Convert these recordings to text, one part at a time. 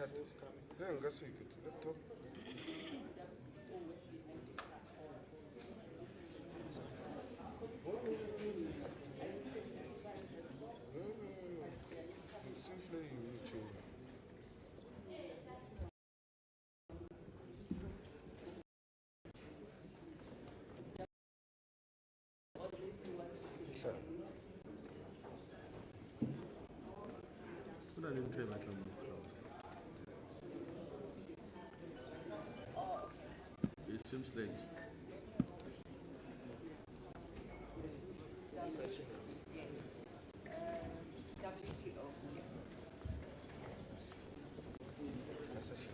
card. Yeah, I'm going to see it. Laptop. It seems like yes. WTO, yes. That's a shift.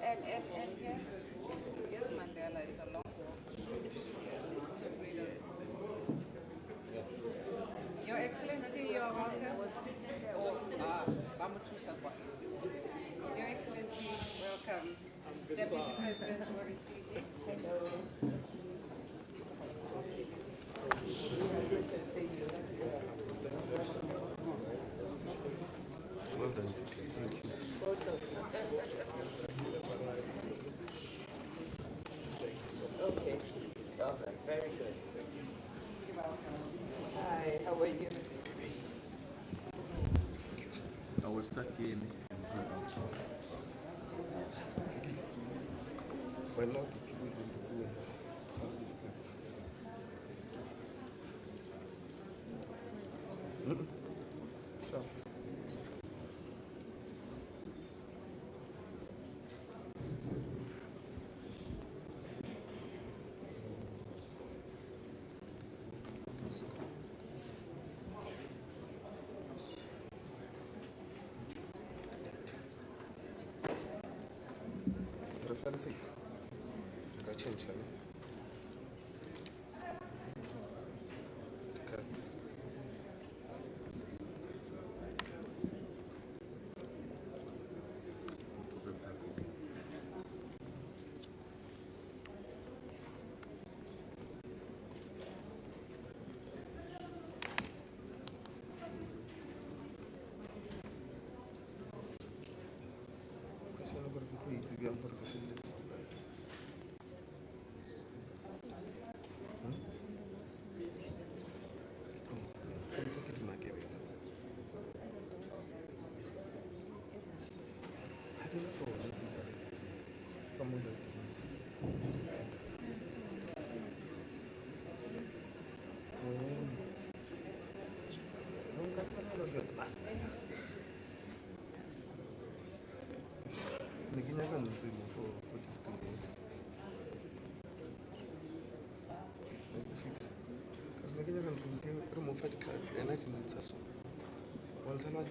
And here's Mandela. It's a long walk to freedom. Your Excellency, you're welcome. Your Excellency, welcome. Deputy President will receive you. Well done. Thank you. Okay. All right. Very good. Hi. How are you? I will start here and go out. Why not? People will be doing it. Sure. Rasali safe. Ka change ne? Ka sana barka ku yi tafiya barka ku yi for this thing. That's the fix. Because maybe you're going to remove the card and I think it's a one salad.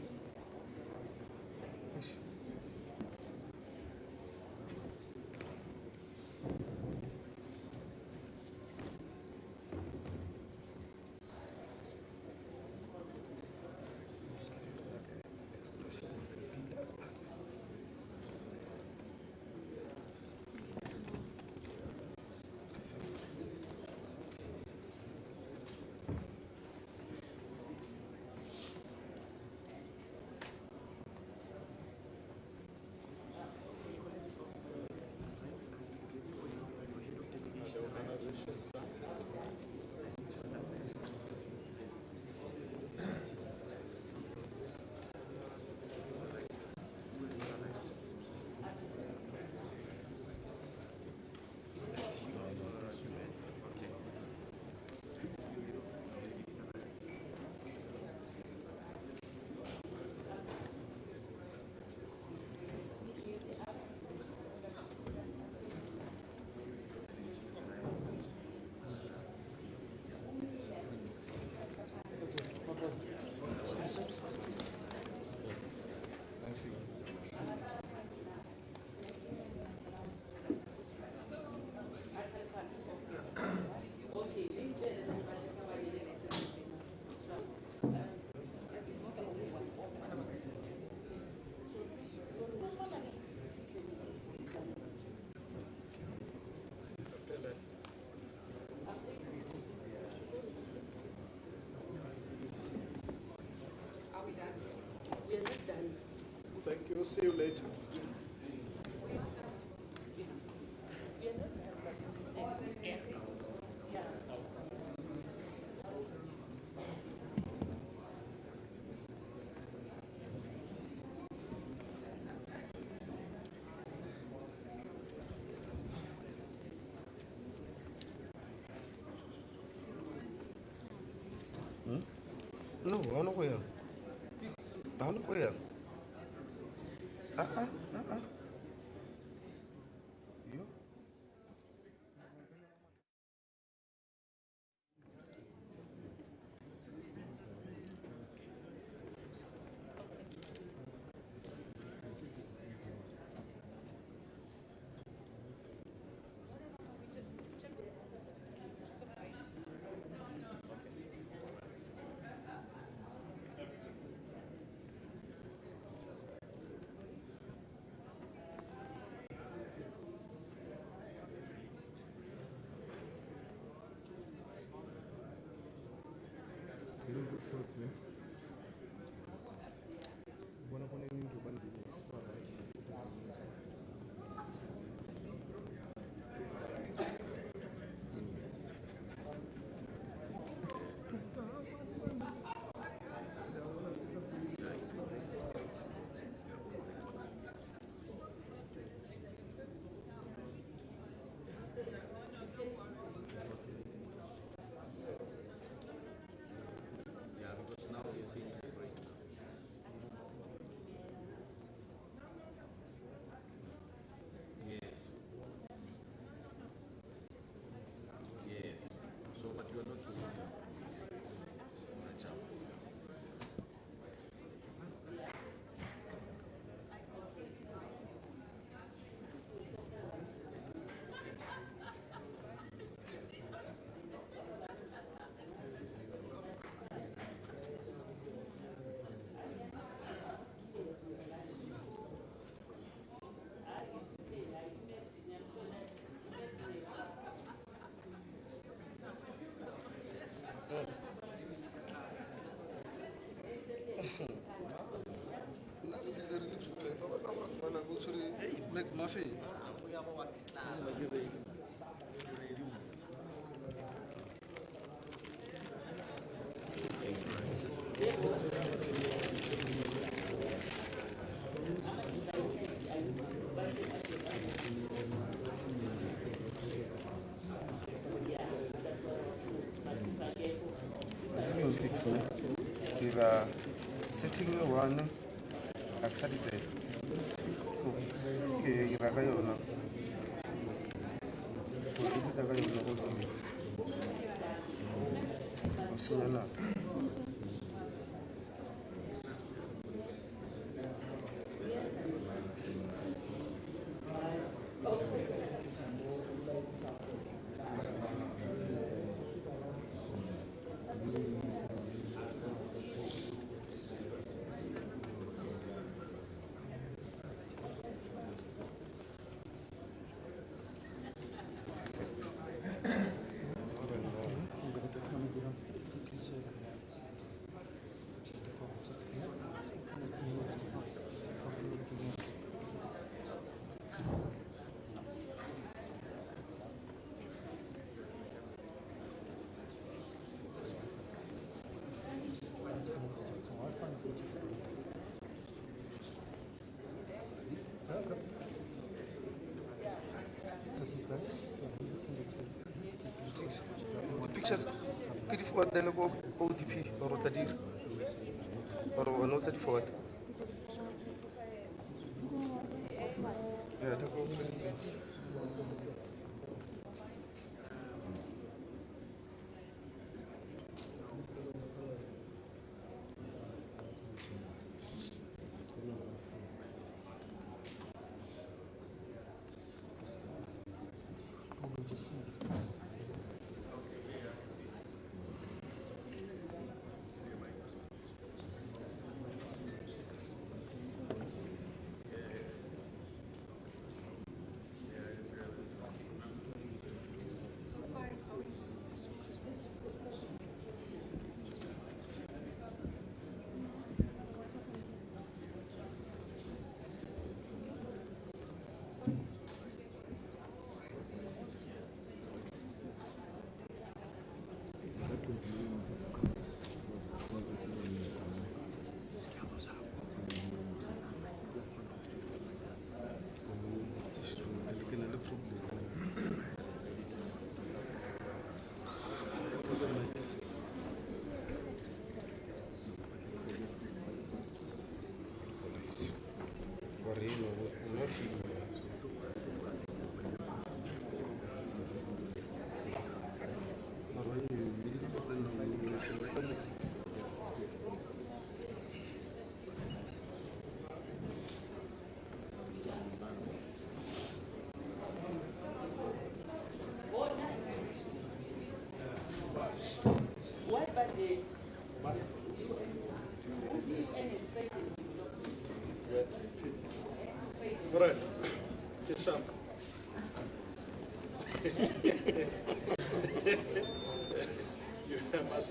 Thank you. See you later. No, I don't know. I don't know. You? Yeah, because now you see it's separate. Yes. Yes. So, but you are not doing the job. Make muffin. Kira setting one actually say kira kayo na kita kayo na usinya na the pictures could you forward the logo OTP or Tadir or not forward. Yeah, the go president.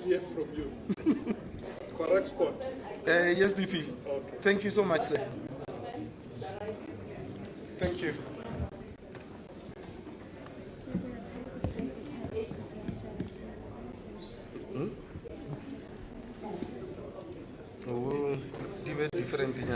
yes from you. Correct spot. Yes, DP. Okay. Thank you so much, sir. Thank you. Oh, different thing,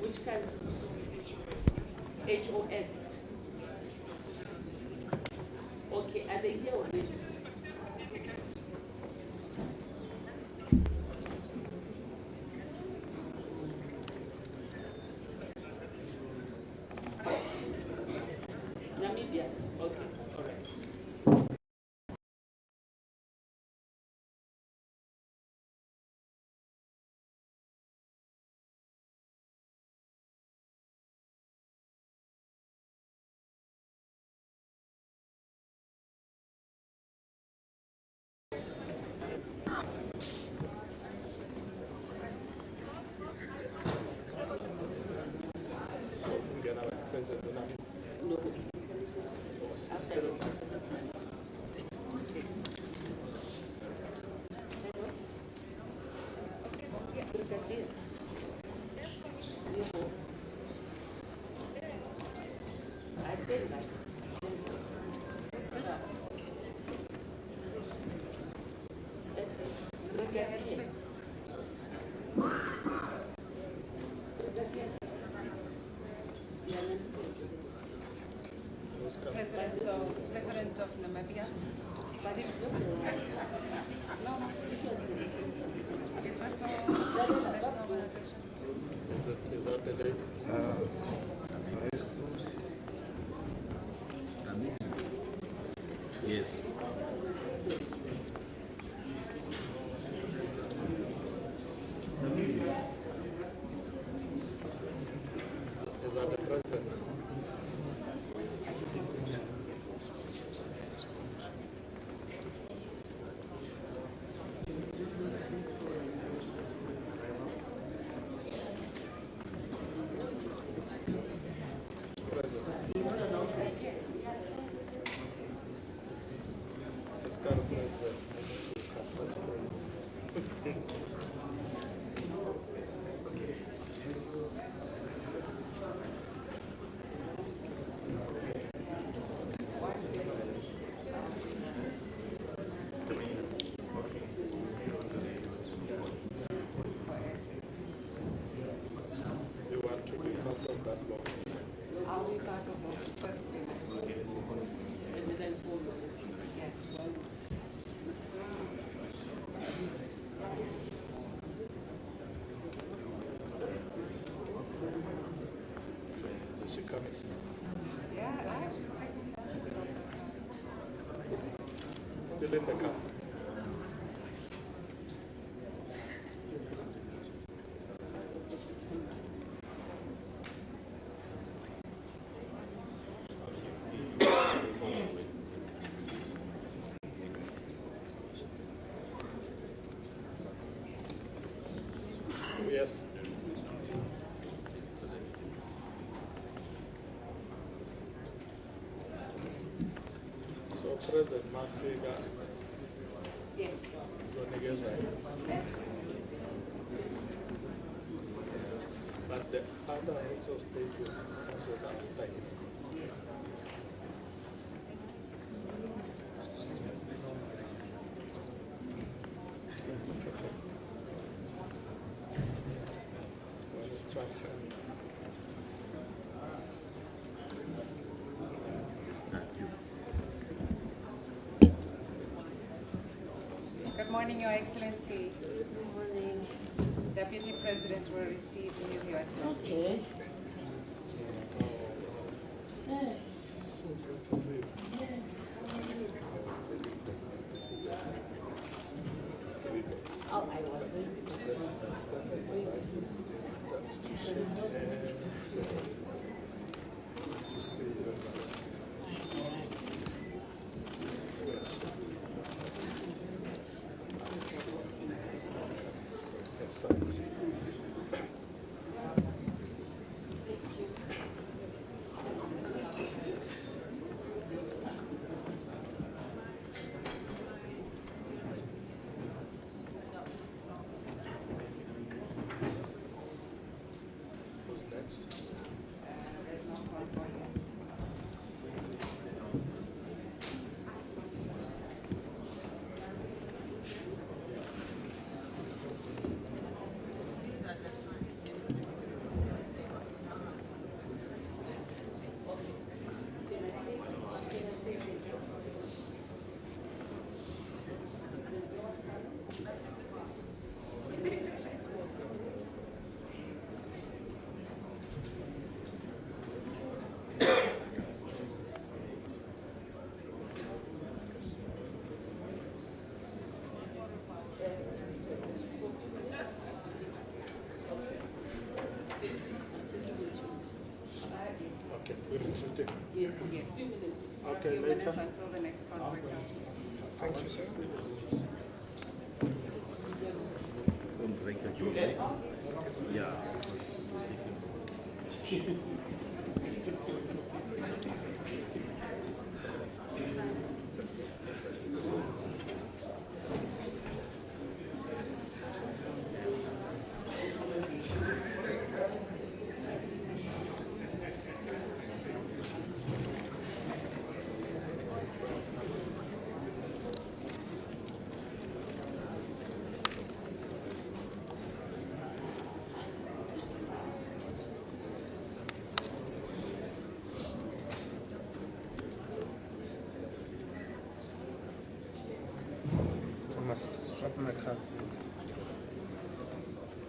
Which kind? HOS. Okay, are they here already? Namibia. Okay, all right. No. After it. Yeah, look at it. I said that. What's this? Look at it. President of Namibia. No. Is this the international organization? Is that the lady? Yes. Is that the president? You want to be part of that law? I'll be part of those first women. And then follow. Yes. Is she coming? Yeah, I was taking that. Still in the car? Yes. So President Mafiga, Yes. Jonegeza, but the other heads of state will also after him. Yes. When morning, Your Excellency. Good morning. Deputy President will receive you, Your Excellency. Okay. Yes. So good to see you. Oh, I was going to There's no problem here. Okay, we're interested. Yes. For a Okay, few minutes later. until the next convoy comes. Thank you, sir. Don't drink again. Yeah. I must swap my cards, please.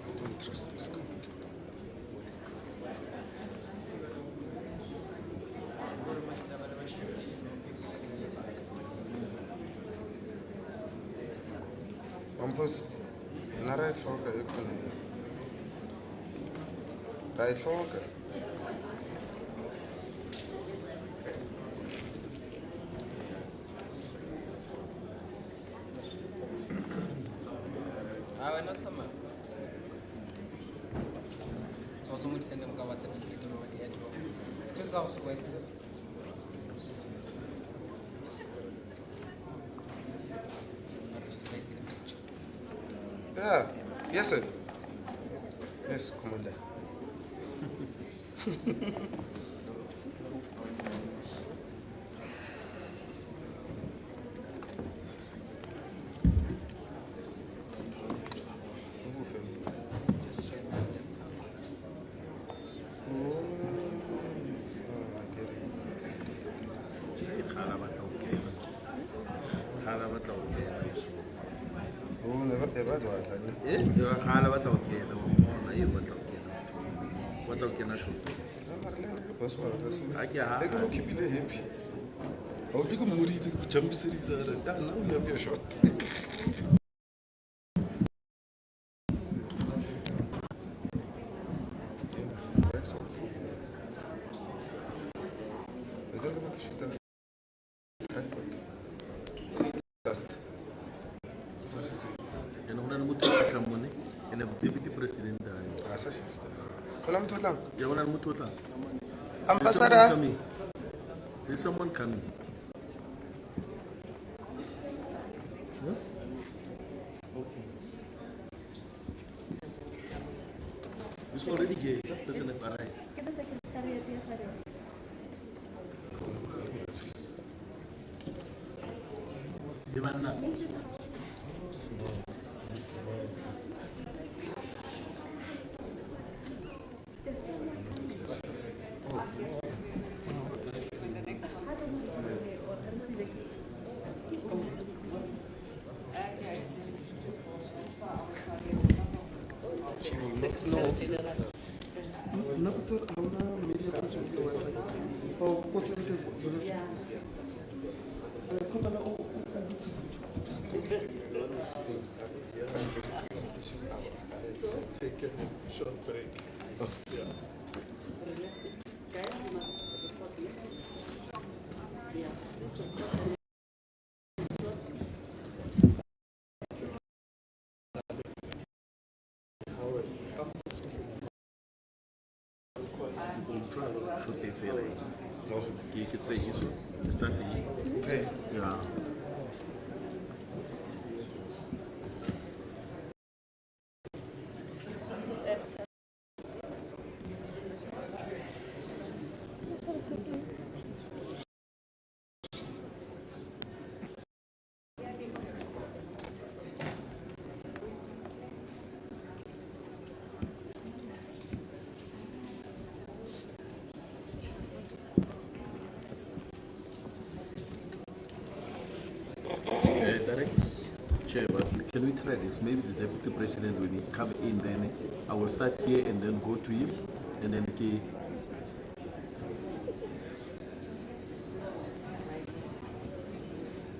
I don't trust this card. Mampus, na right forward, you can. Right forward. Hawa not sama. So someone send them go WhatsApp straight to my head. Skills also works. Yeah. Yes, sir. Yes, Commander. Now you have your shot. That's all. Is that what you should have? Dust. Deputy President. Asa shift. Wala mtu lang. Yeah, one and two. Ambassador. There's someone coming. Huh? Okay. It's already gay. That person has arrived. Get the secretariat yesterday. Divana. When the next convoy Or receive it. yes. Secretary General. Nna ke tsere ga ona media password ya Wi-Fi. Oh, ko sente Yeah. Khona o take a short break. Relaxing. Guys, you must report later. Yeah, this report. Should be failing. You could say this strategy. Okay. Yeah. Derek, Chair, can we try this? Maybe the Deputy President will come in, then I will start here and then go to him, and then he.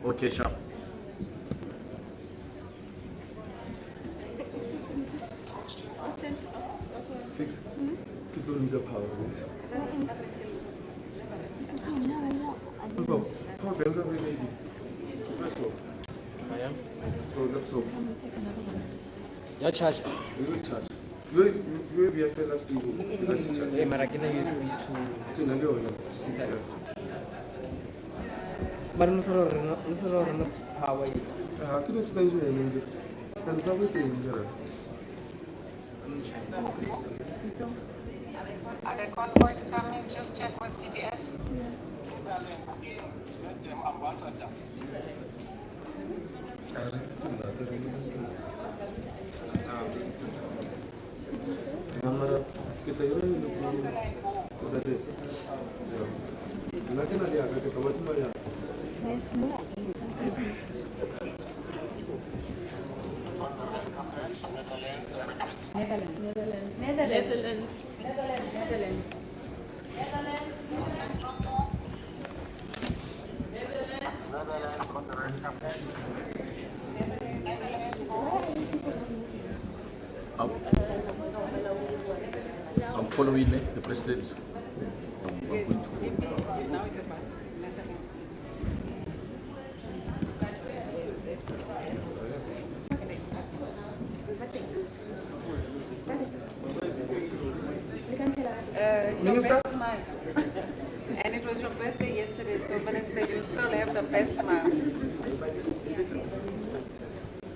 Okay, sharp. Fix. People need a power. How bend over lady? Press up. I am. Oh, laptop. Your charge. We will charge. You will be a fellow Steve. Hey, Maragina USB to sit there. But I'm not power. I could extension and probably in there. Are the convoys coming? Just check with CBS. Kita ini udah deh. Nanti nanti agak ketemu cuma ya. Netherlands. I'm following the president's. Yes, GP is now in the Netherlands. Your best smile. And it was your birthday yesterday, so Minister, you still have the best smile.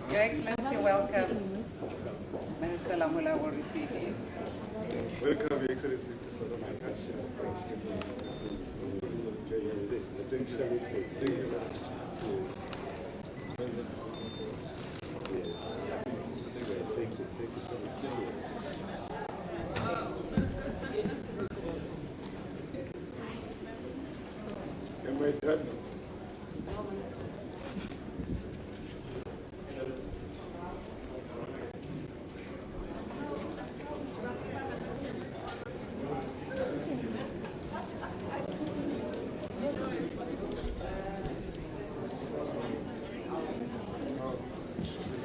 Your Excellency, welcome. Minister Lamula will receive you. Welcome, Your Excellency, to South Africa. Thank you, sir. Thank you. Am I done?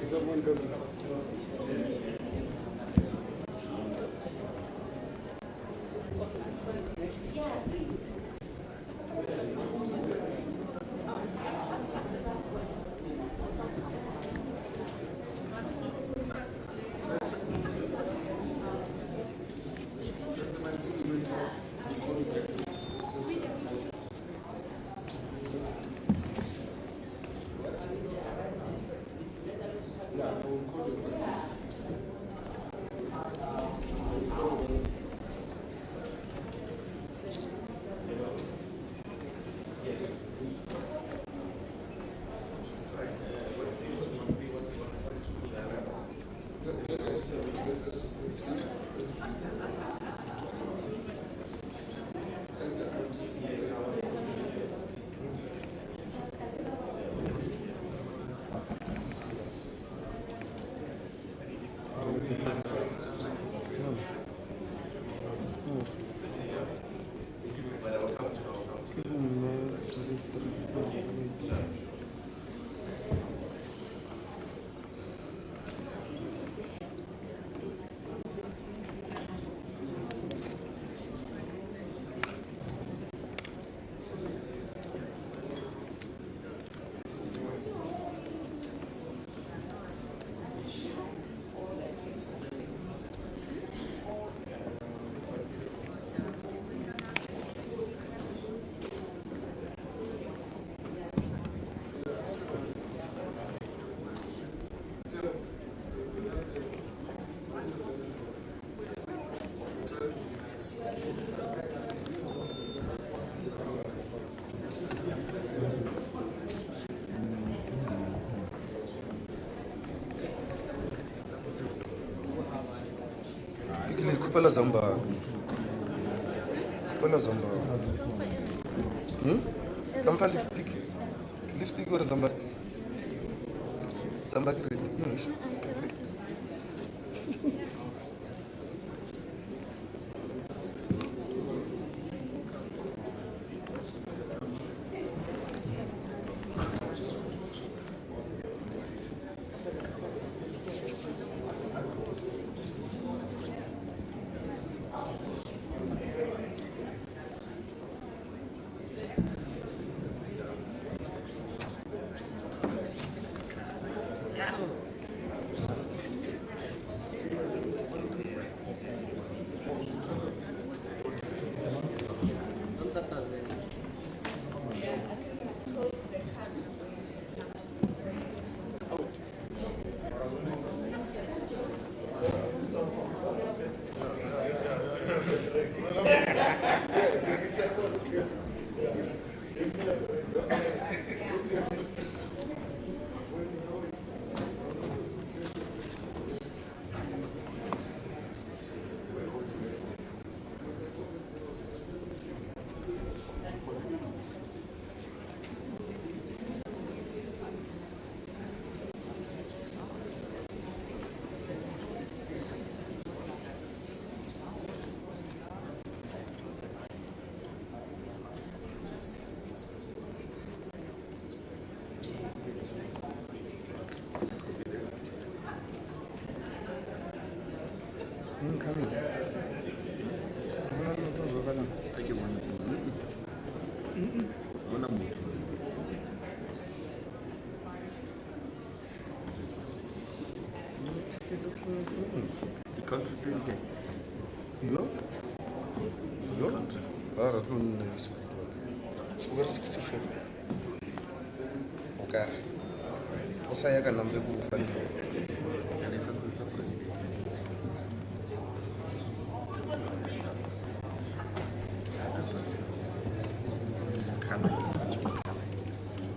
Someone coming up. Kupela Zamba. Kupela Zamba. Kamfa lipstick. Lipstick or Zamba? Zamba great. Yes. Perfect. Coming. Take it one. The country still here. Yo? Ah, dat doen we 64. Okay. O saya ka nambe ku fani. And it's a president.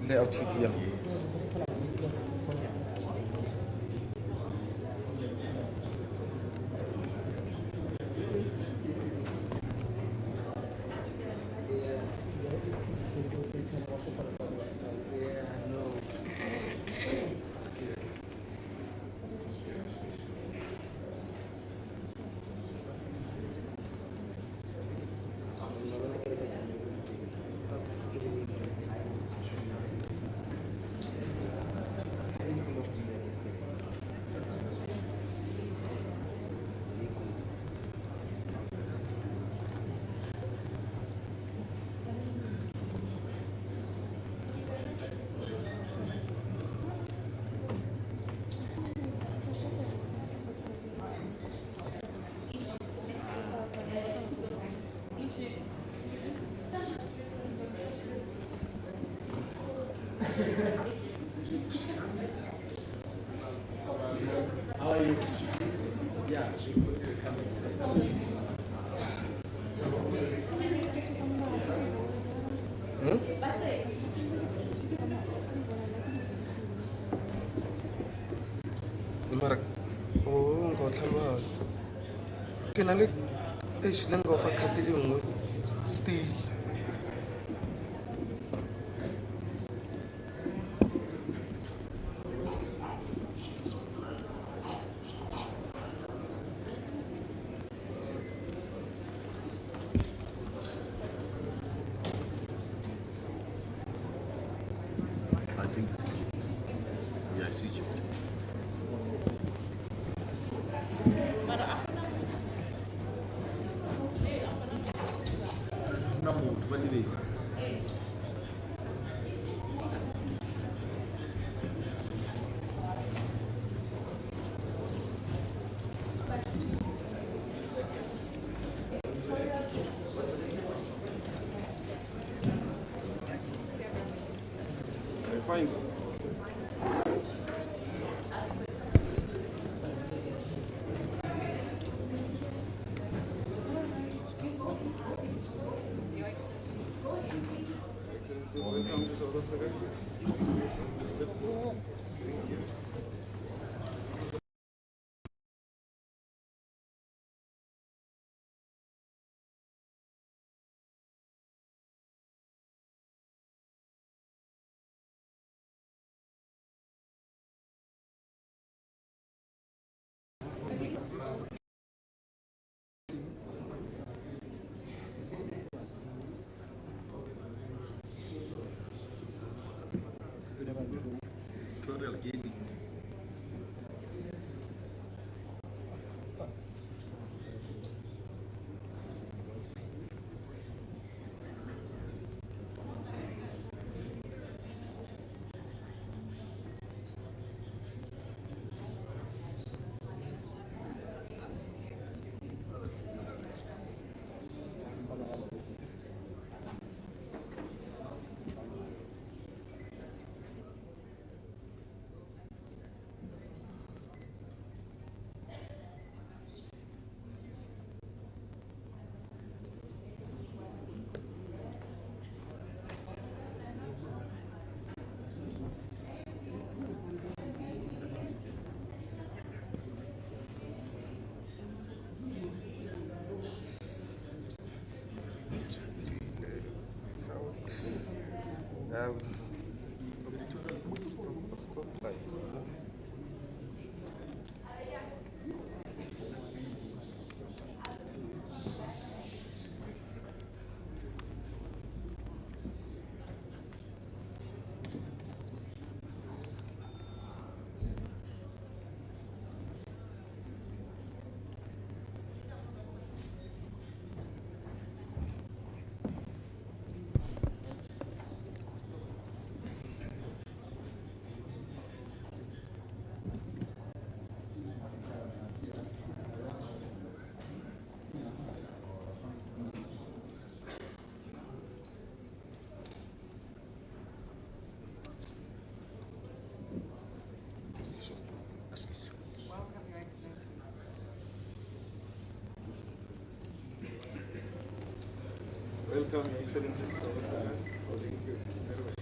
Le outfit ya. How are you? Yeah. Mara oh go tlhalwa ke na le age le go fa khate e nngwe still I think it's Egypt. Yeah, it's Egypt. No, what did it? fine. Welcome to South Africa. Welcome, Your Excellency, to South Africa. Thank you very much.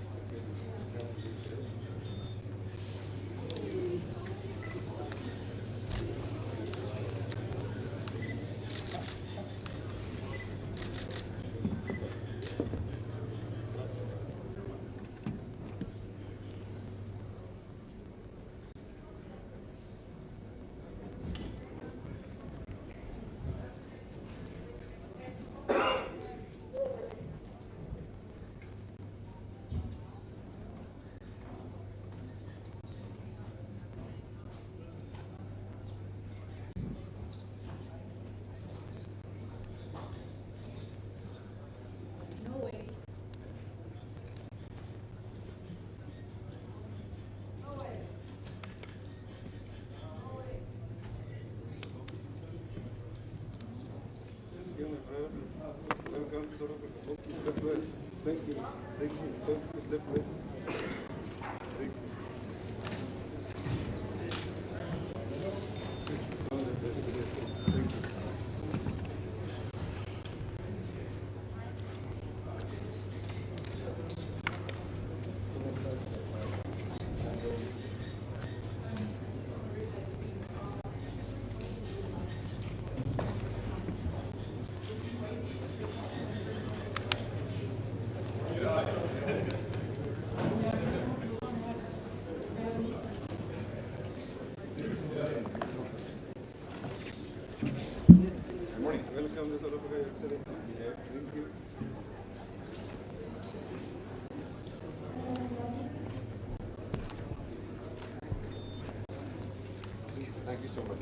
Welcome to South Africa. Hope you slept well. Thank you. Thank you. Hope you slept well. Thank you. All the best. Yes. Thank you. Good morning. Welcome to South Africa, Your Excellency. Thank you. Thank you so much.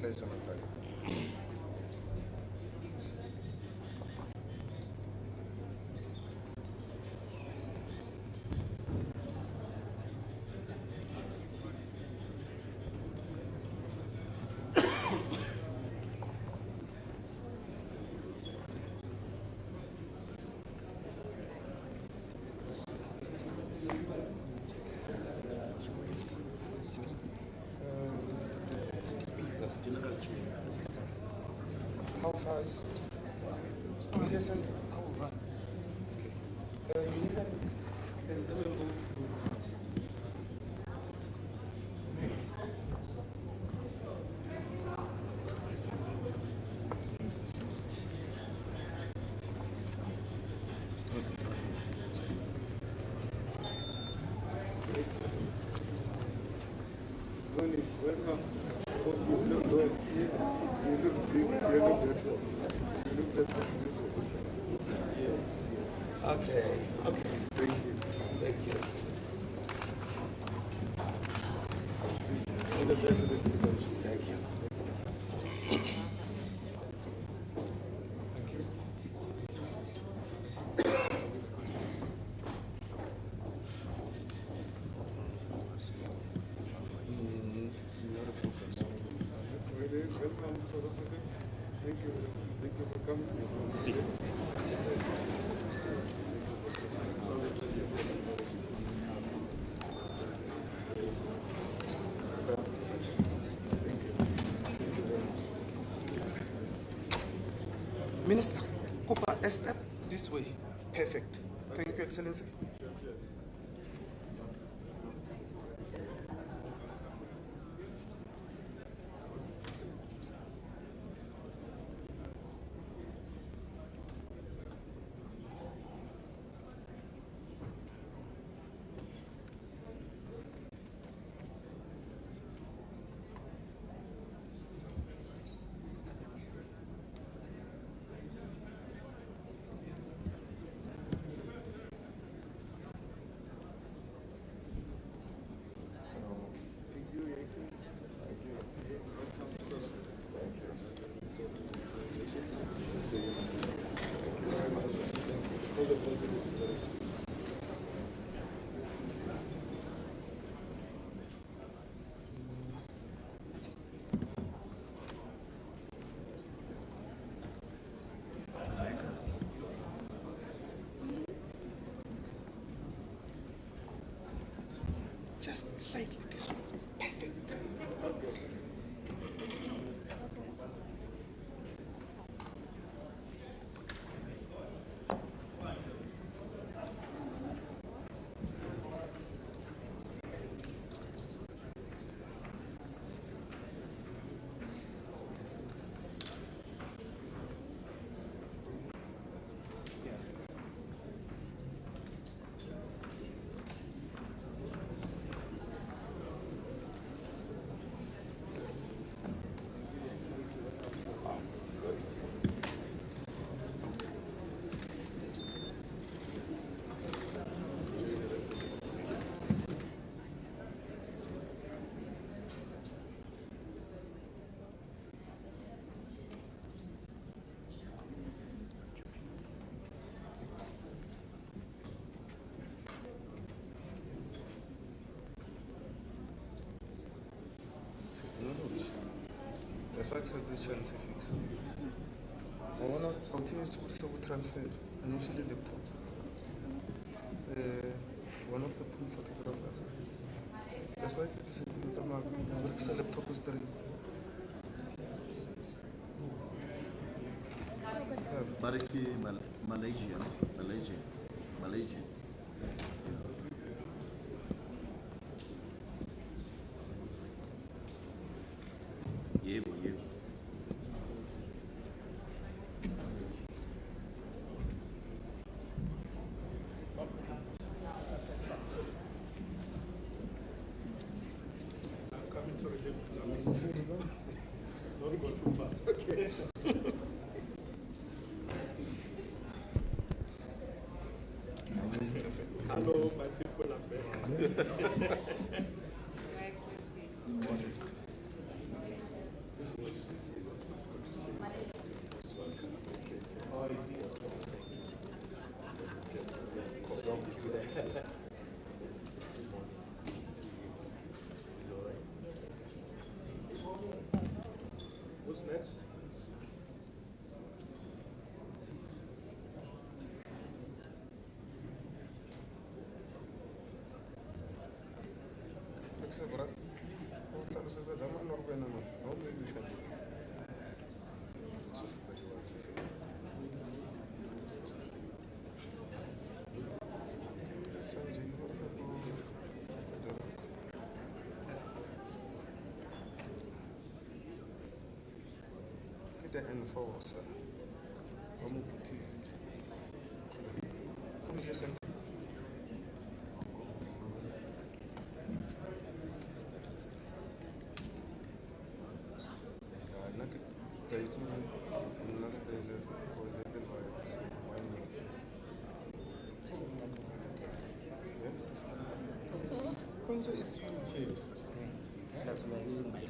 Pleasure, my brother. How far is media center? Oh, right. Okay. You need that? Then we'll go. Morning, welcome. Hope you slept well. You look big, you look better. You look better this way. Yes, yes. Okay, okay. Thank you. Thank you. All the best with the people. Thank you. Welcome to South Africa. Thank you. Thank you for coming. Sí. Minister, kopa A step this way. Perfect. Thank you, Excellency. Thank you, Your Excellency. Thank you. Yes, welcome to South Africa. Thank you. So, congratulations. Thank you very much. Thank you. All the best. Just slightly this way. Perfect. Technology. That's why I said the chance fix. I want to continue to transfer initially laptop. One of the pool photographers. That's why I said it's a laptop is there. Bariki, Malaysia. Yebo. Coming to relieve. Don't go too far. Okay. Hello, my people are back. Your Excellency. Who's next? The enforcer. It's you here. That's why I'm using my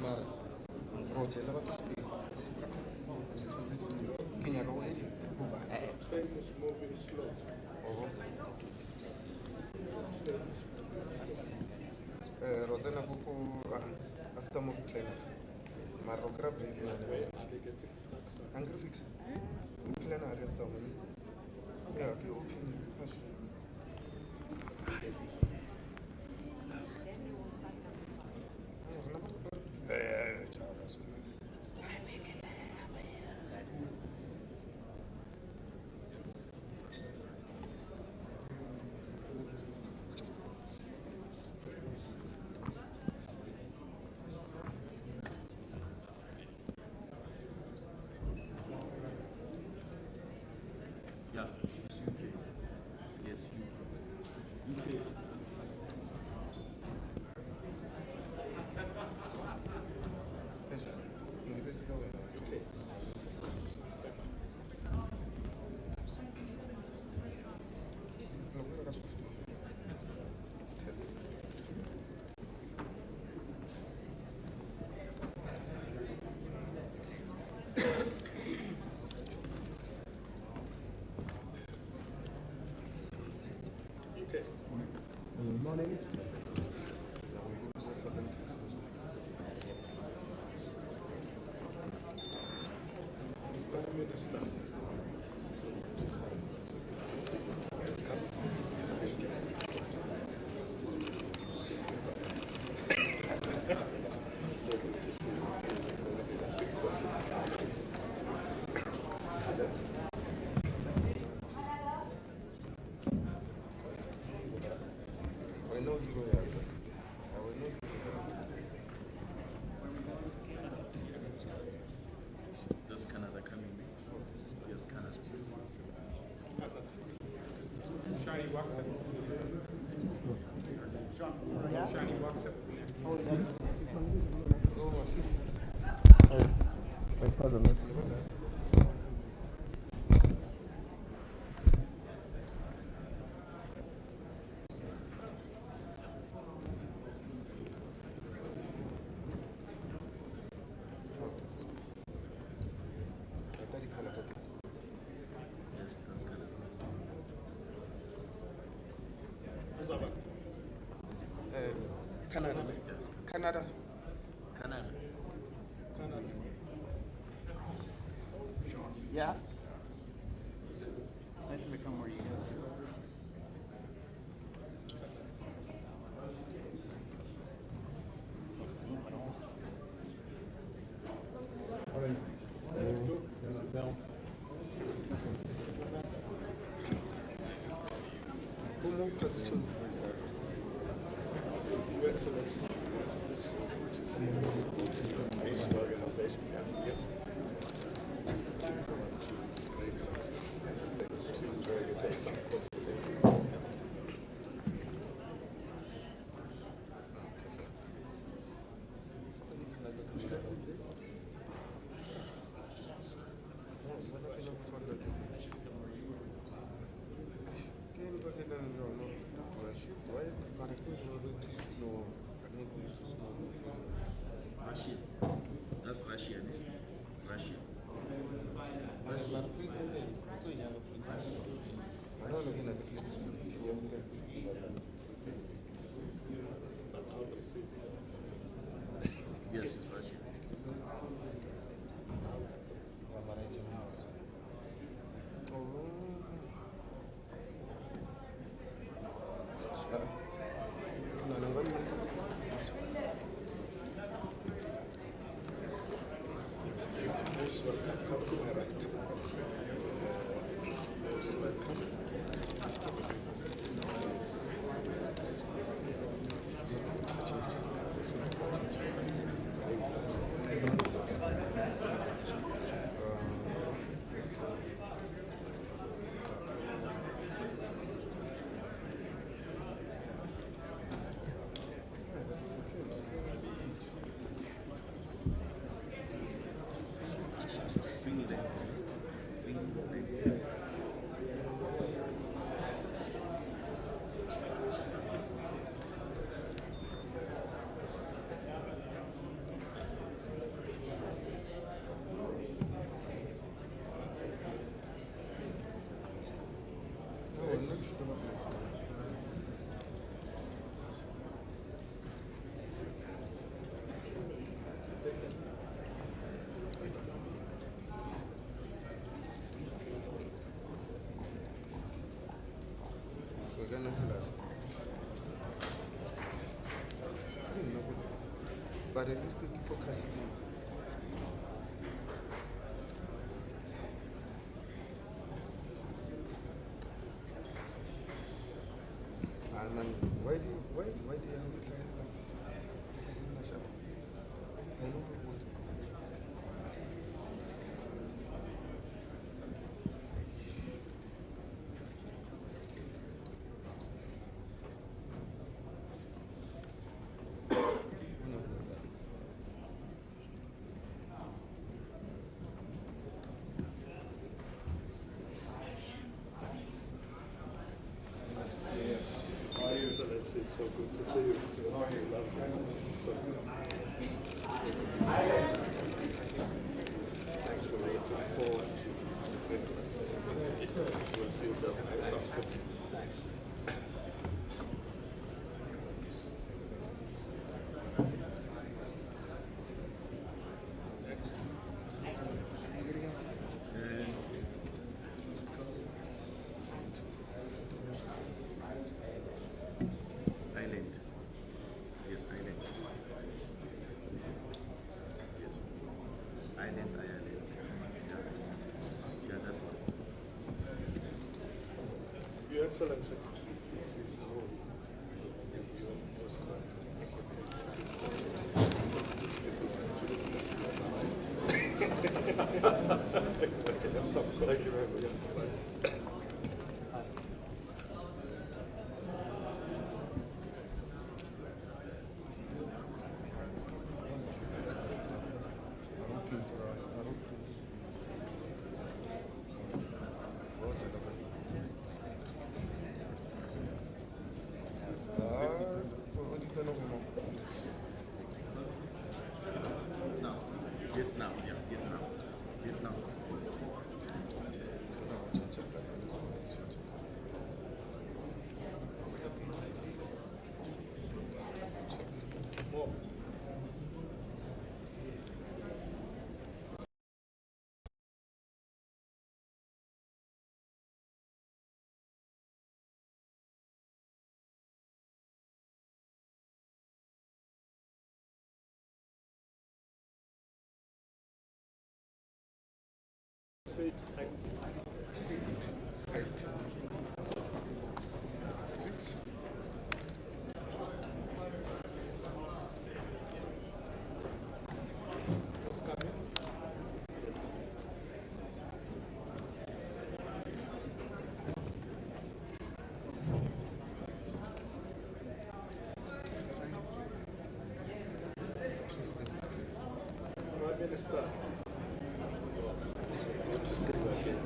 Mara. Roger, lava to space. Kenya go edit. Train is moving slow. Rosanna Buku after more trainer. Mara grab it. They get it stuck. So. Angry fix it. Plenary after me. Yeah, if you open stuff. So just so good to see you. I know you will have it. I will know you will have it. Does Canada come in? Yes, Canada. Shiny walks up. Shiny walks up. Canada. Canada. Canada. Yeah? I should have come where you go. Who moved position? Your Excellency, it's so good to see you. Peaceful organization. Yep. Great success. Seems very good to have some confidence. Russia. That's Russia. Russia. Yes, it's Russia. Most welcome. Come to my right. Most welcome. But at least focus. Why do you have it? I know what. Excellency, it's so good to see you. Love you. So good. Thanks for looking forward to it. We'll see you just next time. Thanks. Ireland. Yeah, that one. Your Excellency. Thank you very much. Yes, now. Yeah, yes, now. Yes, now. Prime Minister, so good to see you again.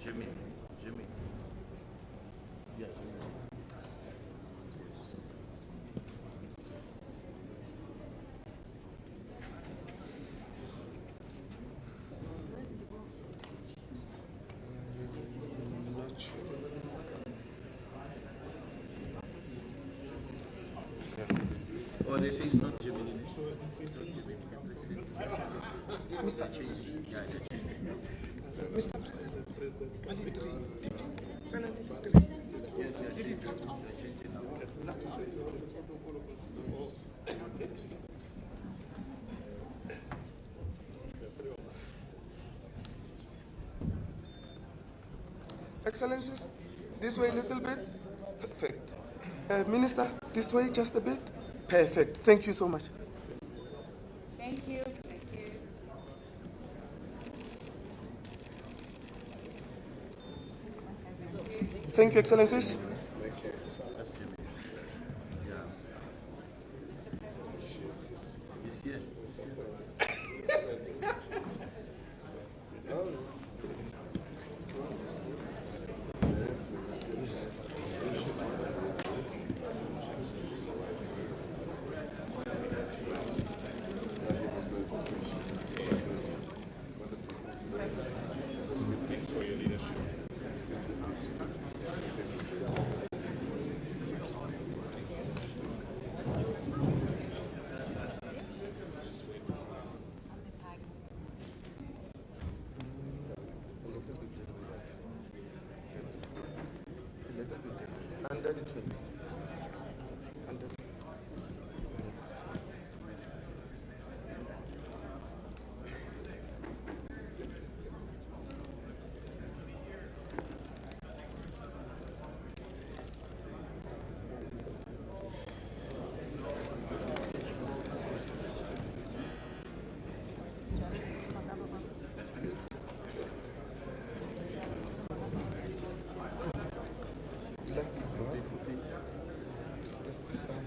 Jimmy. Yeah. Oh, they say it's not Gemini. It's not Gemini. Mr. Chasing. Yeah, they're changing. Mr. President, Yes, they're changing. They're changing now. Excellencies, this way a little bit. Perfect. Minister, this way just a bit. Perfect. Thank you so much. Thank you. Thank you. Thank you, Excellencies. He's here. Thanks for your leadership. Under the 20. Under the Is this fine?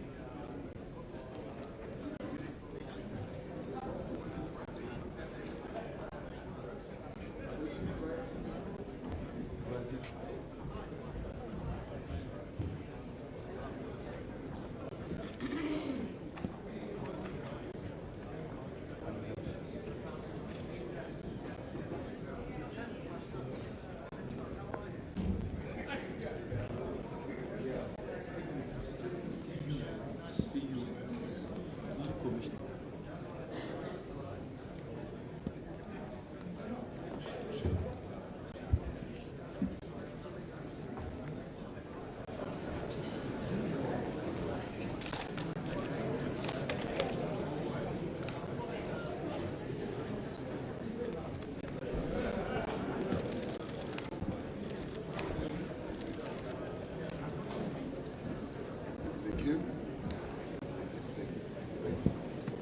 Thank you.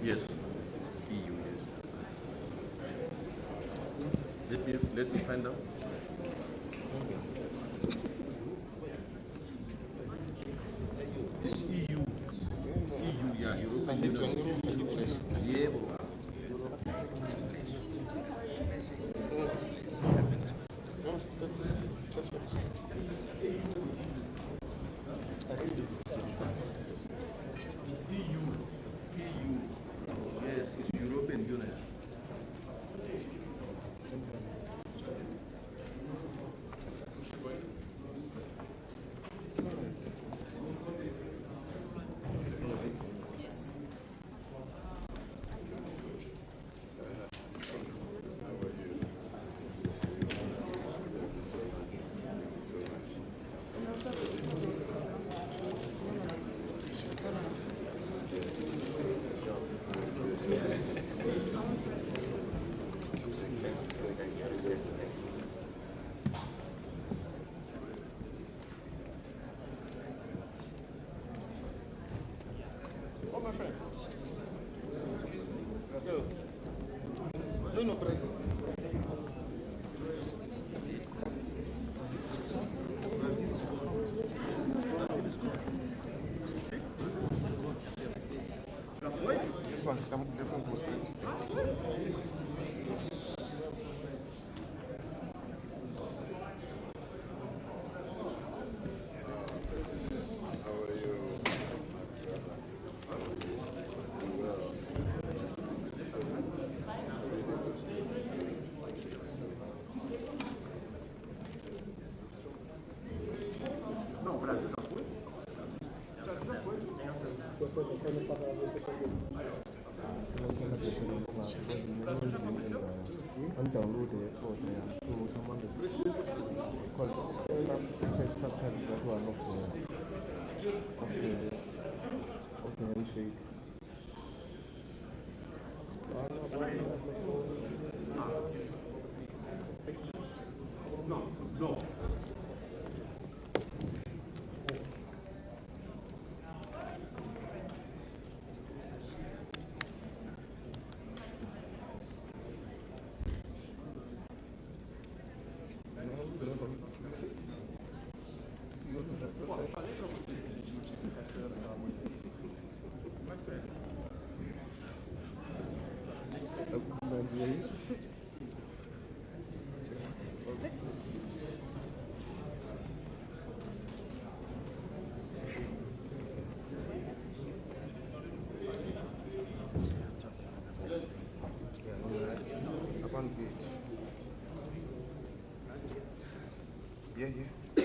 Yes. EU, yes. Let me find out. It's EU. EU, yeah, European Union. Yeah, yes, it's European Union. Oh, my friend. No. No, no, President. This one's come different post. How are you? Well. Yeah, yeah.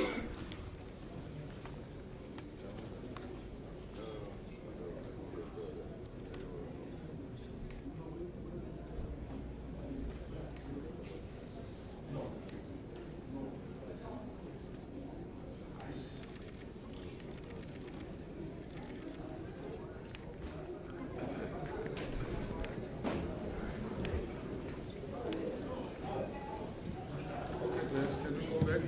Yes, can we go back?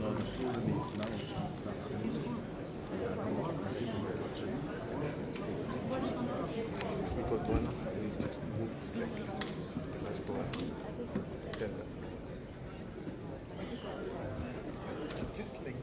No, the problem is now it's not We got one, we just moved slightly. So I stole it. Just like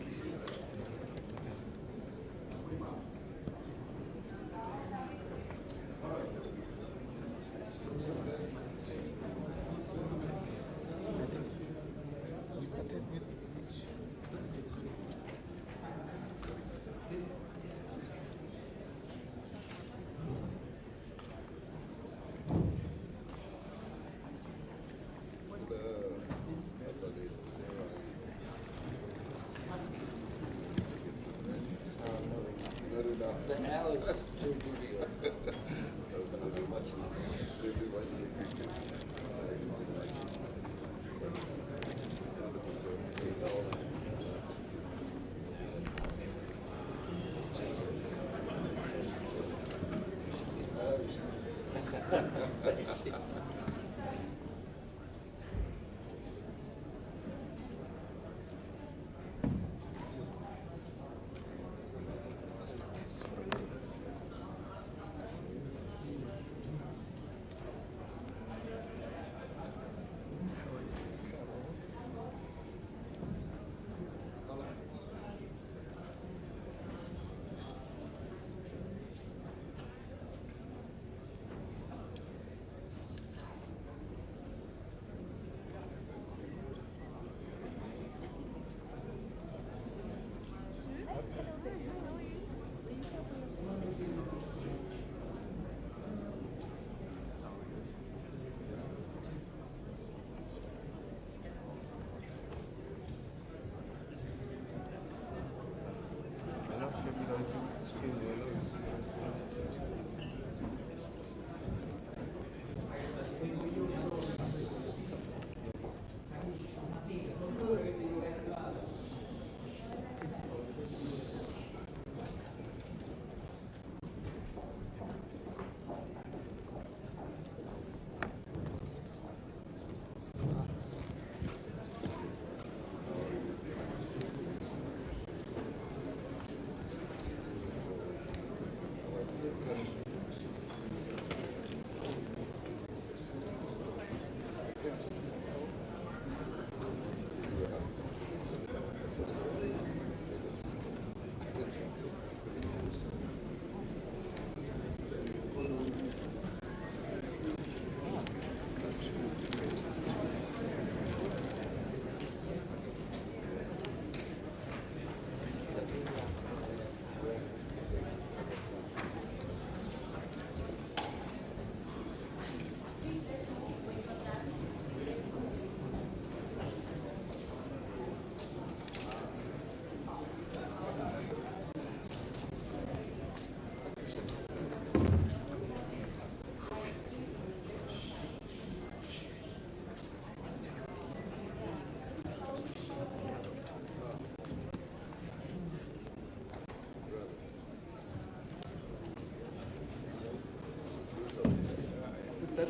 that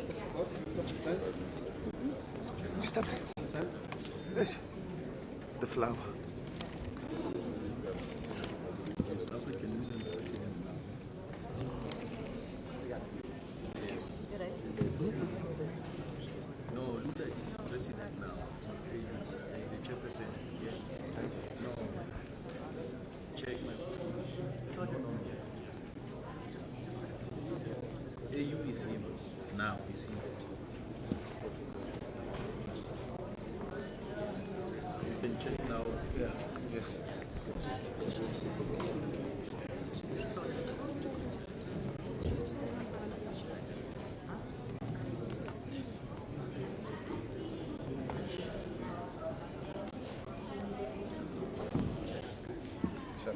Mr. President, the flower. African Union president. No, Lula is president now. He's the chairperson. Yes. No. Check my AU is him. Now is him. He's been checking now. Yeah, yes. Sure.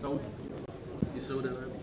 Saudi. It's Saudi Arabia.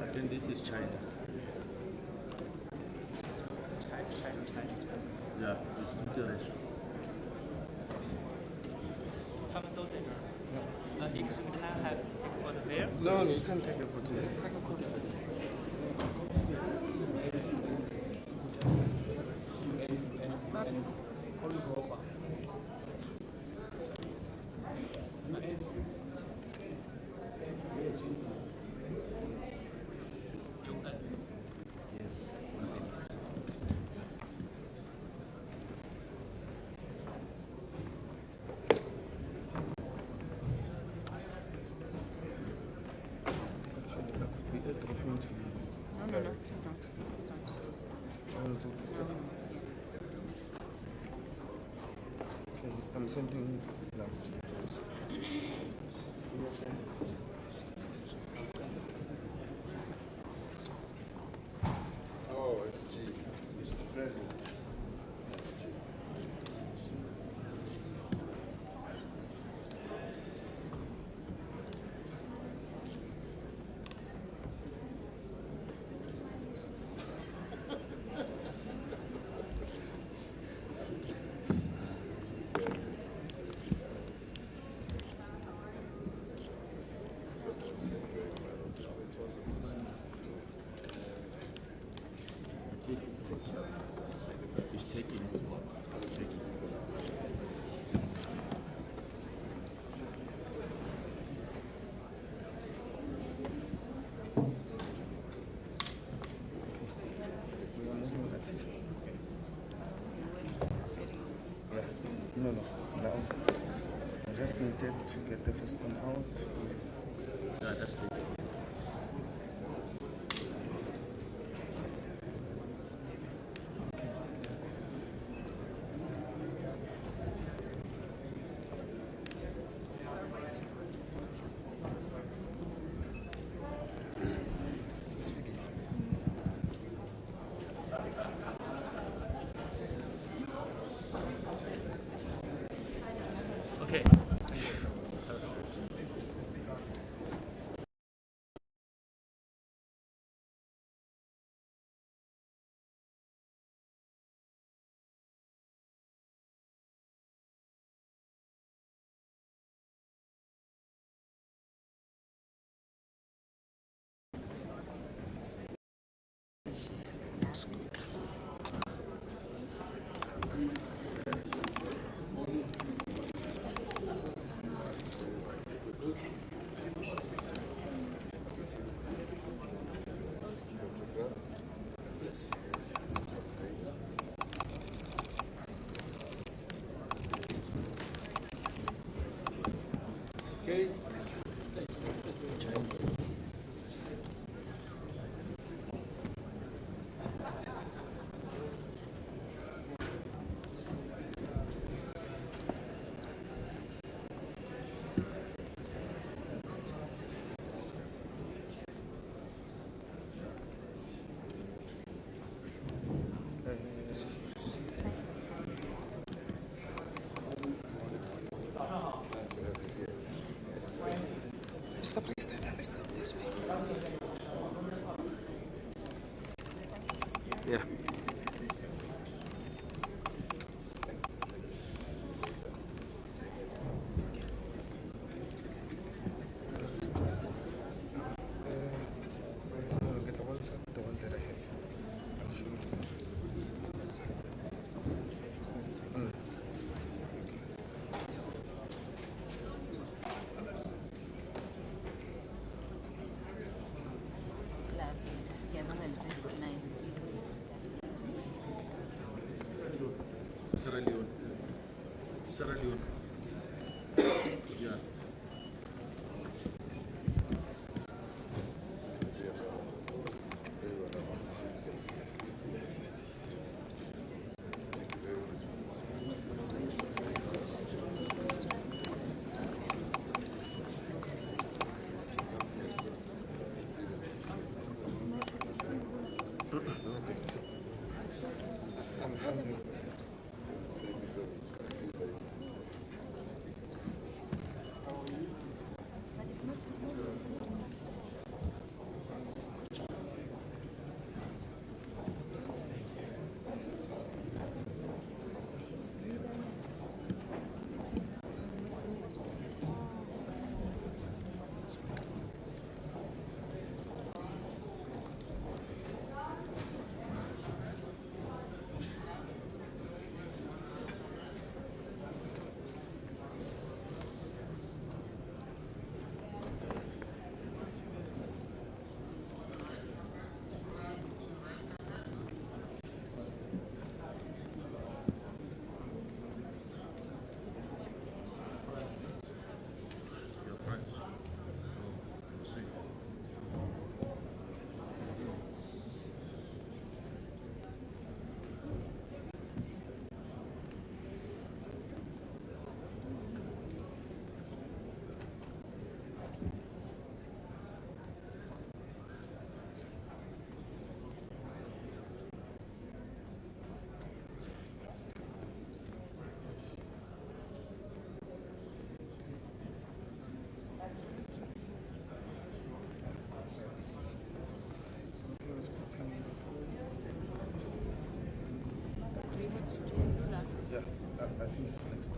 I think this is China. Yeah, it's interesting. 他们都在这儿。一个是 can I have for the bear? No, you can't take a photo. Yes. Actually, that could be airdropping to you. No, please don't. Please don't. I will take this stuff. Okay, I'm sending now to you. No, no. Now, I just needed to get the first one out. Yeah, that's it. Okay. Yeah. Get the one that I have. I'll show you. Sierra Leone. Sierra Leone. Yeah. I'm sending. Your friends. See. Something is popping in the phone. Yeah, I think it's next.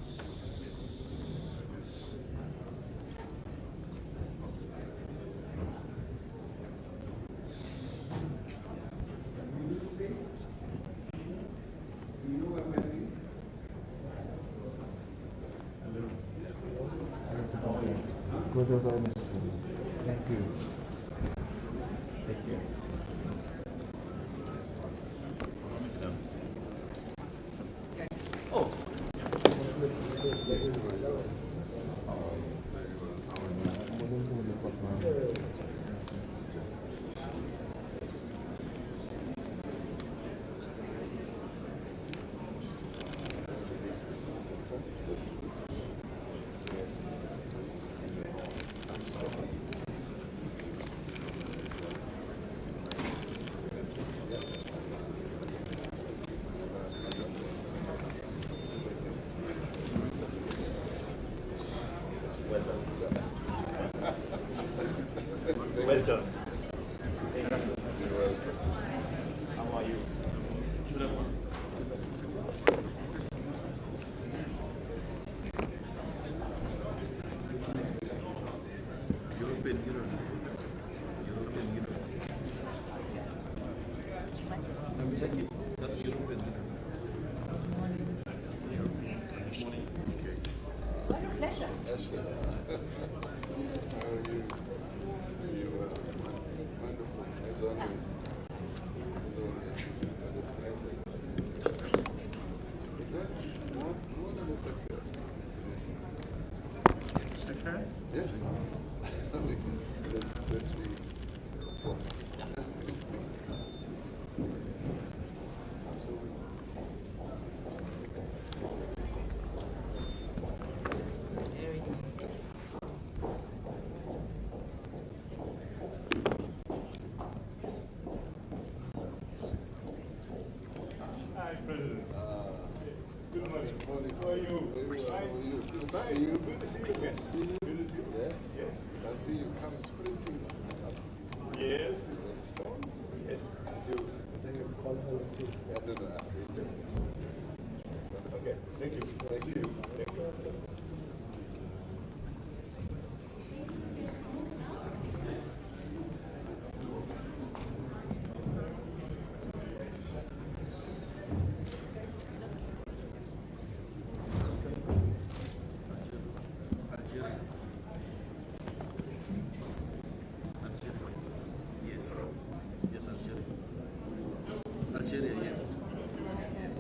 Thank you. Take care. Oh. Well done. How are you? European Union. European Union. I'm checking. That's European Union. Okay. Ashley. How are you? You wonderful, as always. As always. What a pleasure. You want to be secretary? Secretary? Yes. Let's be. Hi, President. Good morning. Good morning. How are you? Very well. How are you? Good to Fine. see you. Good to see you Good again. to see you. Good to see you. Yes. Yes. I see you come sprinting. Yes. Yes. You. I think going to ask. Okay, thank you. Thank you. Thank you. Algeria. Algeria. Yes. Yes, Algeria. Algeria, yes. Yes.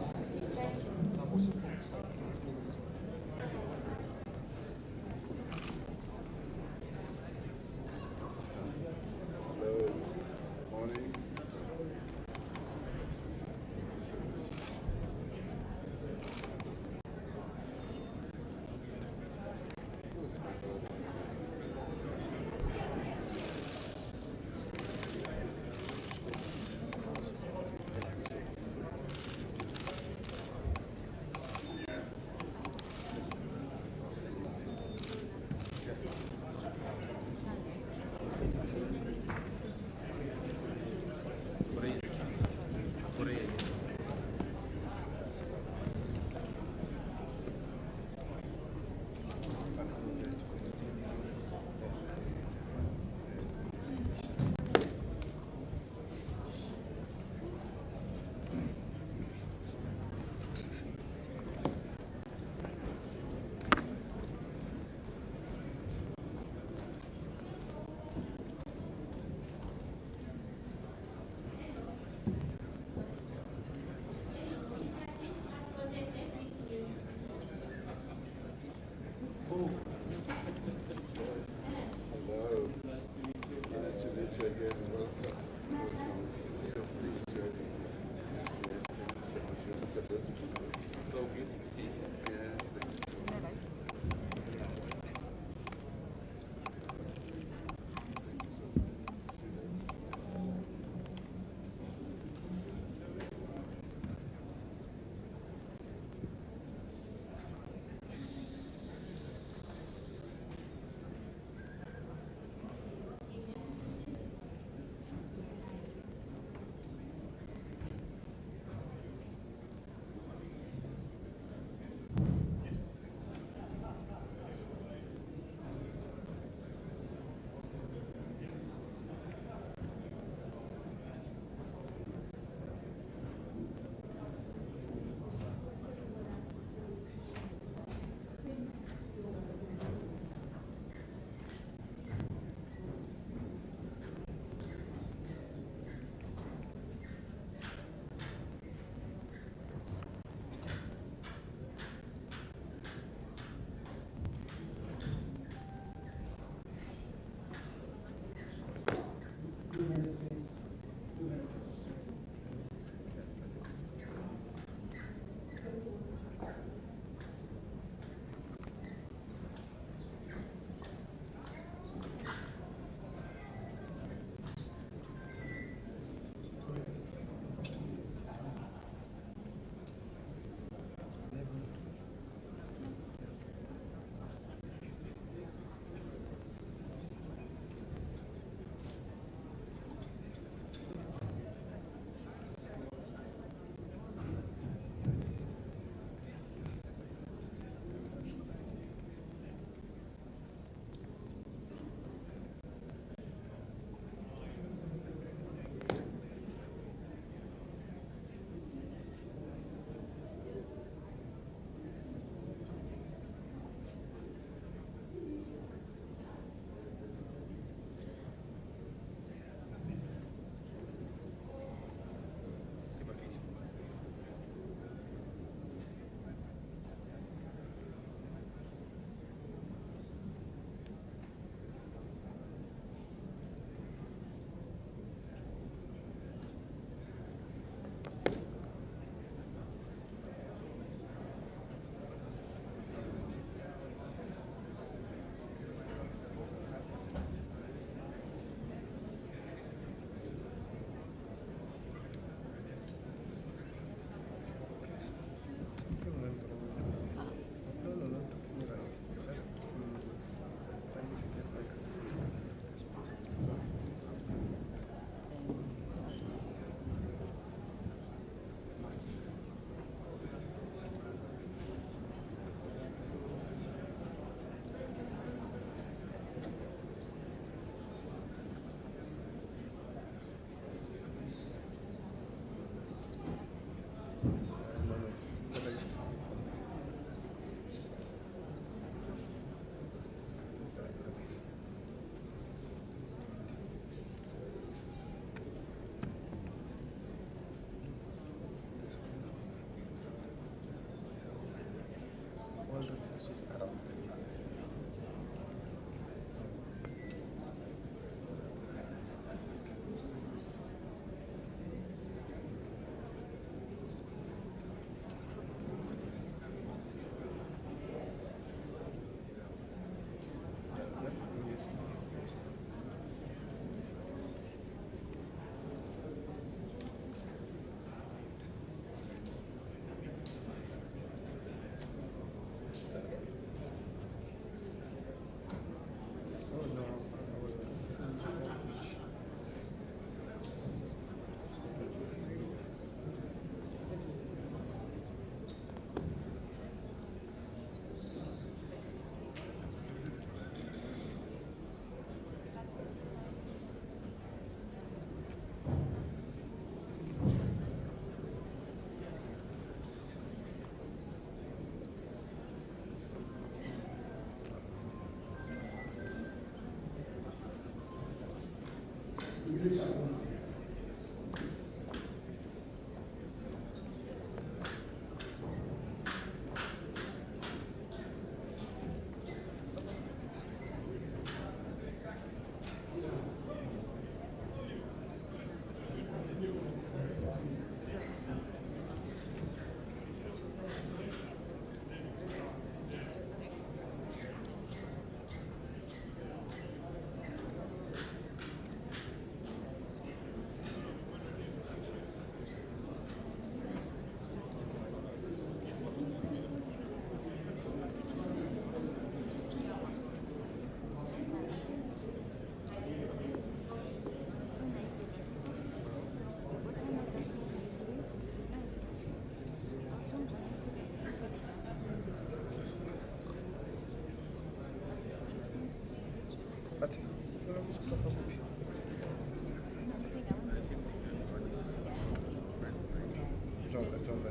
Jonga.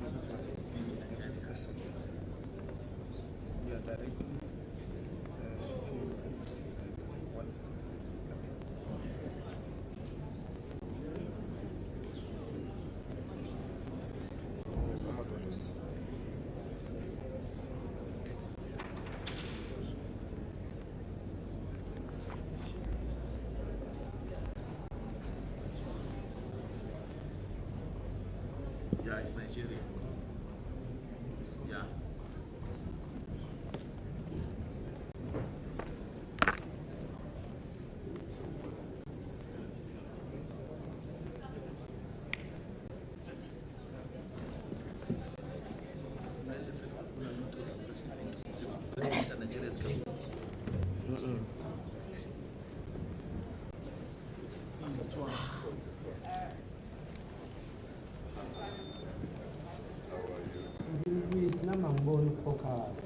This is what it's been. This is the second. Yeah, directly. One. Yeah, it's Nigeria. Yeah. Nigeria is coming. Namangiboni focus.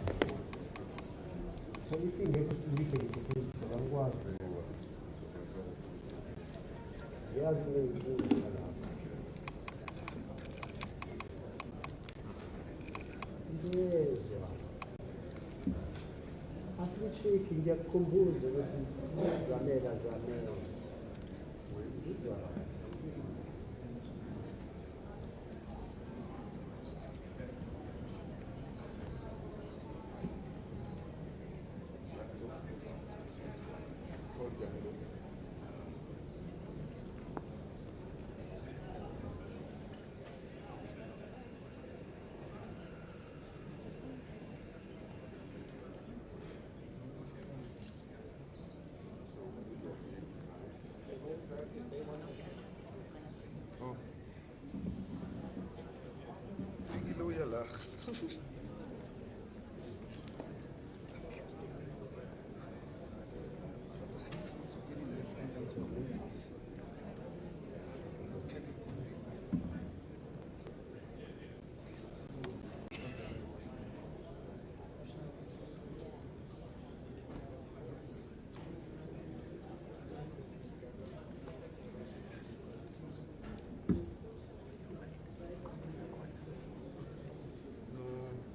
So if you get indicated ngakwazi yazi ngiyezwa asishiki ngiyakukhumbuza ukuthi zamela Oh. Fikile uyalaga. No.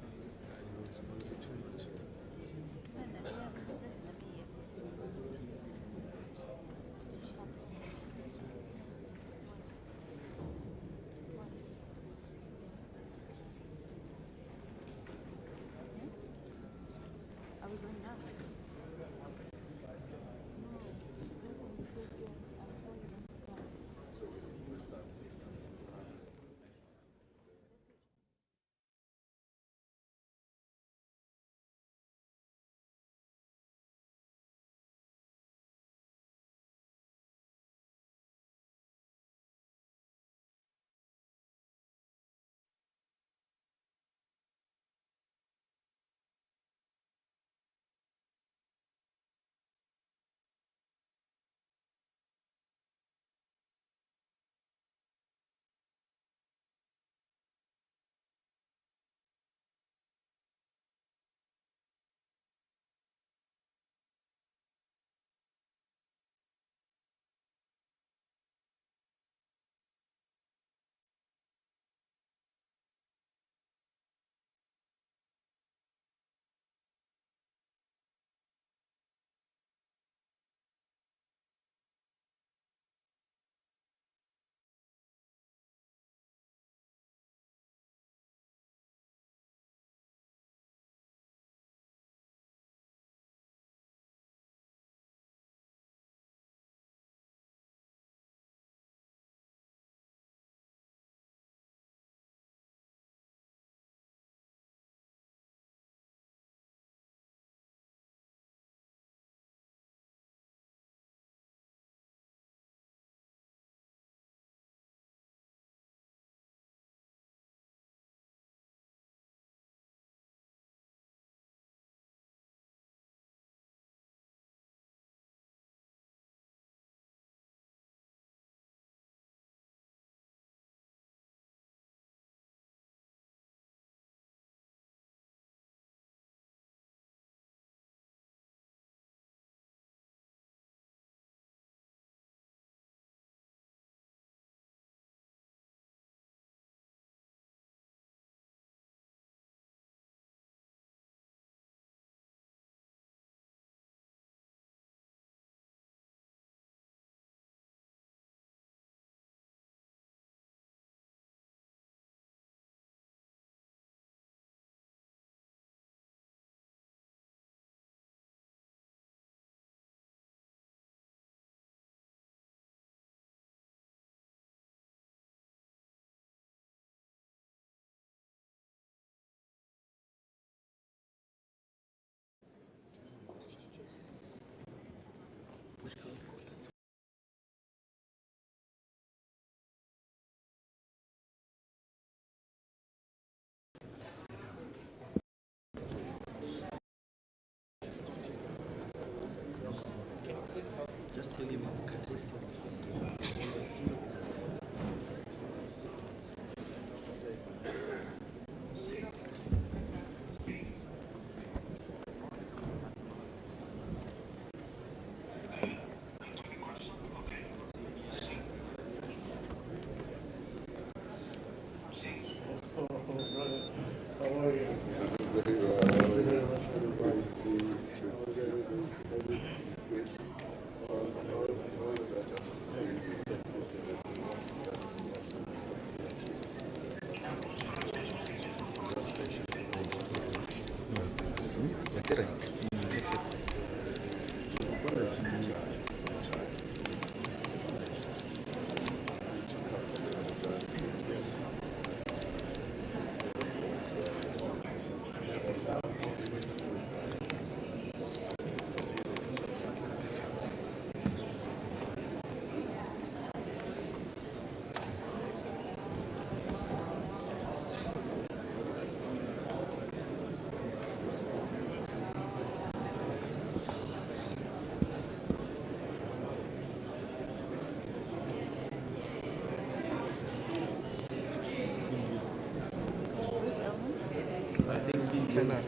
plenary.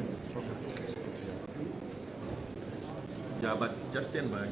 Yeah, but just stand by.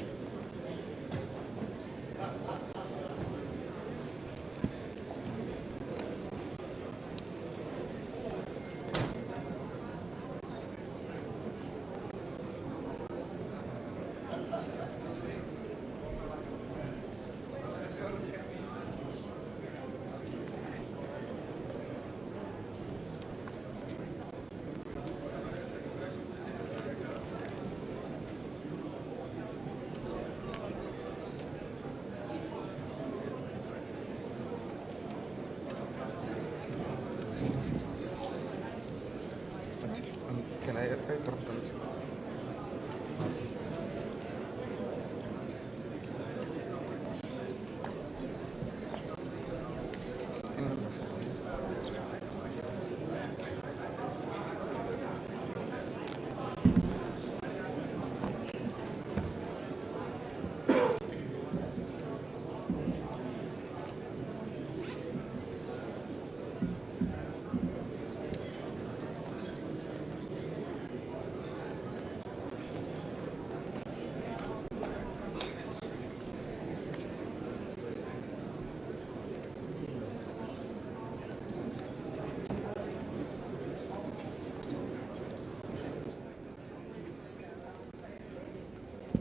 But can I drop them to?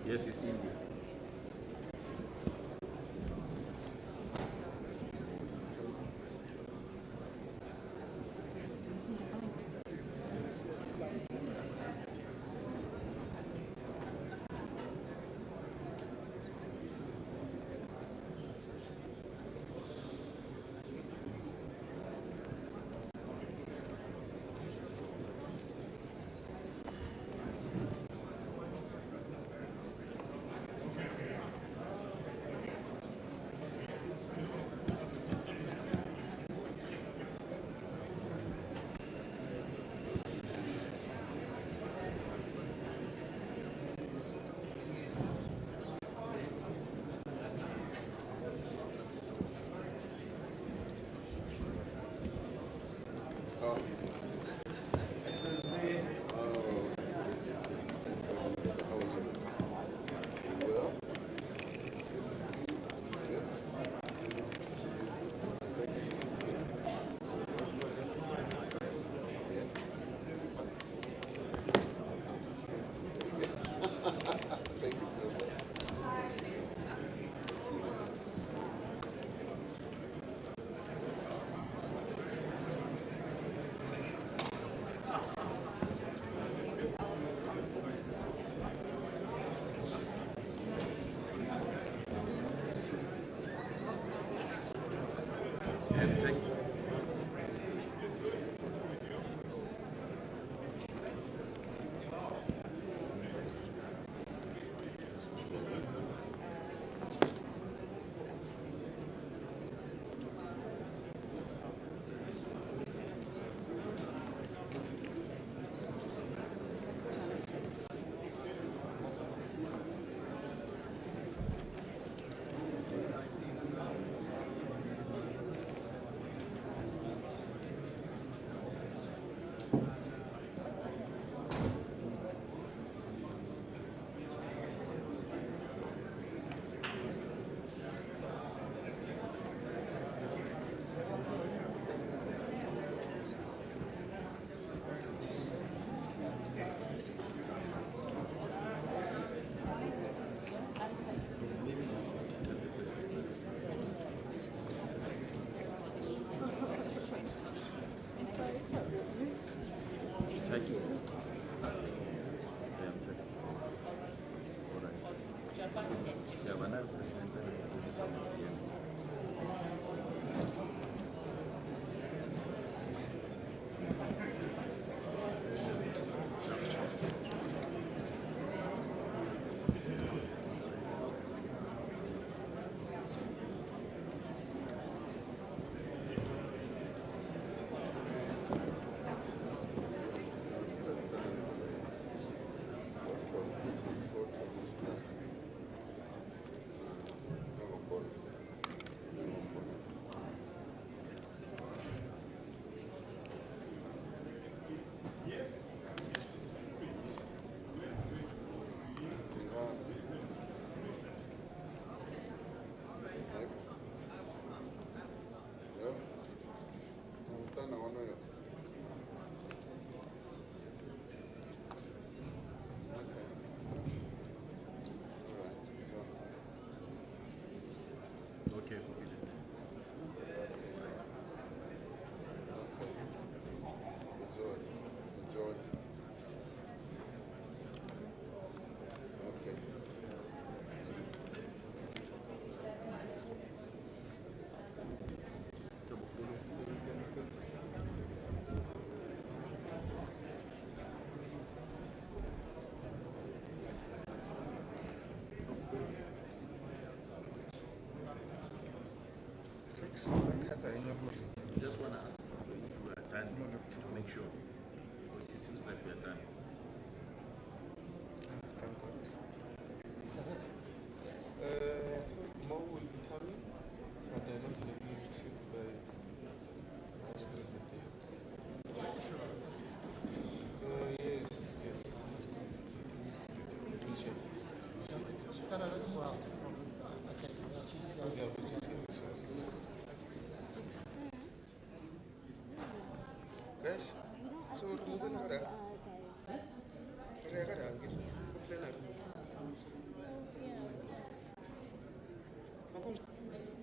Yes, it's India. fix. That I never Just want to ask if we are done to make sure. Because it seems like we are done. Thank God. More will be coming, but they're not going to be received by Vice President. Yes, yes. Guys, so we're moving on. Plenary.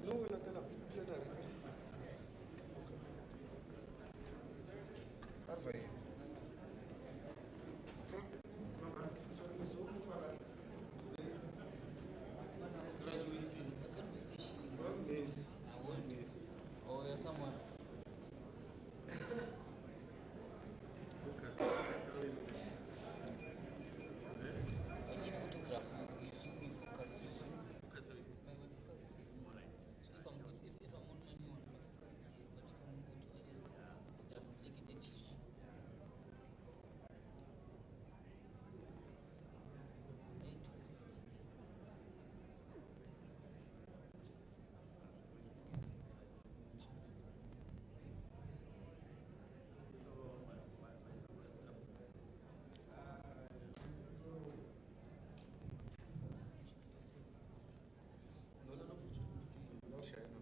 No, we're not plenary. Arvai. Graduating. One miss. One miss. Oh, you're someone. I did photograph. You zoom, you focus, you zoom. My focus is here. So if I'm on my new one, my focus is here. But if I'm going to, I just take it and No share, no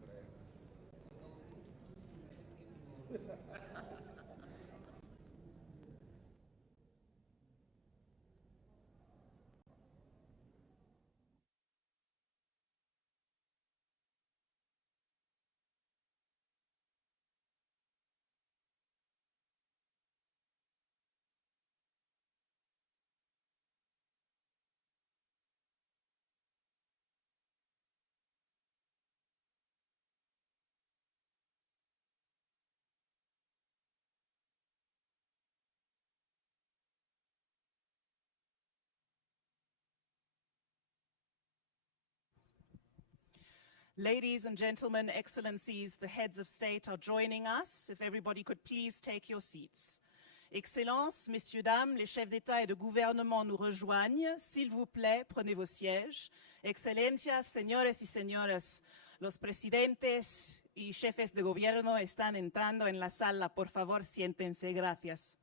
Ladies and gentlemen, excellencies, the heads of state are joining us. If everybody could please take your seats. Excellences, messieurs, dames, les chefs d'État et de gouvernement nous rejoignent. S'il vous plaît, prenez vos sièges. Excelencias, señores y señoras, los presidentes y jefes de gobierno están entrando en la sala. Por favor, siéntense. Gracias.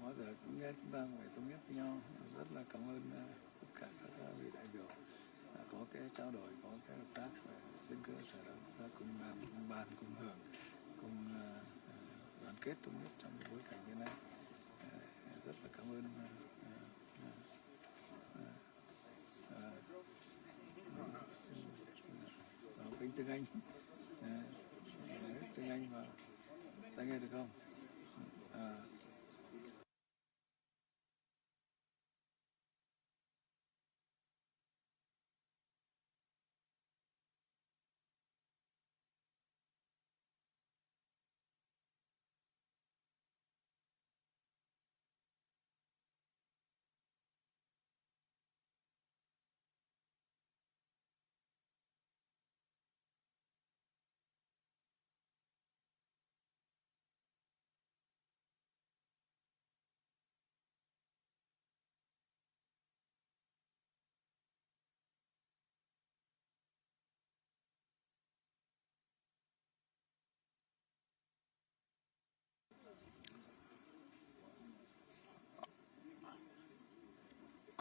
Bao giờ cũng nghe chúng ta phải thống nhất với nhau. Rất là cảm ơn tất cả các vị đại biểu đã có cái trao đổi, có cái hợp tác và trên cơ sở đó chúng ta cùng làm, cùng bàn, cùng hưởng, cùng đoàn kết thống nhất trong cái bối cảnh như này. Rất là cảm ơn kính tiếng Anh, tiếng Anh và ta nghe được không?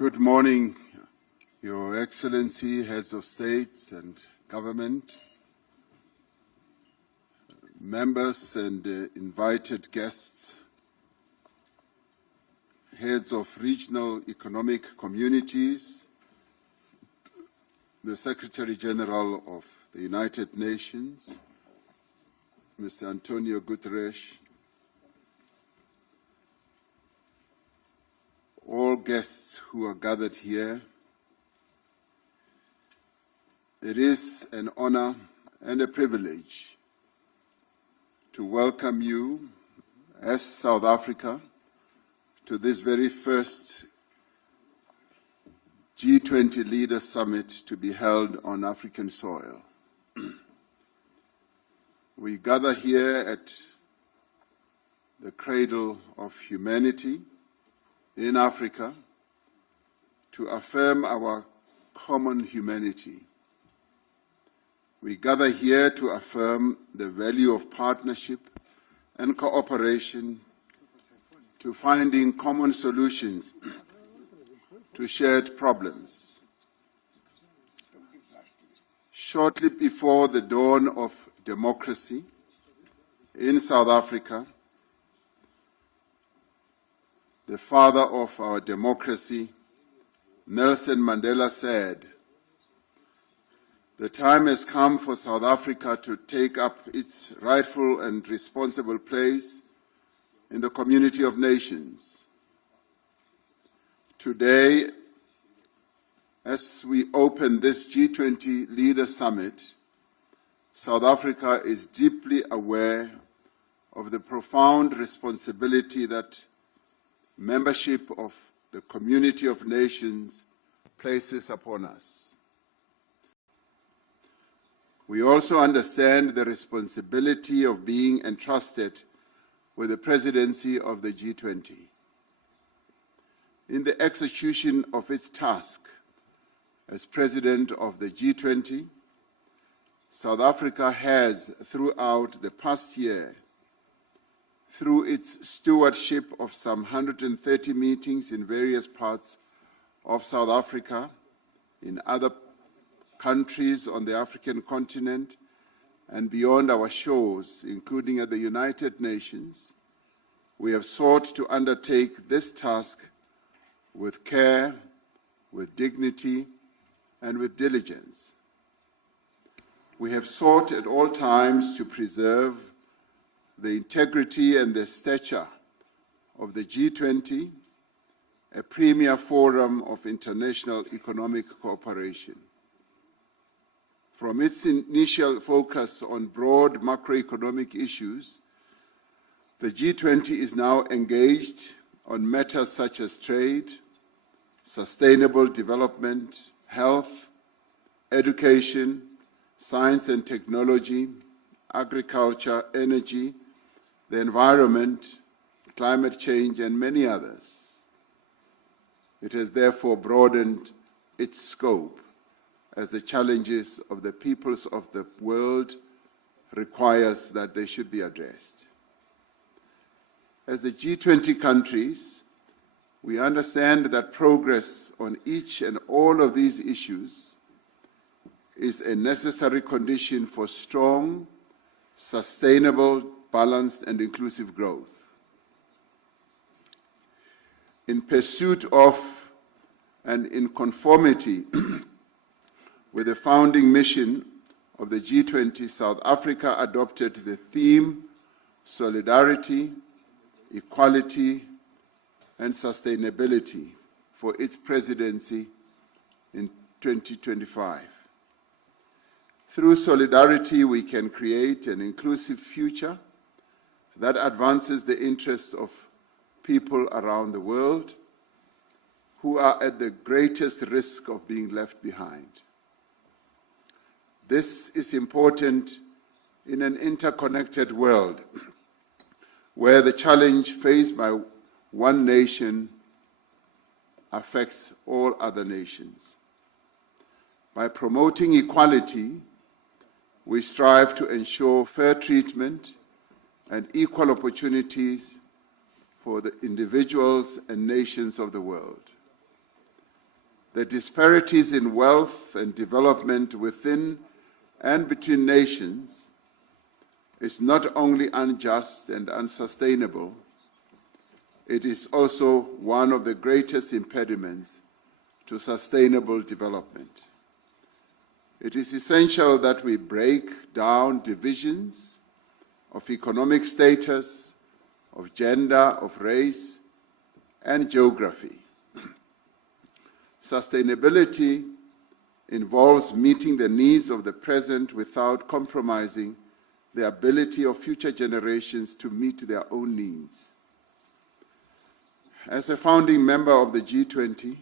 Good morning, Your Excellency, Heads of State and Government, members and invited guests, heads of regional economic communities, the Secretary General of the United Nations, Mr. Antonio Guterres, all guests who are gathered here. It is an honor and a privilege to welcome you as South Africa to this very first G20 Leaders Summit to be held on African soil. We gather here at the cradle of humanity in Africa to affirm our common humanity. We gather here to affirm the value of partnership and cooperation to finding common solutions to shared problems. Shortly before the dawn of democracy in South Africa, the father of our democracy, Nelson Mandela, said, "The time has come for South Africa to take up its rightful and responsible place in the community of nations." Today, as we open this G20 Leader Summit, South Africa is deeply aware of the profound responsibility that membership of the community of nations places upon us. We also understand the responsibility of being entrusted with the presidency of the G20. In the execution of its task as president of the G20, South Africa has, throughout the past year, through its stewardship of some 130 meetings in various parts of South Africa, in other countries on the African continent, and beyond our shores, including at the United Nations, we have sought to undertake this task with care, with dignity, and with diligence. We have sought at all times to preserve the integrity and the stature of the G20, a premier forum of international economic cooperation. From its initial focus on broad macroeconomic issues, the G20 is now engaged on matters such as trade, sustainable development, health, education, science and technology, agriculture, energy, the environment, climate change, and many others. It has therefore broadened its scope as the challenges of the peoples of the world requires that they should be addressed. As the G20 countries, we understand that progress on each and all of these issues is a necessary condition for strong, sustainable, balanced, and inclusive growth. In pursuit of and in conformity with the founding mission of the G20, South Africa adopted the theme Solidarity, Equality, and Sustainability for its presidency in 2025. Through solidarity, we can create an inclusive future that advances the interests of people around the world who are at the greatest risk of being left behind. This is important in an interconnected world where the challenge faced by one nation affects all other nations. By promoting equality, we strive to ensure fair treatment and equal opportunities for the individuals and nations of the world. The disparities in wealth and development within and between nations is not only unjust and unsustainable, it is also one of the greatest impediments to sustainable development. It is essential that we break down divisions of economic status, of gender, of race, and geography. Sustainability involves meeting the needs of the present without compromising the ability of future generations to meet their own needs. As a founding member of the G20,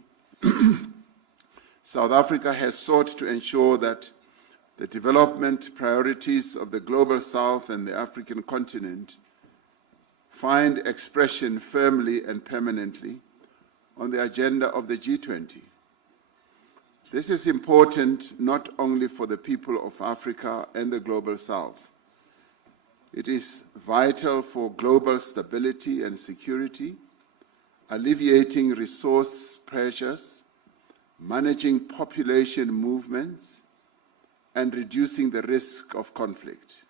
South Africa has sought to ensure that the development priorities of the Global South and the African continent find expression firmly and permanently on the agenda of the G20. This is important not only for the people of Africa and the Global South. It is vital for global stability and security, alleviating resource pressures, managing population movements, and reducing the risk of conflict.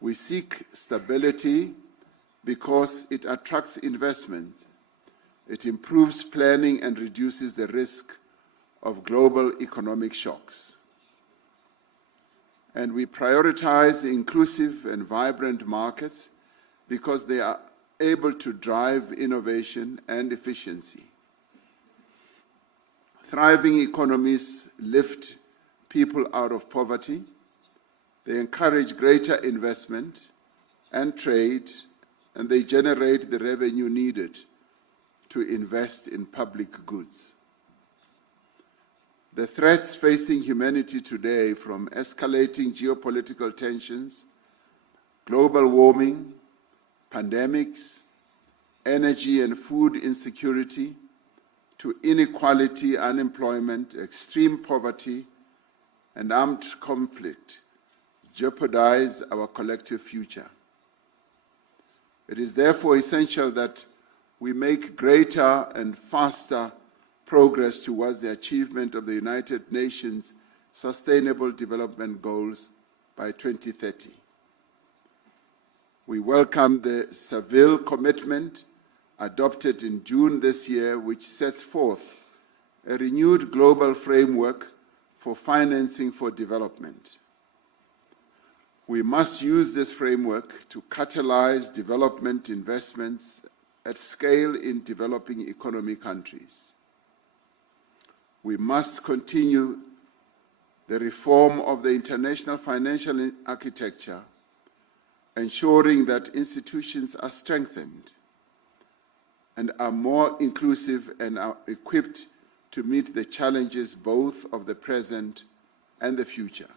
We seek stability because it attracts investment, it improves planning and reduces the risk of global economic shocks. And we prioritize inclusive and vibrant markets because they are able to drive innovation and efficiency. Thriving economies lift people out of poverty. They encourage greater investment and trade, and they generate the revenue needed to invest in public goods. The threats facing humanity today, from escalating geopolitical tensions, global warming, pandemics, energy and food insecurity, to inequality, unemployment, extreme poverty, and armed conflict, jeopardize our collective future. It is therefore essential that we make greater and faster progress towards the achievement of the United Nations Sustainable Development Goals by 2030. We welcome the Seville Commitment adopted in June this year, which sets forth a renewed global framework for financing for development. We must use this framework to catalyze development investments at scale in developing economy countries. We must continue the reform of the international financial architecture, ensuring that institutions are strengthened and are more inclusive and are equipped to meet the challenges both of the present and the future.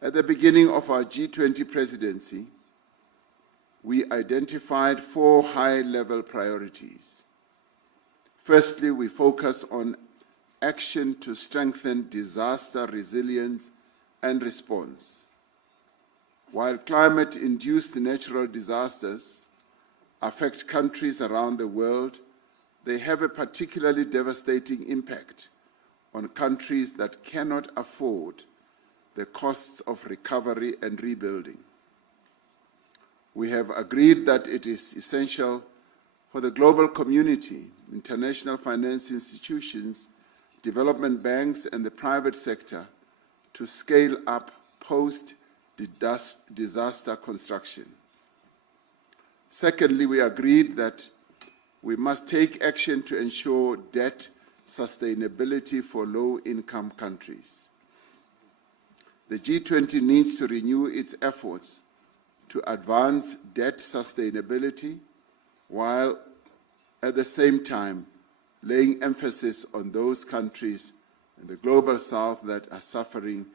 At the beginning of our G20 presidency, we identified 4 high-level priorities. Firstly, we focus on action to strengthen disaster resilience and response. While climate-induced natural disasters affect countries around the world, they have a particularly devastating impact on countries that cannot afford the costs of recovery and rebuilding. We have agreed that it is essential for the global community, international finance institutions, development banks, and the private sector to scale up post-disaster construction. Secondly, we agreed that we must take action to ensure debt sustainability for low-income countries. The G20 needs to renew its efforts to advance debt sustainability while at the same time laying emphasis on those countries in the global south that are suffering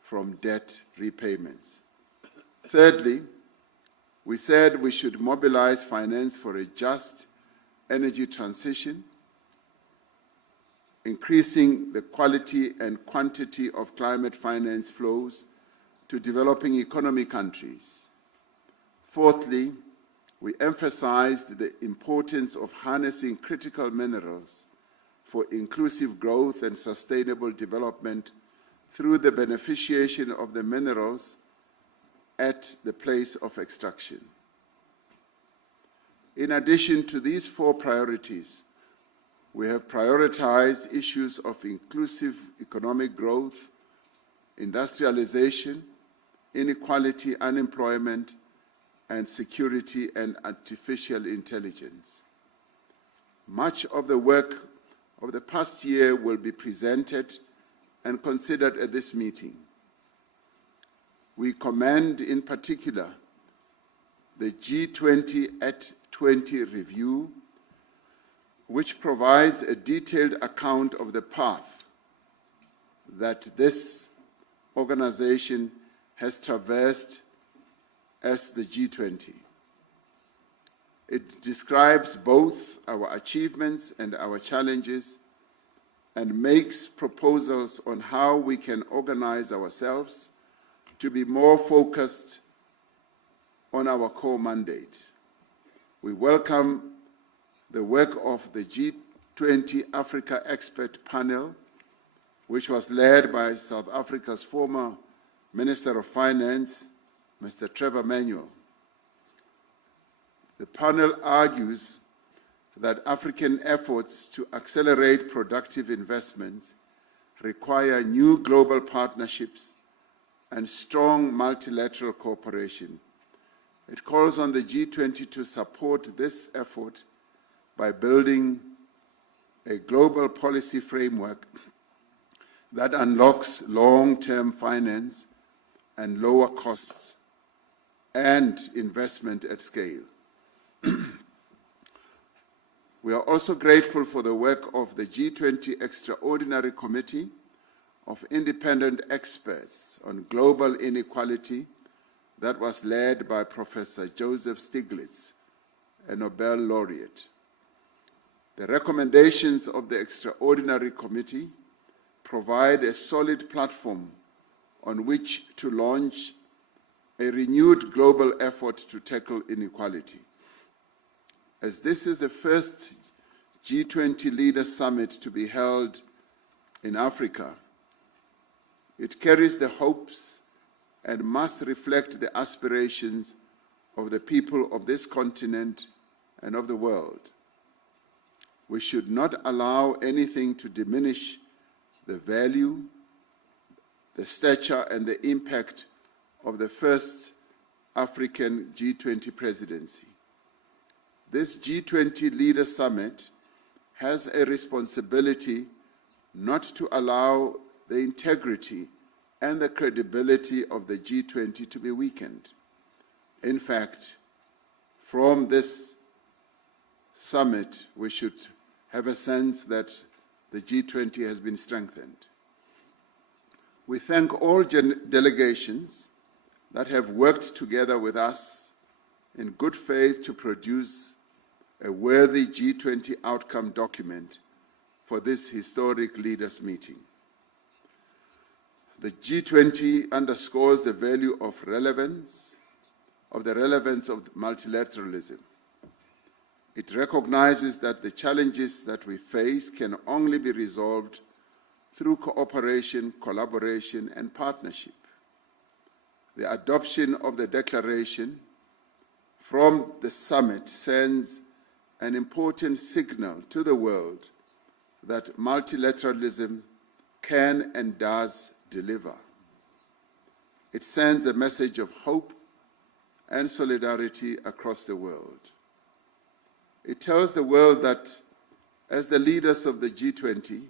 from debt repayments. Thirdly, we said we should mobilize finance for a just energy transition, increasing the quality and quantity of climate finance flows to developing economy countries. Fourthly, we emphasized the importance of harnessing critical minerals for inclusive growth and sustainable development through the beneficiation of the minerals at the place of extraction. In addition to these four priorities, we have prioritized issues of inclusive economic growth, industrialization, inequality, unemployment, and security and artificial intelligence. Much of the work of the past year will be presented and considered at this meeting. We commend in particular the G20 at 20 review, which provides a detailed account of the path that this organization has traversed as the G20. It describes both our achievements and our challenges and makes proposals on how we can organize ourselves to be more focused on our core mandate. We welcome the work of the G20 Africa Expert Panel, which was led by South Africa's former Minister of Finance, Mr. Trevor Manuel. The panel argues that African efforts to accelerate productive investments require new global partnerships and strong multilateral cooperation. It calls on the G20 to support this effort by building a global policy framework that unlocks long-term finance and lower costs and investment at scale. We are also grateful for the work of the G20 Extraordinary Committee of Independent Experts on Global Inequality that was led by Professor Joseph Stiglitz, a Nobel laureate. The recommendations of the Extraordinary Committee provide a solid platform on which to launch a renewed global effort to tackle inequality. As this is the first G20 Leaders Summit to be held in Africa, it carries the hopes and must reflect the aspirations of the people of this continent and of the world. We should not allow anything to diminish the value, the stature, and the impact of the first African G20 presidency. This G20 Leaders Summit has a responsibility not to allow the integrity and the credibility of the G20 to be weakened. In fact, from this summit, we should have a sense that the G20 has been strengthened. We thank all delegations that have worked together with us in good faith to produce a worthy G20 outcome document for this historic leaders' meeting. The G20 underscores the value of the relevance of multilateralism. It recognizes that the challenges that we face can only be resolved through cooperation, collaboration, and partnership. The adoption of the declaration from the summit sends an important signal to the world that multilateralism can and does deliver. It sends a message of hope and solidarity across the world. It tells the world that as the leaders of the G20,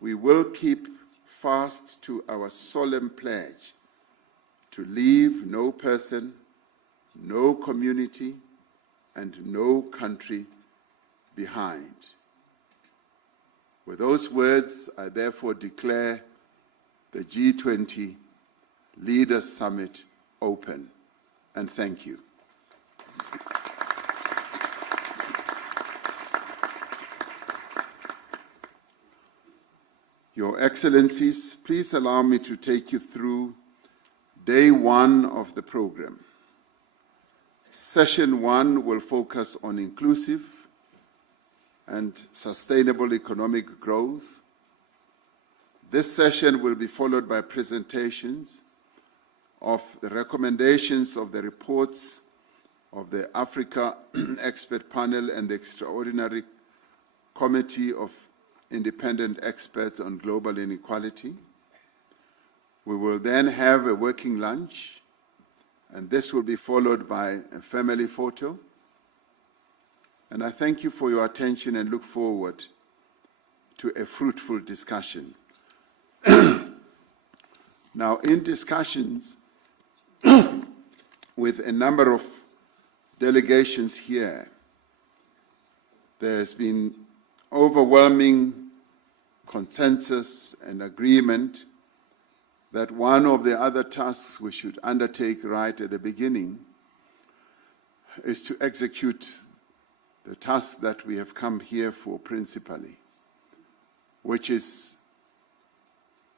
we will keep fast to our solemn pledge to leave no person, no community, and no country behind. With those words, I therefore declare the G20 Leaders Summit open, and thank you. Your Excellencies, please allow me to take you through day one of the program. Session one will focus on inclusive and sustainable economic growth. This session will be followed by presentations of the recommendations of the reports of the Africa Expert Panel and the Extraordinary Committee of Independent Experts on Global Inequality. We will then have a working lunch, and this will be followed by a family photo. And I thank you for your attention and look forward to a fruitful discussion. Now, in discussions with a number of delegations here, there has been overwhelming consensus and agreement that one of the other tasks we should undertake right at the beginning is to execute the task that we have come here for principally, which is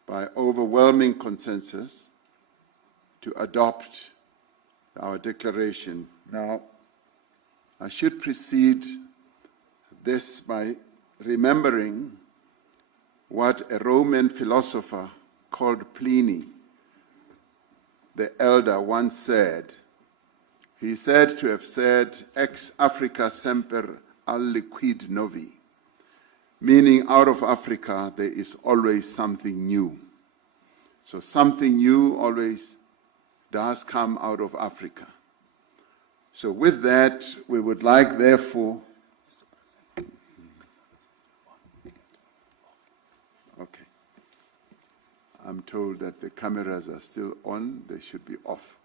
by overwhelming consensus to adopt our declaration. Now, I should precede this by remembering what a Roman philosopher called Pliny, the elder, once said. He said to have said, ex Africa semper aliquid novi, meaning out of Africa there is always something new. So something new always does come out of Africa. So with that, we would like, therefore, okay. I'm told that the cameras are still on, they should be off.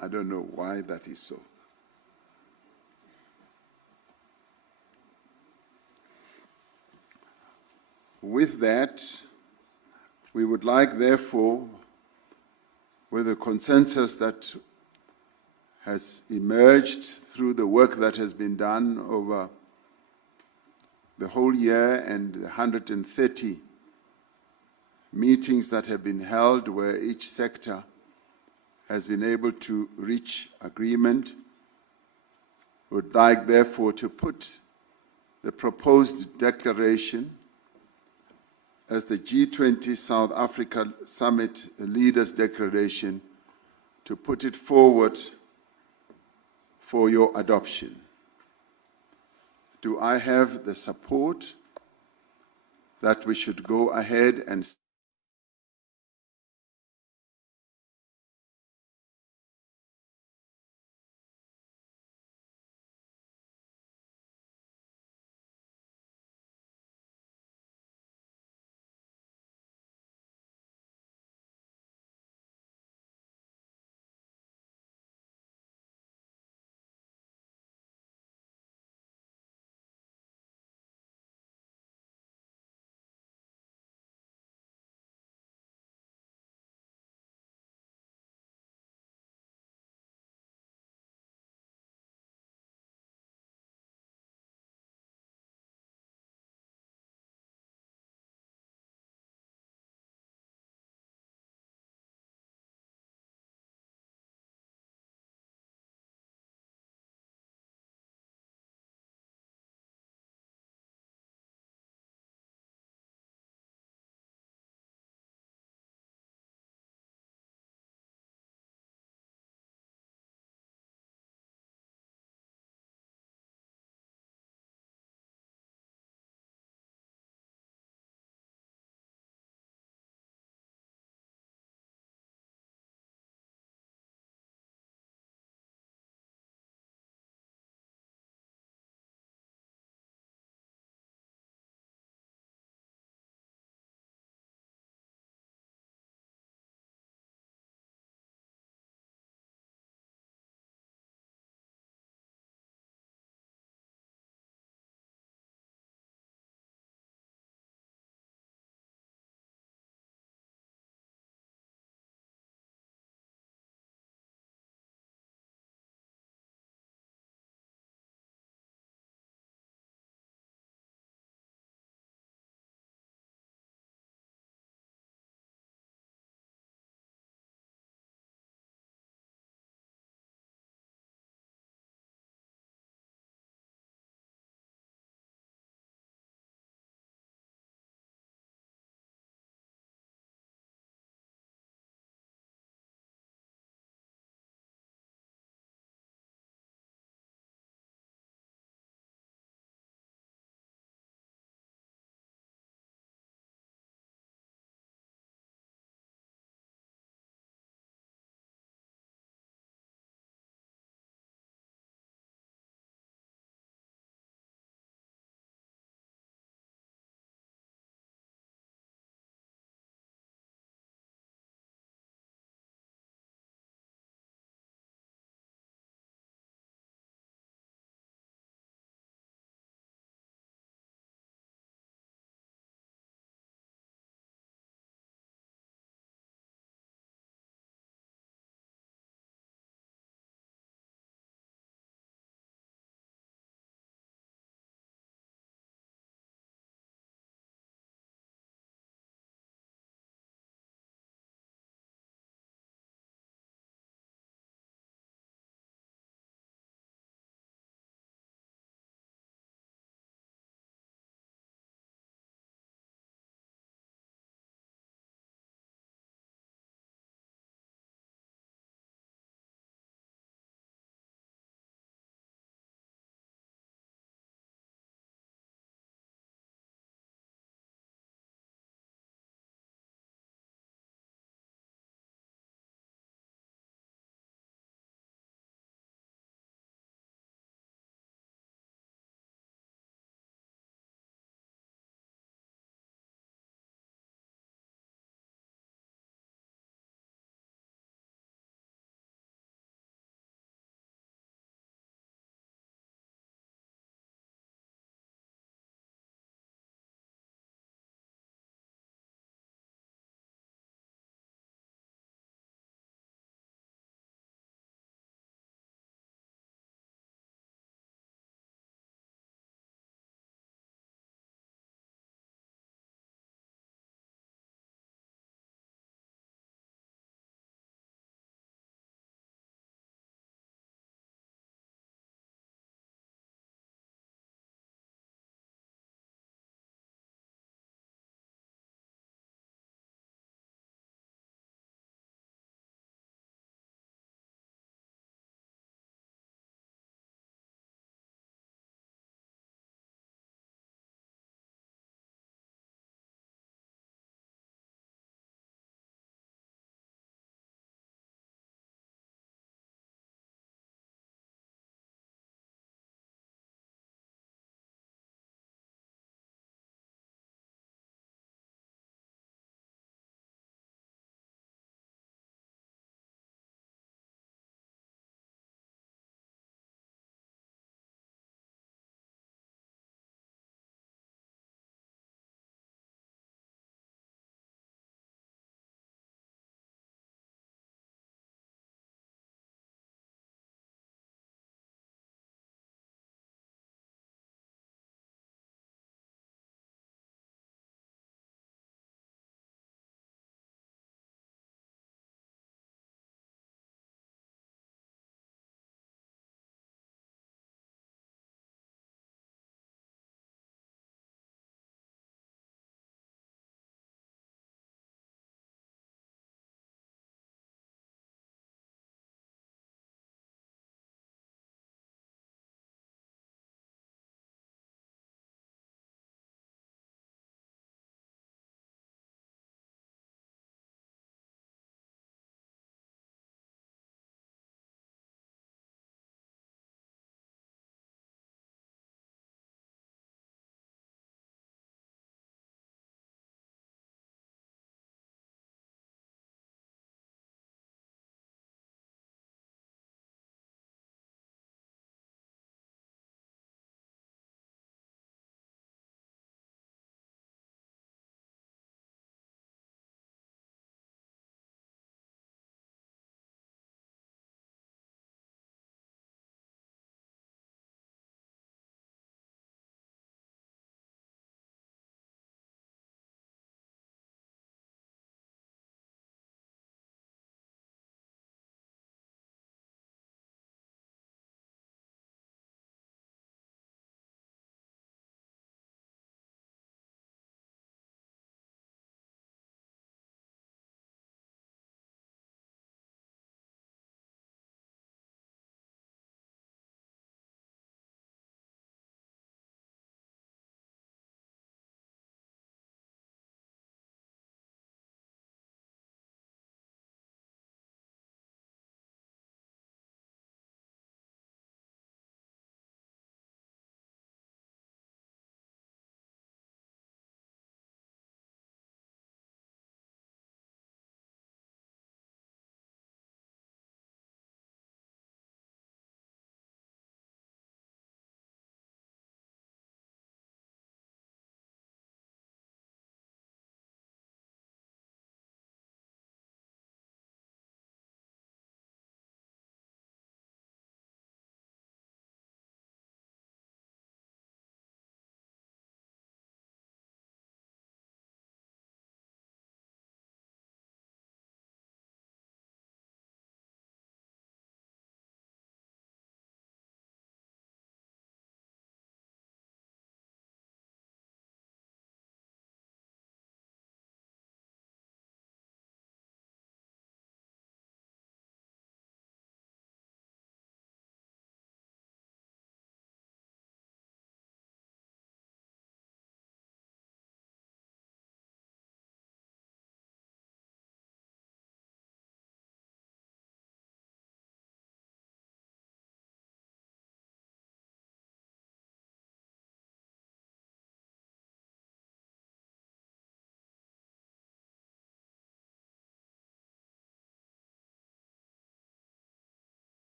I don't know why that is so. With that, we would like, therefore, with the consensus that has emerged through the work that has been done over the whole year and the 130 meetings that have been held where each sector has been able to reach agreement, would like, therefore, to put the proposed declaration as the G20 South Africa Summit Leaders Declaration, to put it forward for your adoption. Do I have the support that we should go ahead and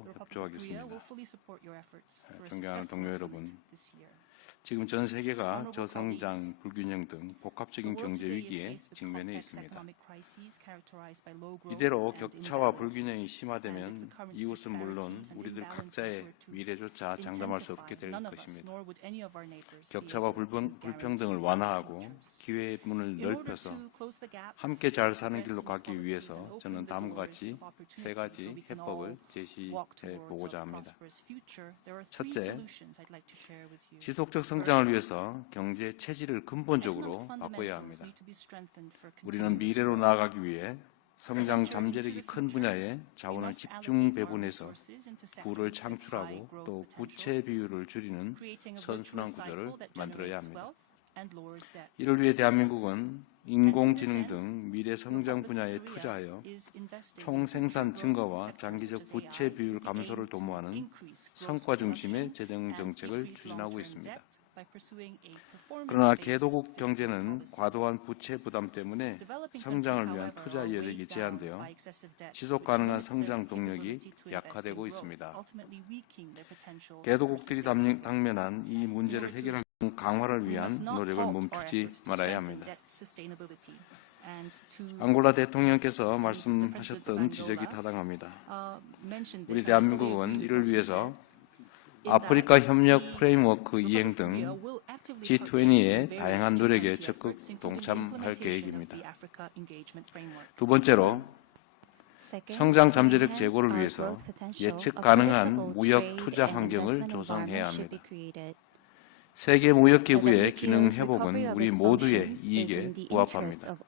협조하겠습니다. 존경하는 동료 여러분, 지금 전 세계가 저성장, 불균형 등 복합적인 경제 위기에 직면해 있습니다. 이대로 격차와 불균형이 심화되면 이웃은 물론 우리들 각자의 미래조차 장담할 수 없게 될 것입니다. 격차와 불평등을 완화하고 기회의 문을 넓혀서 함께 잘 사는 길로 가기 위해서 저는 다음과 같이 세 가지 해법을 제시해 보고자 합니다. 첫째, 지속적 성장을 위해서 경제 체질을 근본적으로 바꿔야 합니다. 우리는 미래로 나아가기 위해 성장 잠재력이 큰 분야에 자원을 집중 배분해서 부를 창출하고 또 부채 비율을 줄이는 선순환 구조를 만들어야 합니다. 이를 위해 대한민국은 인공지능 등 미래 성장 분야에 투자하여 총생산 증가와 장기적 부채 비율 감소를 도모하는 성과 중심의 재정 정책을 추진하고 있습니다. 그러나 개도국 경제는 과도한 부채 부담 때문에 성장을 위한 투자 여력이 제한되어 지속 가능한 성장 동력이 약화되고 있습니다. 개도국들이 당면한 이 문제를 해결하기 위한 강화를 위한 노력을 멈추지 말아야 합니다. 앙골라 대통령께서 말씀하셨던 지적이 타당합니다. 우리 대한민국은 이를 위해서 아프리카 협력 프레임워크 이행 등 G20의 다양한 노력에 적극 동참할 계획입니다. 두 번째로, 성장 잠재력 제고를 위해서 예측 가능한 무역 투자 환경을 조성해야 합니다. 세계 무역기구의 기능 회복은 우리 모두의 이익에 부합합니다.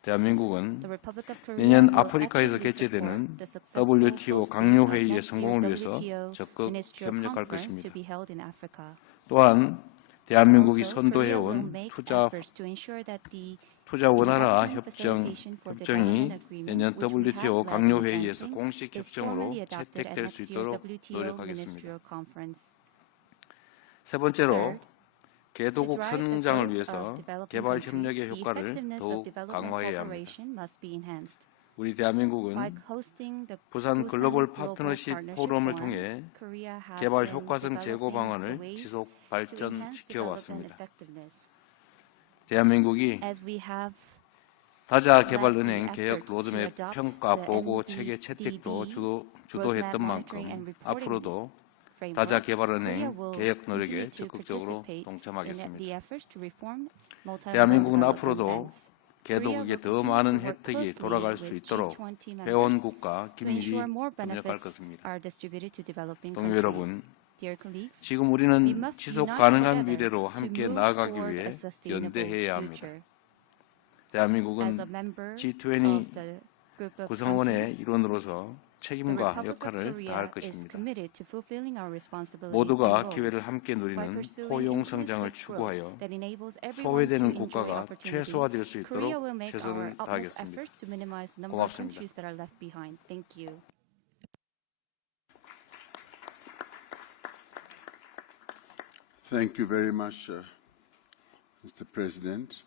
대한민국은 내년 아프리카에서 개최되는 WTO 강요회의의 성공을 위해서 적극 협력할 것입니다. 또한 대한민국이 선도해온 투자 원활화 협정이 내년 WTO 강요회의에서 공식 협정으로 채택될 수 있도록 노력하겠습니다. 세 번째로, 개도국 성장을 위해서 개발 협력의 효과를 더욱 강화해야 합니다. 우리 대한민국은 부산 글로벌 파트너십 포럼을 통해 개발 효과성 제고 방안을 지속 발전시켜 왔습니다. 대한민국이 다자개발은행 개혁 로드맵 평가 보고 체계 채택도 주도했던 만큼 앞으로도 다자개발은행 개혁 노력에 적극적으로 동참하겠습니다. 대한민국은 앞으로도 개도국에 더 많은 혜택이 돌아갈 수 있도록 회원국과 긴밀히 협력할 것입니다. 동료 여러분, 지금 우리는 지속 가능한 미래로 함께 나아가기 위해 연대해야 합니다. 대한민국은 G20 구성원의 일원으로서 책임과 역할을 다할 것입니다. 모두가 기회를 함께 누리는 포용 성장을 추구하여 소외되는 국가가 최소화될 수 있도록 최선을 다하겠습니다. 고맙습니다. Thank you very much, Mr. President.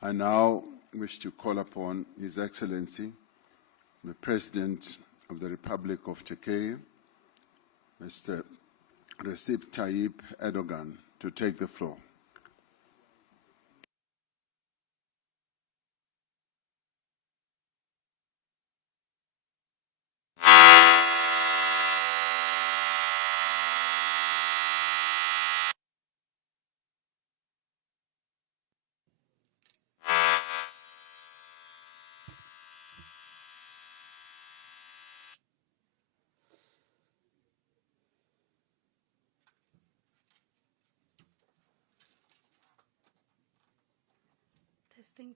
I now wish to call upon His Excellency, the President of the Republic of Turkey, Mr. Recep Tayyip Erdogan, to take the floor.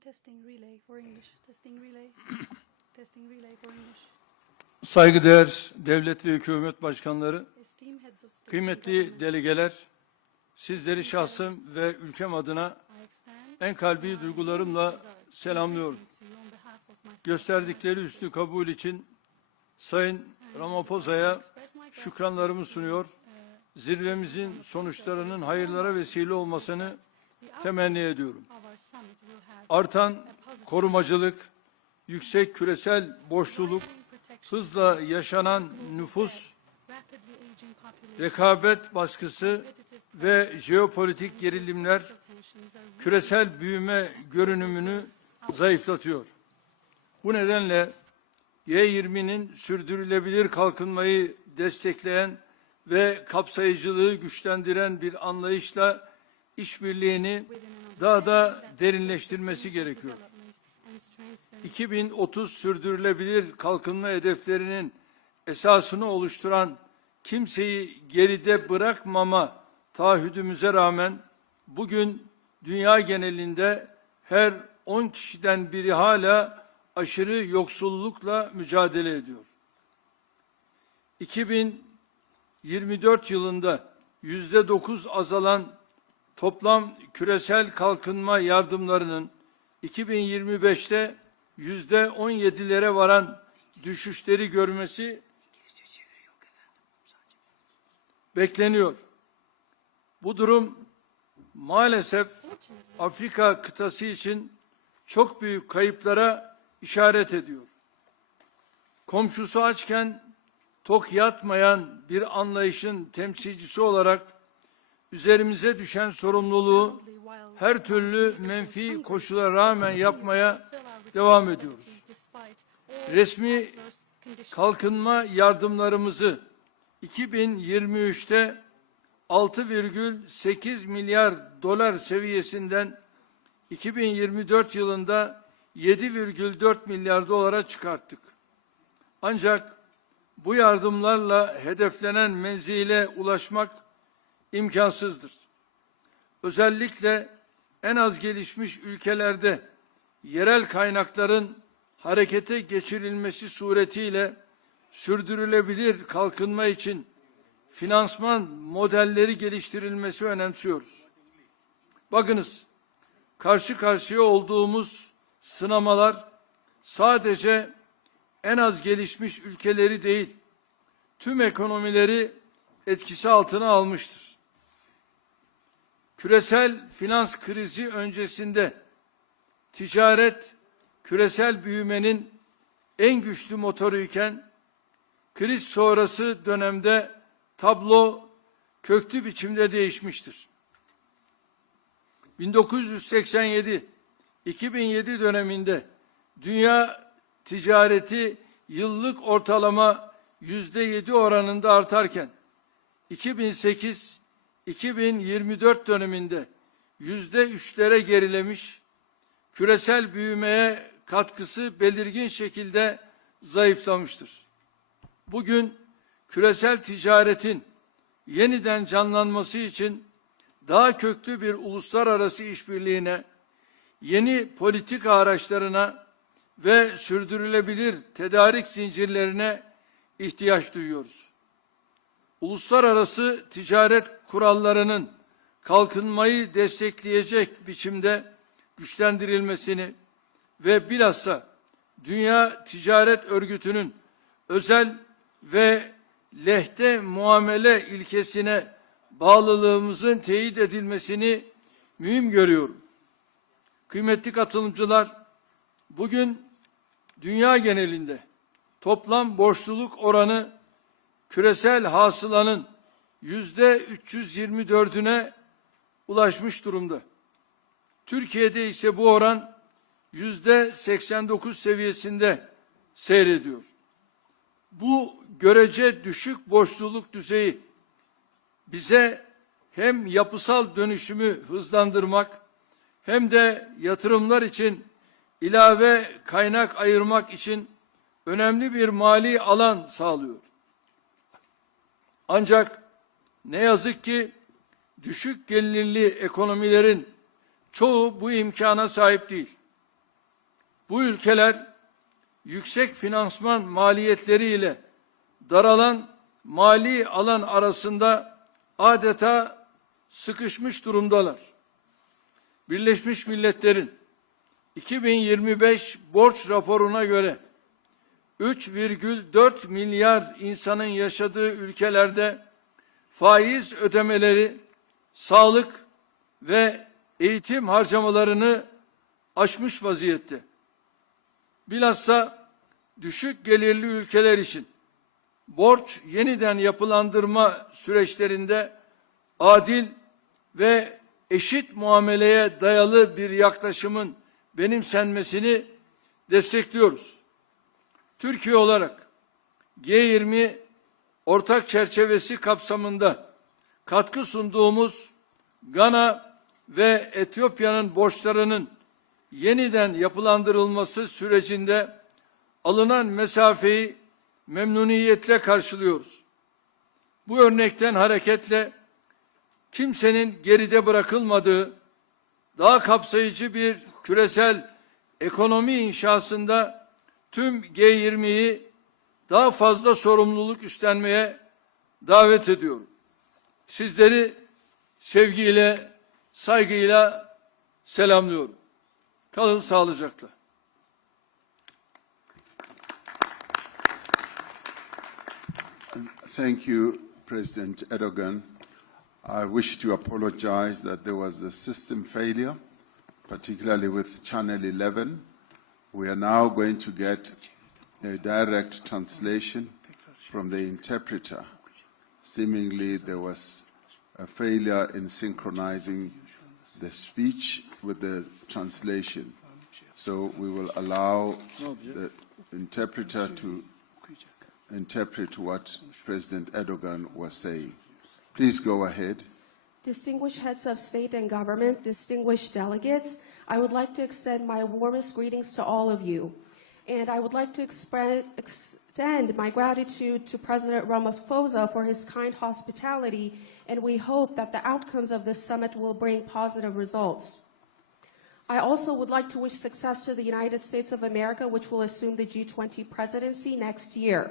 Testing relay for English. Testing relay. Testing relay for English. Saygıdeğer devlet ve hükümet başkanları, Esteemed heads of state kıymetli delegeler, sizleri şahsım ve ülkem adına en kalbi duygularımla selamlıyorum. Gösterdikleri üstü kabul için Sayın Ramaphosa'ya şükranlarımı sunuyor. Zirvemizin sonuçlarının hayırlara vesile olmasını temenni ediyorum. Artan korumacılık, yüksek küresel borçluluk hızla yaşanan nüfus, rekabet baskısı ve jeopolitik gerilimler küresel büyüme görünümünü zayıflatıyor. Bu nedenle G20'nin sürdürülebilir kalkınmayı destekleyen ve kapsayıcılığı güçlendiren bir anlayışla işbirliğini daha da derinleştirmesi gerekiyor. 2030 sürdürülebilir kalkınma hedeflerinin esasını oluşturan kimseyi geride bırakmama taahhüdümüze rağmen bugün dünya genelinde her 10 kişiden biri hala aşırı yoksullukla mücadele ediyor. 2024 yılında %9 azalan toplam küresel kalkınma yardımlarının 2025'te %17'lere varan düşüşleri görmesi bekleniyor. Bu durum maalesef Afrika kıtası için çok büyük kayıplara işaret ediyor. Komşusu açken tok yatmayan bir anlayışın temsilcisi olarak üzerimize düşen sorumluluğu her türlü menfi koşula rağmen yapmaya devam ediyoruz. Resmi kalkınma yardımlarımızı 2023'te 6,8 milyar dolar seviyesinden 2024 yılında 7,4 milyar dolara çıkarttık. Ancak bu yardımlarla hedeflenen menzile ulaşmak imkansızdır. Özellikle en az gelişmiş ülkelerde yerel kaynakların harekete geçirilmesi suretiyle sürdürülebilir kalkınma için finansman modelleri geliştirilmesi önemsiyoruz. Bakınız, karşı karşıya olduğumuz sınamalar sadece en az gelişmiş ülkeleri değil, tüm ekonomileri etkisi altına almıştır. Küresel finans krizi öncesinde ticaret küresel büyümenin en güçlü motoruyken kriz sonrası dönemde tablo köklü biçimde değişmiştir. 1987-2007 döneminde dünya ticareti yıllık ortalama %7 oranında artarken 2008-2024 döneminde %3'lere gerilemiş, küresel büyümeye katkısı belirgin şekilde zayıflamıştır. Bugün küresel ticaretin yeniden canlanması için daha köklü bir uluslararası işbirliğine, yeni politika araçlarına ve sürdürülebilir tedarik zincirlerine ihtiyaç duyuyoruz. Uluslararası ticaret kurallarının kalkınmayı destekleyecek biçimde güçlendirilmesini ve bilhassa Dünya Ticaret Örgütü'nün özel ve lehte muamele ilkesine bağlılığımızın teyit edilmesini mühim görüyorum. Kıymetli katılımcılar, bugün dünya genelinde toplam borçluluk oranı küresel hasılanın %324'üne ulaşmış durumda. Türkiye'de ise bu oran %89 seviyesinde seyrediyor. Bu görece düşük borçluluk düzeyi bize hem yapısal dönüşümü hızlandırmak hem de yatırımlar için ilave kaynak ayırmak için önemli bir mali alan sağlıyor. Ancak ne yazık ki düşük gelirli ekonomilerin çoğu bu imkana sahip değil. Bu ülkeler yüksek finansman maliyetleriyle daralan mali alan arasında adeta sıkışmış durumdalar. Birleşmiş Milletler'in 2025 borç raporuna göre 3,4 milyar insanın yaşadığı ülkelerde faiz ödemeleri, sağlık ve eğitim harcamalarını aşmış vaziyette. Bilhassa düşük gelirli ülkeler için borç yeniden yapılandırma süreçlerinde adil ve eşit muameleye dayalı bir yaklaşımın benimsenmesini destekliyoruz. Türkiye olarak G20 ortak çerçevesi kapsamında katkı sunduğumuz Gana ve Etiyopya'nın borçlarının yeniden yapılandırılması sürecinde alınan mesafeyi memnuniyetle karşılıyoruz. Bu örnekten hareketle kimsenin geride bırakılmadığı, daha kapsayıcı bir küresel ekonomi inşasında tüm G20'yi daha fazla sorumluluk üstlenmeye davet ediyorum. Sizleri sevgiyle, saygıyla selamlıyorum. Kalın sağlıcakla. Thank you, President Erdogan. I wish to apologize that there was a system failure, particularly with Channel 11. We are now going to get a direct translation from the interpreter. Seemingly, there was a failure in synchronizing the speech with the translation. So we will allow the interpreter to interpret what President Erdogan was saying. Please go ahead. Distinguished heads of state and government, distinguished delegates, I would like to extend my warmest greetings to all of you. And I would like to extend my gratitude to President Ramaphosa for his kind hospitality, and we hope that the outcomes of this summit will bring positive results. I also would like to wish success to the United States of America, which will assume the G20 presidency next year.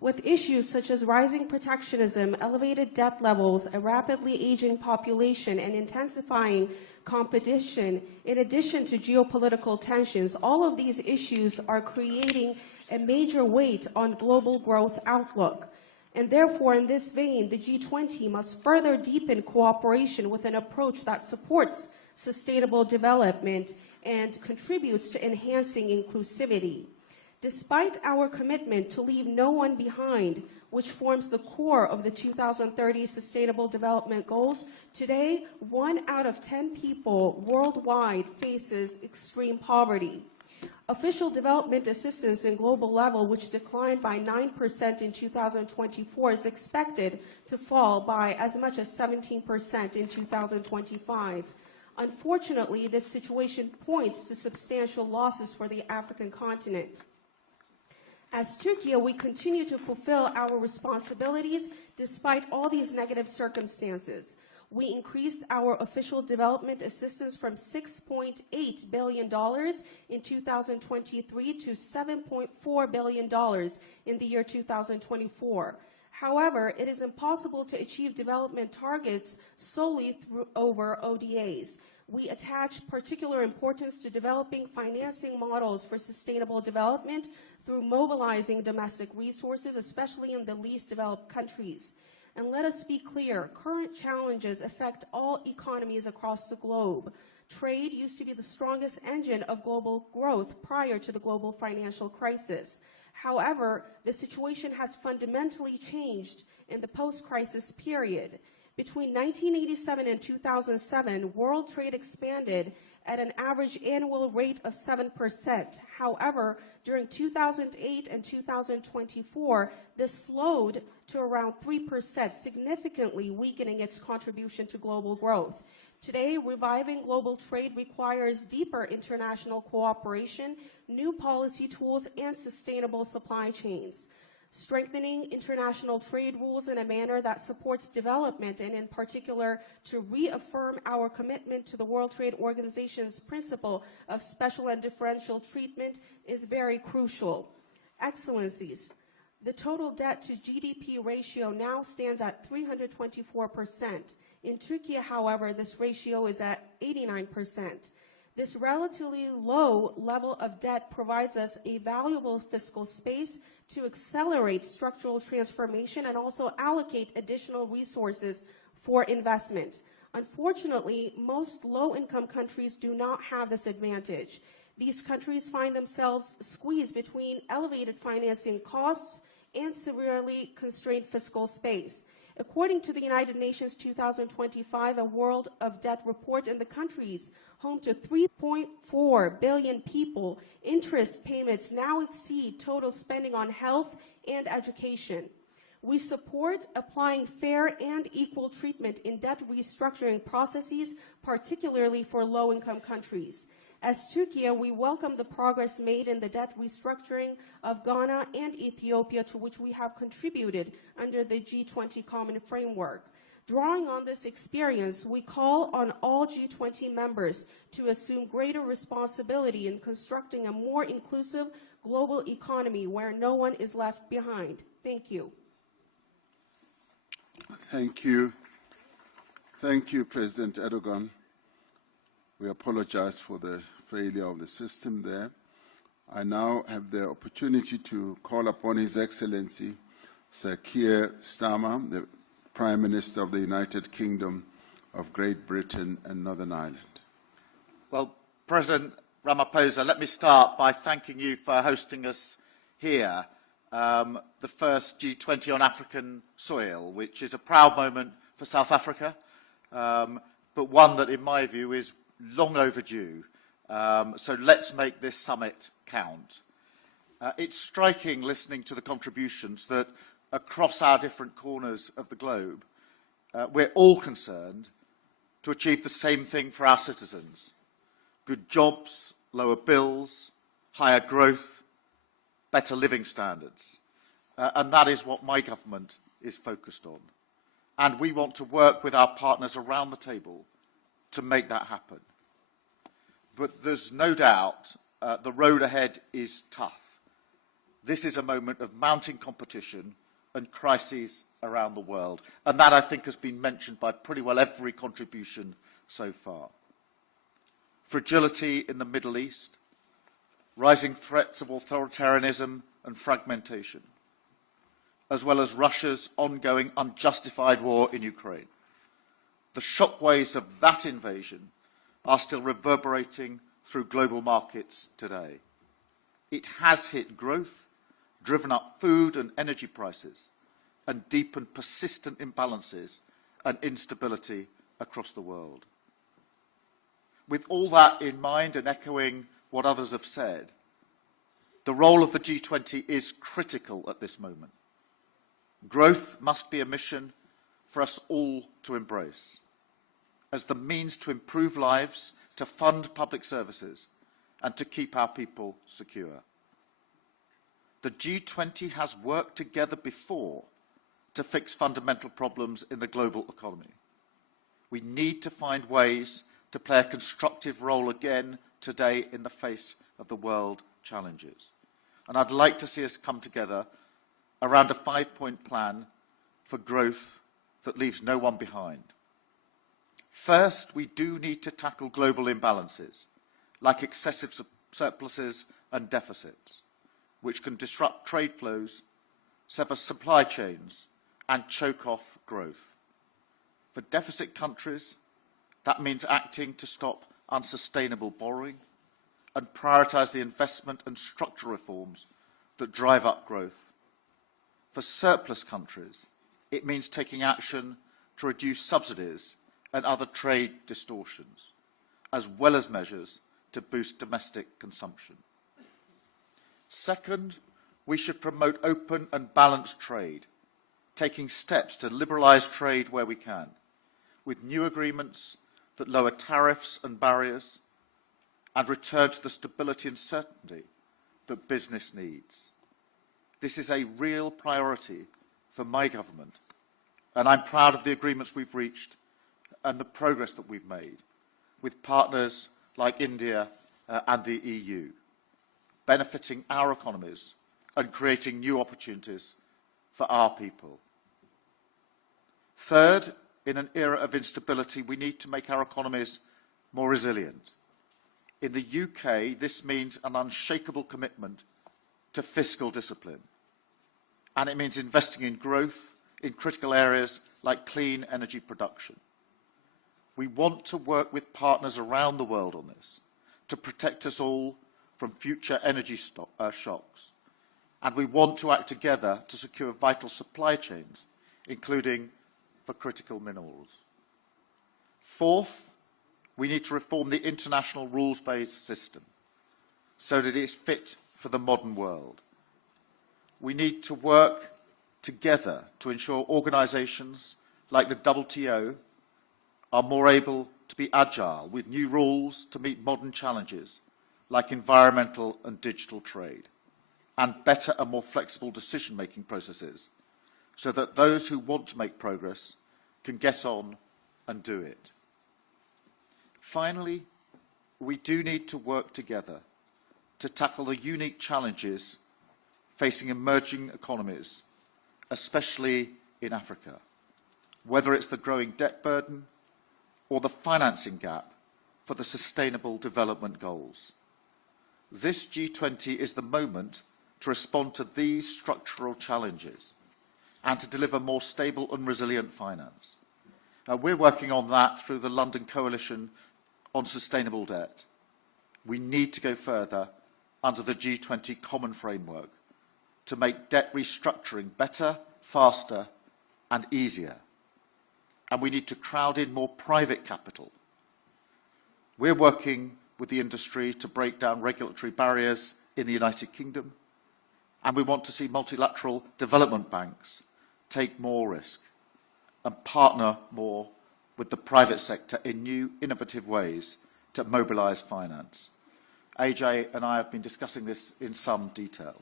With issues such as rising protectionism, elevated debt levels, a rapidly aging population, and intensifying competition, in addition to geopolitical tensions, all of these issues are creating a major weight on global growth outlook. And therefore, in this vein, the G20 must further deepen cooperation with an approach that supports sustainable development and contributes to enhancing inclusivity. Despite our commitment to leave no one behind, which forms the core of the 2030 Sustainable Development Goals, today, 1 out of 10 people worldwide faces extreme poverty. Official development assistance in global level, which declined by 9% in 2024, is expected to fall by as much as 17% in 2025. Unfortunately, this situation points to substantial losses for the African continent. As Turkey, we continue to fulfill our responsibilities despite all these negative circumstances. We increased our official development assistance from $6.8 billion in 2023 to $7.4 billion in the year 2024. However, it is impossible to achieve development targets solely over ODAs. We attach particular importance to developing financing models for sustainable development through mobilizing domestic resources, especially in the least developed countries. And let us be clear, current challenges affect all economies across the globe. Trade used to be the strongest engine of global growth prior to the global financial crisis. However, the situation has fundamentally changed in the post-crisis period. Between 1987 and 2007, world trade expanded at an average annual rate of 7%. However, during 2008 and 2024, this slowed to around 3%, significantly weakening its contribution to global growth. Today, reviving global trade requires deeper international cooperation, new policy tools, and sustainable supply chains. Strengthening international trade rules in a manner that supports development, and in particular to reaffirm our commitment to the World Trade Organization's principle of special and differential treatment, is very crucial. Excellencies, the total debt to GDP ratio now stands at 324%. In Turkey, however, this ratio is at 89%. This relatively low level of debt provides us a valuable fiscal space to accelerate structural transformation and also allocate additional resources for investment. Unfortunately, most low-income countries do not have this advantage. These countries find themselves squeezed between elevated financing costs and severely constrained fiscal space. According to the United Nations 2025 A World of Debt report, in the countries home to 3.4 billion people, interest payments now exceed total spending on health and education. We support applying fair and equal treatment in debt restructuring processes, particularly for low-income countries. As Turkey, we welcome the progress made in the debt restructuring of Ghana and Ethiopia, to which we have contributed under the G20 Common Framework. Drawing on this experience, we call on all G20 members to assume greater responsibility in constructing a more inclusive global economy where no one is left behind. Thank you. Thank you. Thank you, President Erdogan. We apologize for the failure of the system there. I now have the opportunity to call upon His Excellency Sir Keir Starmer, the Prime Minister of the United Kingdom of Great Britain and Northern Ireland. Well, President Ramaphosa, let me start by thanking you for hosting us here, the first G20 on African soil, which is a proud moment for South Africa, but one that, in my view, is long overdue. So let's make this summit count. It's striking, listening to the contributions, that across our different corners of the globe, we're all concerned to achieve the same thing for our citizens: good jobs, lower bills, higher growth, better living standards. And that is what my government is focused on. And we want to work with our partners around the table to make that happen. But there's no doubt the road ahead is tough. This is a moment of mounting competition and crises around the world. And that, I think, has been mentioned by pretty well every contribution so far. Fragility in the Middle East, rising threats of authoritarianism and fragmentation, as well as Russia's ongoing unjustified war in Ukraine. The shockwaves of that invasion are still reverberating through global markets today. It has hit growth, driven up food and energy prices, and deepened persistent imbalances and instability across the world. With all that in mind, and echoing what others have said, the role of the G20 is critical at this moment. Growth must be a mission for us all to embrace, as the means to improve lives, to fund public services, and to keep our people secure. The G20 has worked together before to fix fundamental problems in the global economy. We need to find ways to play a constructive role again today in the face of the world challenges. And I'd like to see us come together around a 5-point plan for growth that leaves no one behind. First, we do need to tackle global imbalances, like excessive surpluses and deficits, which can disrupt trade flows, sever supply chains, and choke off growth. For deficit countries, that means acting to stop unsustainable borrowing and prioritise the investment and structural reforms that drive up growth. For surplus countries, it means taking action to reduce subsidies and other trade distortions, as well as measures to boost domestic consumption. Second, we should promote open and balanced trade, taking steps to liberalise trade where we can, with new agreements that lower tariffs and barriers and return to the stability and certainty that business needs. This is a real priority for my government, and I'm proud of the agreements we've reached and the progress that we've made with partners like India and the EU, benefiting our economies and creating new opportunities for our people. Third, in an era of instability, we need to make our economies more resilient. In the UK, this means an unshakable commitment to fiscal discipline. And it means investing in growth in critical areas like clean energy production. We want to work with partners around the world on this to protect us all from future energy shocks. And we want to act together to secure vital supply chains, including for critical minerals. Fourth, we need to reform the international rules-based system so that it is fit for the modern world. We need to work together to ensure organisations like the WTO are more able to be agile with new rules to meet modern challenges like environmental and digital trade, and better and more flexible decision-making processes so that those who want to make progress can get on and do it. Finally, we do need to work together to tackle the unique challenges facing emerging economies, especially in Africa, whether it's the growing debt burden or the financing gap for the Sustainable Development Goals. This G20 is the moment to respond to these structural challenges and to deliver more stable and resilient finance. We're working on that through the London Coalition on Sustainable Debt. We need to go further under the G20 Common Framework to make debt restructuring better, faster and easier. And we need to crowd in more private capital. We're working with the industry to break down regulatory barriers in the United Kingdom, and we want to see multilateral development banks take more risk and partner more with the private sector in new, innovative ways to mobilise finance. AJ and I have been discussing this in some detail,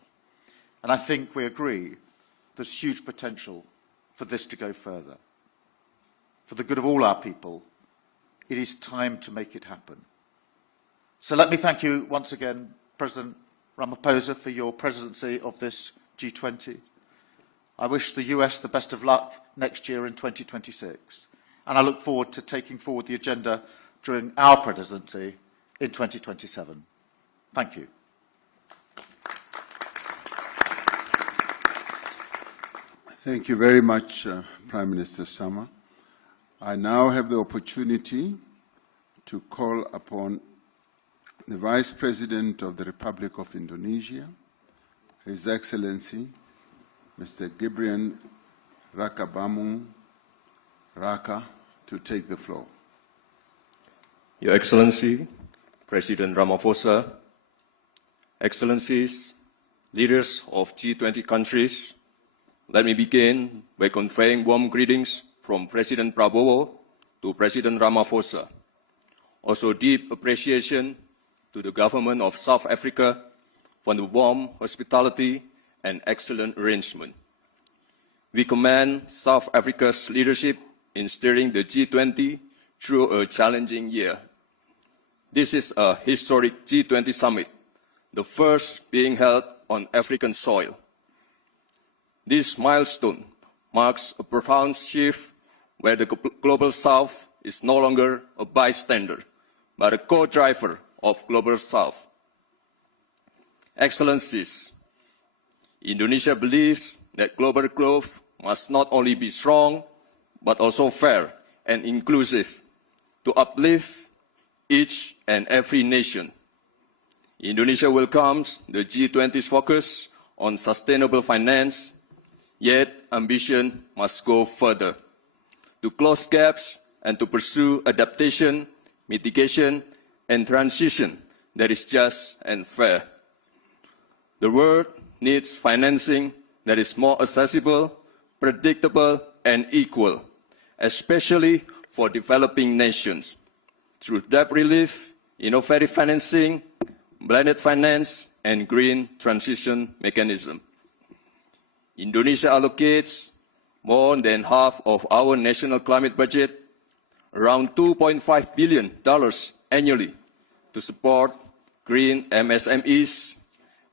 and I think we agree there's huge potential for this to go further. For the good of all our people, it is time to make it happen. So let me thank you once again, President Ramaphosa, for your presidency of this G20. I wish the US the best of luck next year in 2026, and I look forward to taking forward the agenda during our presidency in 2027. Thank you. Thank you very much, Prime Minister Sama. I now have the opportunity to call upon the Vice President of the Republic of Indonesia, His Excellency, Mr. Gibrian Rakabamung Raka, to take the floor. Your Excellency, President Ramaphosa, Excellencies, leaders of G20 countries, let me begin by conveying warm greetings from President Prabowo to President Ramaphosa. Also deep appreciation to the government of South Africa for the warm hospitality and excellent arrangement. We commend South Africa's leadership in steering the G20 through a challenging year. This is a historic G20 summit, the first being held on African soil. This milestone marks a profound shift where the Global South is no longer a bystander, but a co-driver of Global South. Excellencies, Indonesia believes that global growth must not only be strong, but also fair and inclusive to uplift each and every nation. Indonesia welcomes the G20's focus on sustainable finance, yet ambition must go further to close gaps and to pursue adaptation, mitigation, and transition that is just and fair. The world needs financing that is more accessible, predictable, and equal, especially for developing nations, through debt relief, innovative financing, blended finance, and green transition mechanism. Indonesia allocates more than half of our national climate budget, around $2.5 billion annually, to support green MSMEs,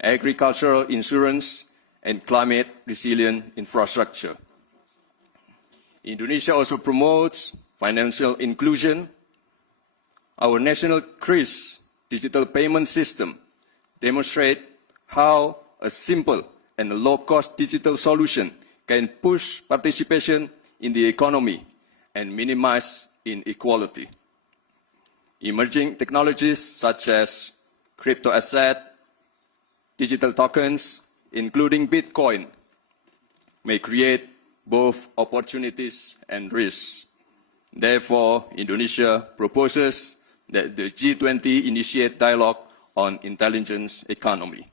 agricultural insurance, and climate-resilient infrastructure. Indonesia also promotes financial inclusion. Our national CRIS digital payment system demonstrates how a simple and a low-cost digital solution can push participation in the economy and minimize inequality. Emerging technologies such as crypto asset, digital tokens, including Bitcoin, may create both opportunities and risks. Therefore, Indonesia proposes that the G20 initiate dialogue on intelligence economy.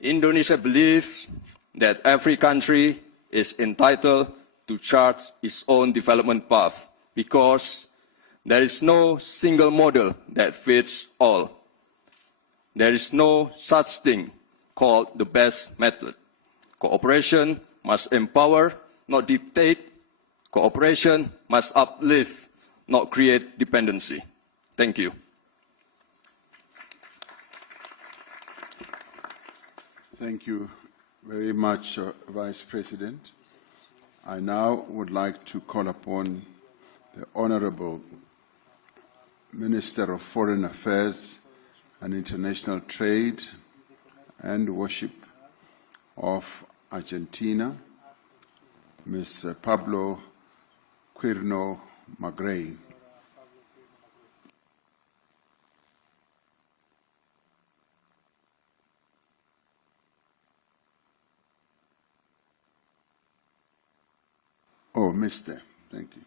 Indonesia believes that every country is entitled to chart its own development path because there is no single model that fits all. There is no such thing called the best method. Cooperation must empower, not dictate. Cooperation must uplift, not create dependency. Thank you. Thank you very much, Vice President. I now would like to call upon the Honorable Minister of Foreign Affairs and International Trade and Worship of Argentina, Ms. Pablo Quirno Magrey. Oh, Mr. Thank you.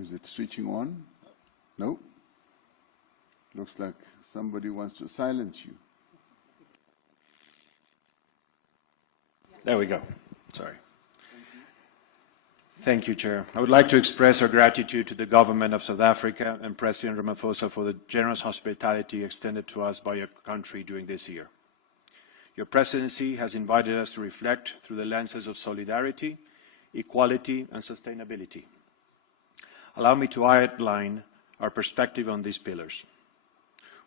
Is it switching on? No? Looks like somebody wants to silence you. There we go. Sorry. Thank you, Chair. I would like to express our gratitude to the government of South Africa and President Ramaphosa for the generous hospitality extended to us by your country during this year. Your presidency has invited us to reflect through the lenses of solidarity, equality, and sustainability. Allow me to outline our perspective on these pillars.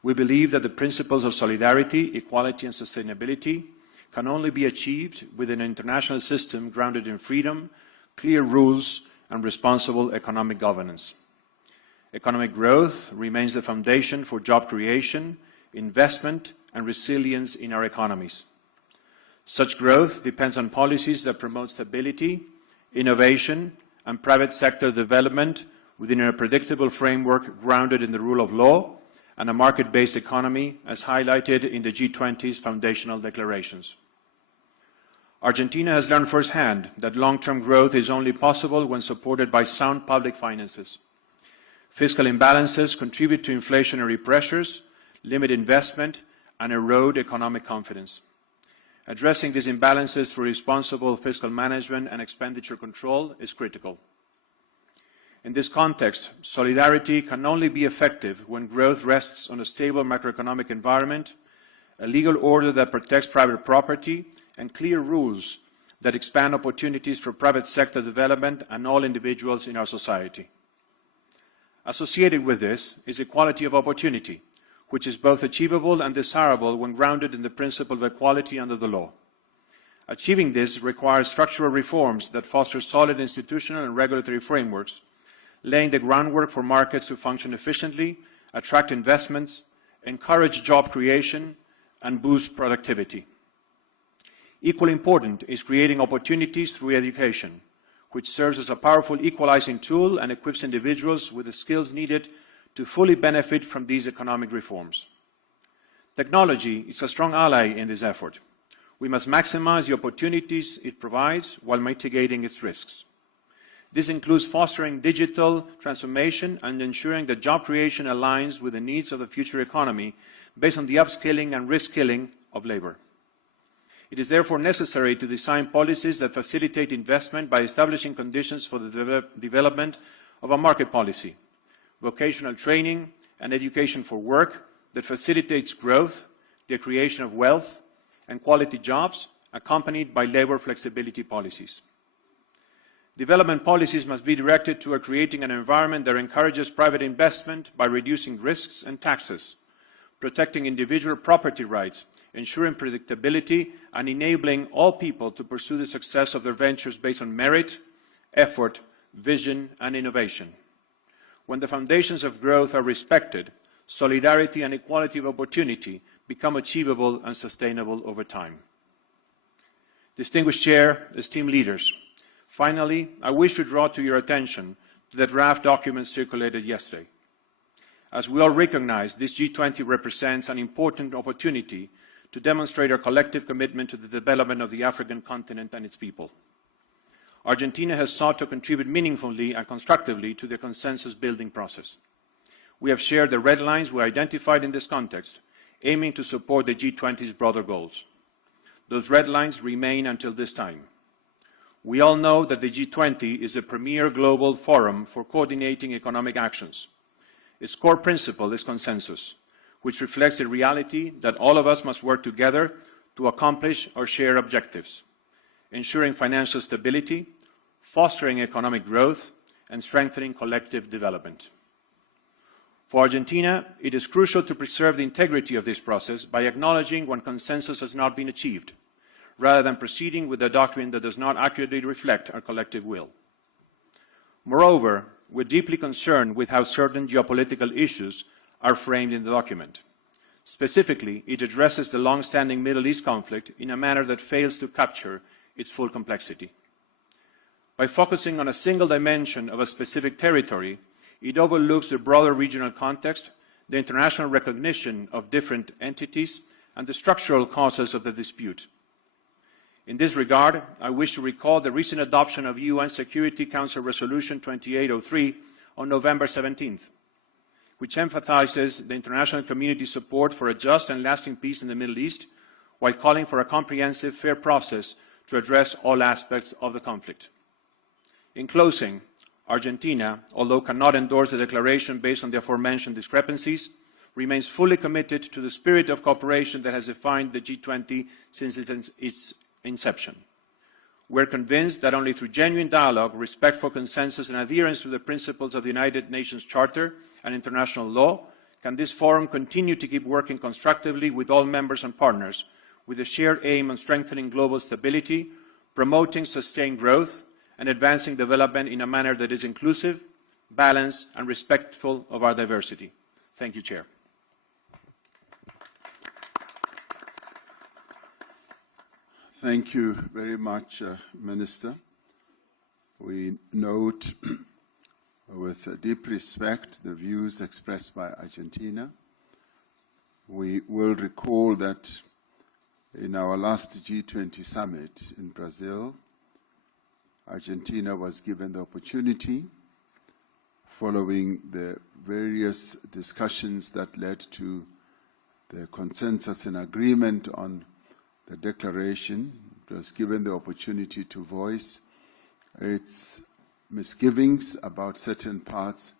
We believe that the principles of solidarity, equality, and sustainability can only be achieved with an international system grounded in freedom, clear rules, and responsible economic governance. Economic growth remains the foundation for job creation, investment, and resilience in our economies. Such growth depends on policies that promote stability, innovation, and private sector development within a predictable framework grounded in the rule of law and a market-based economy, as highlighted in the G20's foundational declarations. Argentina has learned firsthand that long-term growth is only possible when supported by sound public finances. Fiscal imbalances contribute to inflationary pressures, limit investment, and erode economic confidence. Addressing these imbalances through responsible fiscal management and expenditure control is critical. In this context, solidarity can only be effective when growth rests on a stable macroeconomic environment, a legal order that protects private property, and clear rules that expand opportunities for private sector development and all individuals in our society. Associated with this is equality of opportunity, which is both achievable and desirable when grounded in the principle of equality under the law. Achieving this requires structural reforms that foster solid institutional and regulatory frameworks, laying the groundwork for markets to function efficiently, attract investments, encourage job creation, and boost productivity. Equally important is creating opportunities through education, which serves as a powerful equalizing tool and equips individuals with the skills needed to fully benefit from these economic reforms. Technology is a strong ally in this effort. We must maximize the opportunities it provides while mitigating its risks. This includes fostering digital transformation and ensuring that job creation aligns with the needs of the future economy based on the upskilling and reskilling of labor. It is therefore necessary to design policies that facilitate investment by establishing conditions for the development of a market policy, vocational training, and education for work that facilitates growth, the creation of wealth, and quality jobs, accompanied by labor flexibility policies. Development policies must be directed toward creating an environment that encourages private investment by reducing risks and taxes, protecting individual property rights, ensuring predictability, and enabling all people to pursue the success of their ventures based on merit, effort, vision, and innovation. When the foundations of growth are respected, solidarity and equality of opportunity become achievable and sustainable over time. Distinguished Chair, esteemed leaders, finally, I wish to draw to your attention to the draft document circulated yesterday. As we all recognize, this G20 represents an important opportunity to demonstrate our collective commitment to the development of the African continent and its people. Argentina has sought to contribute meaningfully and constructively to the consensus-building process. We have shared the red lines we identified in this context, aiming to support the G20's broader goals. Those red lines remain until this time. We all know that the G20 is the premier global forum for coordinating economic actions. Its core principle is consensus, which reflects the reality that all of us must work together to accomplish our shared objectives, ensuring financial stability, fostering economic growth, and strengthening collective development. For Argentina, it is crucial to preserve the integrity of this process by acknowledging when consensus has not been achieved, rather than proceeding with a document that does not accurately reflect our collective will. Moreover, we're deeply concerned with how certain geopolitical issues are framed in the document. Specifically, it addresses the long-standing Middle East conflict in a manner that fails to capture its full complexity. By focusing on a single dimension of a specific territory, it overlooks the broader regional context, the international recognition of different entities, and the structural causes of the dispute. In this regard, I wish to recall the recent adoption of UN Security Council Resolution 2803 on November 17th, which emphasizes the international community's support for a just and lasting peace in the Middle East, while calling for a comprehensive, fair process to address all aspects of the conflict. In closing, Argentina, although cannot endorse the declaration based on the aforementioned discrepancies, remains fully committed to the spirit of cooperation that has defined the G20 since its inception. We're convinced that only through genuine dialogue, respect for consensus, and adherence to the principles of the United Nations Charter and international law can this forum continue to keep working constructively with all members and partners, with a shared aim on strengthening global stability, promoting sustained growth, and advancing development in a manner that is inclusive, balanced, and respectful of our diversity. Thank you, Chair. Thank you very much, Minister. We note with deep respect the views expressed by Argentina. We will recall that in our last G20 summit in Brazil, Argentina was given the opportunity, following the various discussions that led to the consensus and agreement on the declaration, it was given the opportunity to voice its misgivings about certain parts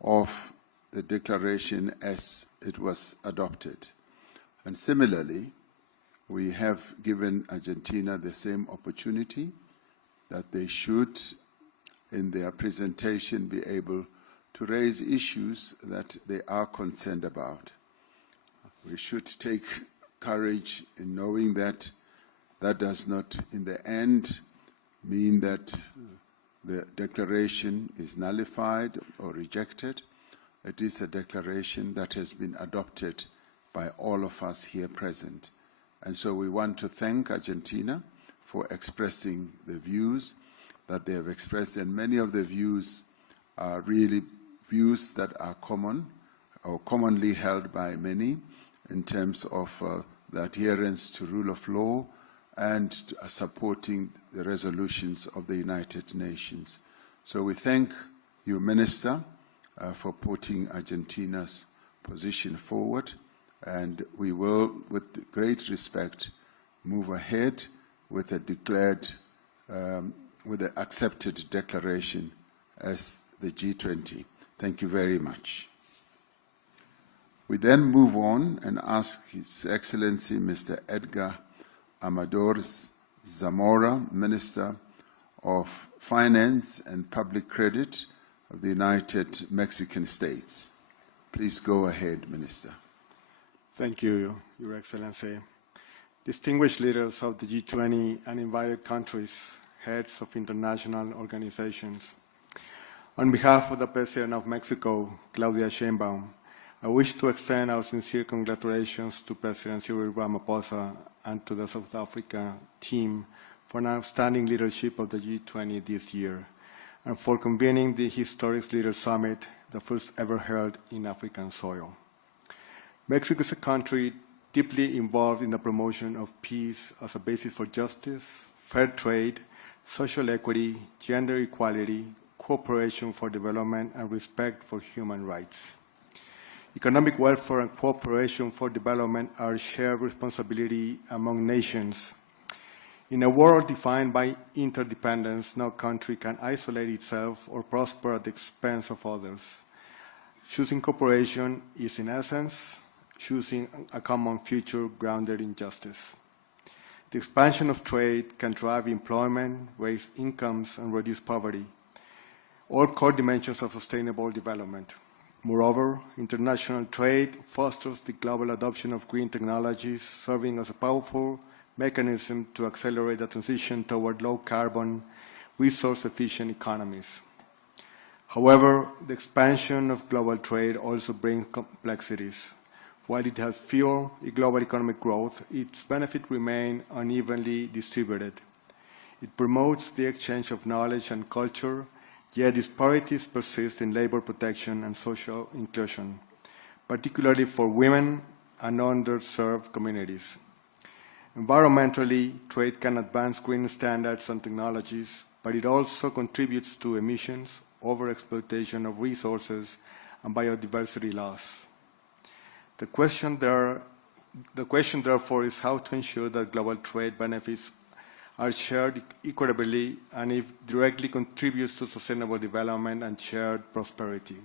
of the declaration as it was adopted. And similarly, we have given Argentina the same opportunity, that they should, in their presentation, be able to raise issues that they are concerned about. We should take courage in knowing that that does not, in the end, mean that the declaration is nullified or rejected. It is a declaration that has been adopted by all of us here present. And so we want to thank Argentina for expressing the views that they have expressed, and many of the views are really views that are common or commonly held by many in terms of the adherence to rule of law and supporting the resolutions of the United Nations. So we thank you, Minister, for putting Argentina's position forward, and we will, with great respect, move ahead with a declared, with an accepted declaration as the G20. Thank you very much. We then move on and ask His Excellency Mr. Edgar Amador Zamora, Minister of Finance and Public Credit of the United Mexican States. Please go ahead, Minister. Thank you, Your Excellency. Distinguished leaders of the G20 and invited countries, heads of international organizations. On behalf of the President of Mexico, Claudia Sheinbaum, I wish to extend our sincere congratulations to President Cyril Ramaphosa and to the South Africa team for an outstanding leadership of the G20 this year. and for convening the historic Leaders Summit, the first ever held in African soil. Mexico is a country deeply involved in the promotion of peace as a basis for justice, fair trade, social equity, gender equality, cooperation for development, and respect for human rights. Economic welfare and cooperation for development are shared responsibility among nations. In a world defined by interdependence, no country can isolate itself or prosper at the expense of others. Choosing cooperation is, in essence, choosing a common future grounded in justice. The expansion of trade can drive employment, raise incomes, and reduce poverty, all core dimensions of sustainable development. Moreover, international trade fosters the global adoption of green technologies, serving as a powerful mechanism to accelerate the transition toward low-carbon, resource-efficient economies. However, the expansion of global trade also brings complexities. While it has fueled global economic growth, its benefits remain unevenly distributed. It promotes the exchange of knowledge and culture, yet disparities persist in labor protection and social inclusion, particularly for women and underserved communities. Environmentally, trade can advance green standards and technologies, but it also contributes to emissions, overexploitation of resources, and biodiversity loss. The question, therefore, is how to ensure that global trade benefits are shared equitably and if directly contributes to sustainable development and shared prosperity.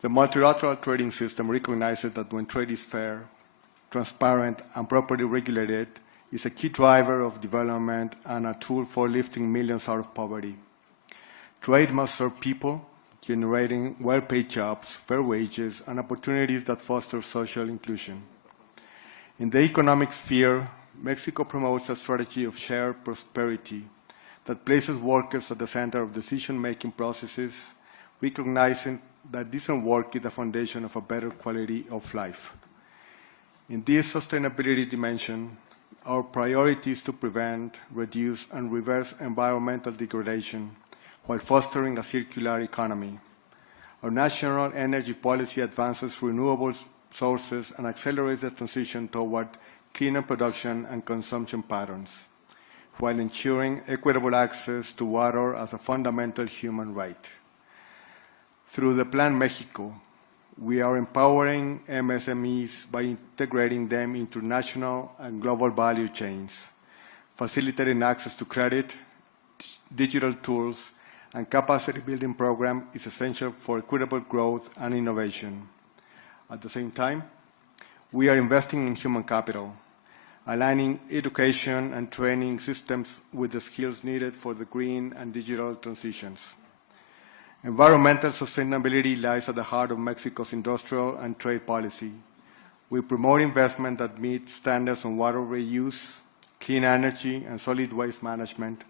The multilateral trading system recognizes that when trade is fair, transparent, and properly regulated, is a key driver of development and a tool for lifting millions out of poverty. Trade must serve people, generating well-paid jobs, fair wages, and opportunities that foster social inclusion. In the economic sphere, Mexico promotes a strategy of shared prosperity that places workers at the center of decision-making processes, recognizing that decent work is the foundation of a better quality of life. In this sustainability dimension, our priority is to prevent, reduce, and reverse environmental degradation while fostering a circular economy. Our national energy policy advances renewable sources and accelerates the transition toward cleaner production and consumption patterns, while ensuring equitable access to water as a fundamental human right. Through the Plan Mexico, we are empowering MSMEs by integrating them into national and global value chains, facilitating access to credit, digital tools, and capacity building program is essential for equitable growth and innovation. At the same time, we are investing in human capital, aligning education and training systems with the skills needed for the green and digital transitions. Environmental sustainability lies at the heart of Mexico's industrial and trade policy. We promote investment that meets standards on water reuse, clean energy, and solid waste management,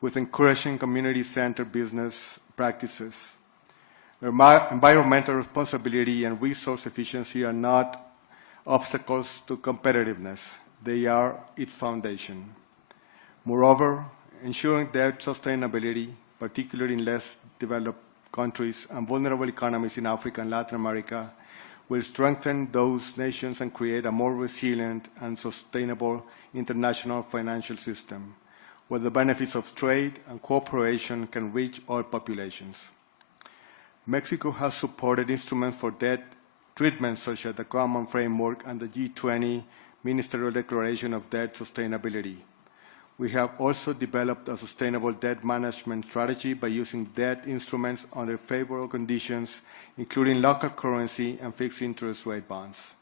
with encouraging community-centered business practices. Environmental responsibility and resource efficiency are not obstacles to competitiveness. They are its foundation. Moreover, ensuring debt sustainability, particularly in less developed countries and vulnerable economies in Africa and Latin America, will strengthen those nations and create a more resilient and sustainable international financial system, where the benefits of trade and cooperation can reach all populations. Mexico has supported instruments for debt treatment such as the Common Framework and the G20 Ministerial Declaration of Debt Sustainability. We have also developed a sustainable debt management strategy by using debt instruments under favorable conditions, including local currency and fixed interest rate bonds.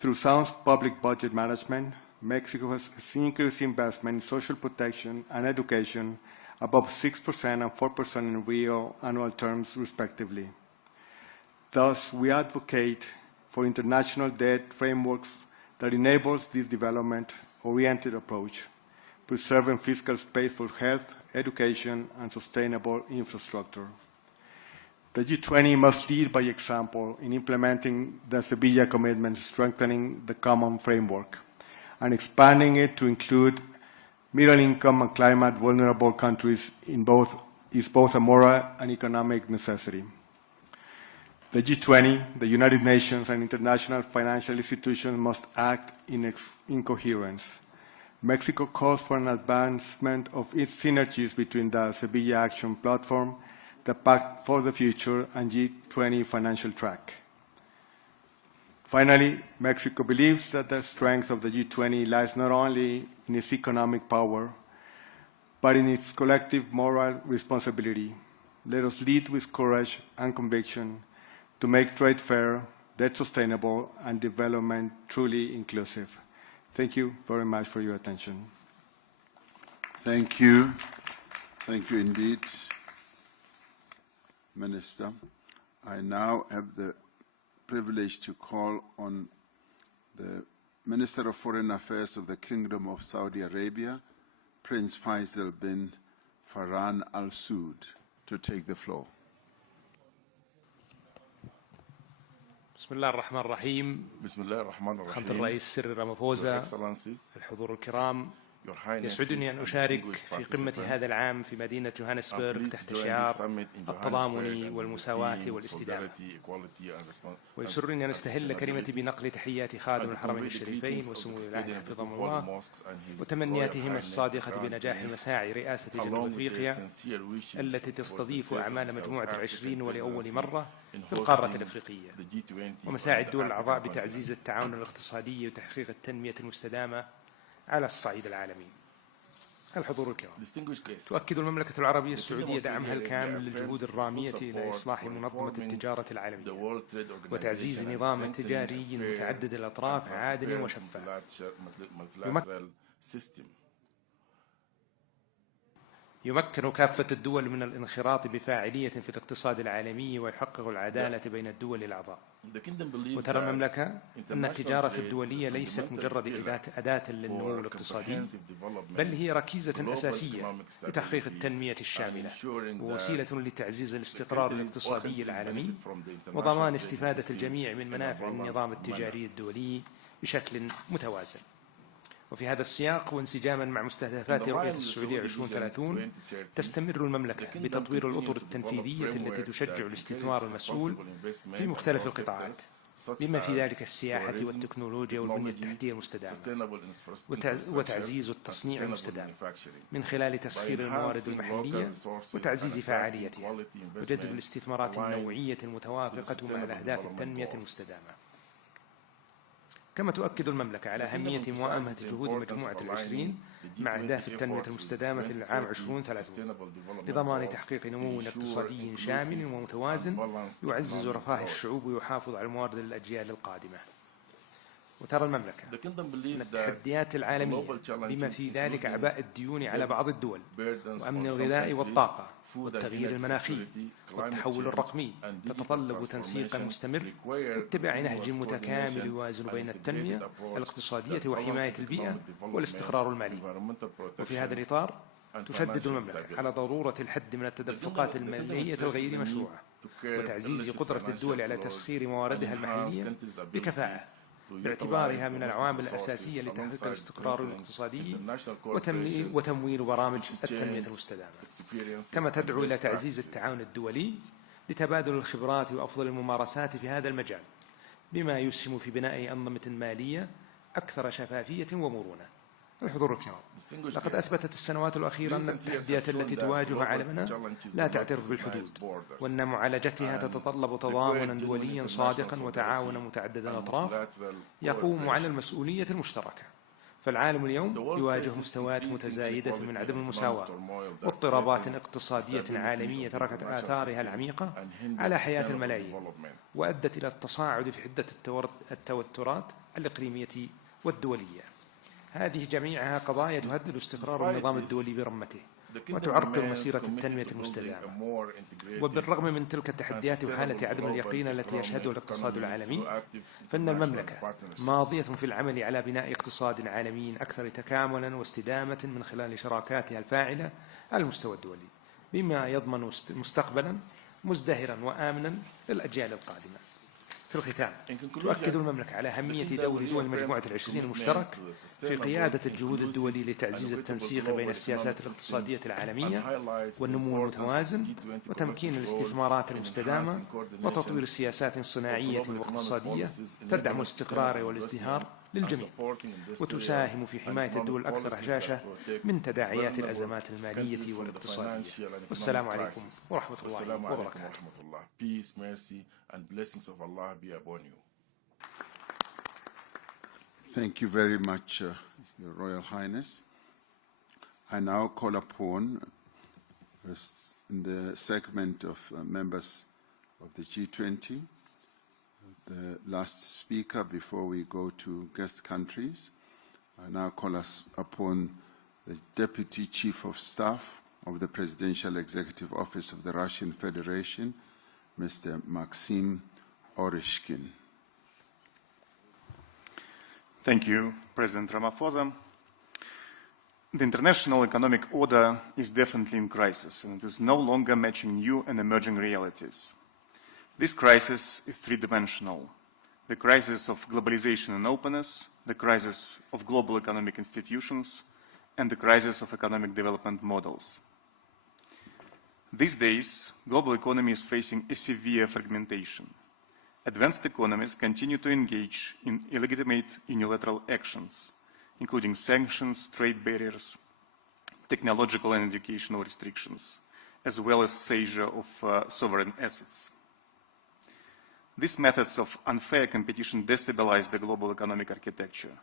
Through sound public budget management, Mexico has increased investment in social protection and education above 6% and 4% in real annual terms, respectively. Thus, we advocate for international debt frameworks that enables this development-oriented approach, preserving fiscal space for health, education, and sustainable infrastructure. The G20 must lead by example in implementing the Sevilla Commitment, strengthening the common framework, and expanding it to include middle-income and climate-vulnerable countries is both a moral and economic necessity. The G20, the United Nations, and international financial institutions must act in coherence. Mexico calls for an advancement of its synergies between the Sevilla Action Platform, the Pact for the Future, and G20 financial track. Finally, Mexico believes that the strength of the G20 lies not only in its economic power, but in its collective moral responsibility. Let us lead with courage and conviction to make trade fair, debt sustainable, and development truly inclusive. Thank you very much for your attention. Thank you. Thank you indeed, Minister. I now have the privilege to call on the Minister of Foreign Affairs of the Kingdom of Saudi Arabia, Prince Faisal bin Farhan Al Saud, to take the floor. بسم الله الرحمن الرحيم. بسم الله الرحمن الرحيم. خامة الرئيس سيريل رامافوزا، الحضور الكرام، يسعدني أن أشارك في قمة هذا العام في مدينة جوهانسبرغ تحت شعار التضامن والمساواة والاستدامة. ويسرني أن أستهل كلمتي بنقل تحيات خادم الحرمين الشريفين وسمو العهد حفظهم الله وتمنياتهم الصادقة بنجاح مساعي رئاسة جنوب أفريقيا التي تستضيف أعمال مجموعة العشرين ولأول مرة في القارة الأفريقية، ومساعي الدول الأعضاء بتعزيز التعاون الاقتصادي وتحقيق التنمية المستدامة على الصعيد العالمي. الحضور الكرام، تؤكد المملكة العربية السعودية دعمها الكامل للجهود الرامية إلى إصلاح منظمة التجارة العالمية وتعزيز نظام تجاري متعدد الأطراف عادل وشفاف. يمكن كافة الدول من الانخراط بفاعلية في الاقتصاد العالمي ويحقق العدالة بين الدول الأعضاء. وترى المملكة أن التجارة الدولية ليست مجرد أداة للنمو الاقتصادي، بل هي ركيزة أساسية لتحقيق التنمية الشاملة ووسيلة لتعزيز الاستقرار الاقتصادي العالمي وضمان استفادة الجميع من منافع النظام التجاري الدولي بشكل متوازن. وفي هذا السياق وانسجاما مع مستهدفات رؤية السعودية 2030 تستمر المملكة بتطوير الأطر التنفيذية التي تشجع الاستثمار المسؤول في مختلف القطاعات بما في ذلك السياحة والتكنولوجيا والبنية التحتية المستدامة وتعزيز التصنيع المستدام من خلال تسخير الموارد المحلية وتعزيز فعاليتها وجذب الاستثمارات النوعية المتوافقة مع الأهداف التنمية المستدامة. كما تؤكد المملكة على أهمية موائمة جهود مجموعة العشرين مع أهداف التنمية المستدامة للعام 2030 لضمان تحقيق نمو اقتصادي شامل ومتوازن يعزز رفاه الشعوب ويحافظ على الموارد للأجيال القادمة. وترى المملكة أن التحديات العالمية بما في ذلك أعباء الديون على بعض الدول وأمن الغذاء والطاقة والتغيير المناخي والتحول الرقمي تتطلب تنسيقا مستمر واتباع نهج متكامل يوازن بين التنمية الاقتصادية وحماية البيئة والاستقرار المالي. وفي هذا الإطار تشدد المملكة على ضرورة الحد من التدفقات المالية الغير مشروعة وتعزيز قدرة الدول على تسخير مواردها المحلية بكفاءة باعتبارها من العوامل الأساسية لتحقيق الاستقرار الاقتصادي وتمويل برامج التنمية المستدامة. كما تدعو إلى تعزيز التعاون الدولي لتبادل الخبرات وأفضل الممارسات في هذا المجال بما يسهم في بناء أنظمة مالية أكثر شفافية ومرونة. الحضور الكرام، لقد أثبتت السنوات الأخيرة أن التحديات التي تواجه عالمنا لا تعترف بالحدود وأن معالجتها تتطلب تضامنا دوليا صادقا وتعاونا متعدد الأطراف يقوم على المسؤولية المشتركة. فالعالم اليوم يواجه مستويات متزايدة من عدم المساواة واضطرابات اقتصادية عالمية تركت آثارها العميقة على حياة الملايين وأدت إلى التصاعد في حدة التوترات الإقليمية والدولية. هذه جميعها قضايا تهدد استقرار النظام الدولي برمته وتعرقل مسيرة التنمية المستدامة. وبالرغم من تلك التحديات وحالة عدم اليقين التي يشهدها الاقتصاد العالمي، فإن المملكة ماضية في العمل على بناء اقتصاد عالمي أكثر تكاملا واستدامة من خلال شراكاتها الفاعلة على المستوى الدولي بما يضمن مستقبلا مزدهرا وآمنا للأجيال القادمة. في الختام تؤكد المملكة على أهمية دور دول مجموعة العشرين المشترك في قيادة الجهود الدولي لتعزيز التنسيق بين السياسات الاقتصادية العالمية والنمو المتوازن وتمكين الاستثمارات المستدامة وتطوير السياسات صناعية واقتصادية تدعم الاستقرار والازدهار للجميع وتساهم في حماية الدول الأكثر هشاشة من تداعيات الأزمات المالية والاقتصادية. والسلام عليكم ورحمة الله وبركاته. Peace, mercy, and blessings of Allah be upon you. Thank you very much, Your Royal Highness. I now call upon, in the segment of members of the G20, the last speaker before we go to guest countries. I now call us upon the Deputy Chief of Staff of the Presidential Executive Office of the Russian Federation, Mr. Maxim Oreshkin. Thank you, President Ramaphosa. The international economic order is definitely in crisis, and it is no longer matching new and emerging realities. This crisis is three-dimensional. The crisis of globalization and openness, the crisis of global economic institutions, and the crisis of economic development models. These days, global economy is facing a severe fragmentation. Advanced economies continue to engage in illegitimate unilateral actions, including sanctions, trade barriers, technological and educational restrictions, as well as seizure of sovereign assets. These methods of unfair competition destabilize the global economic architecture,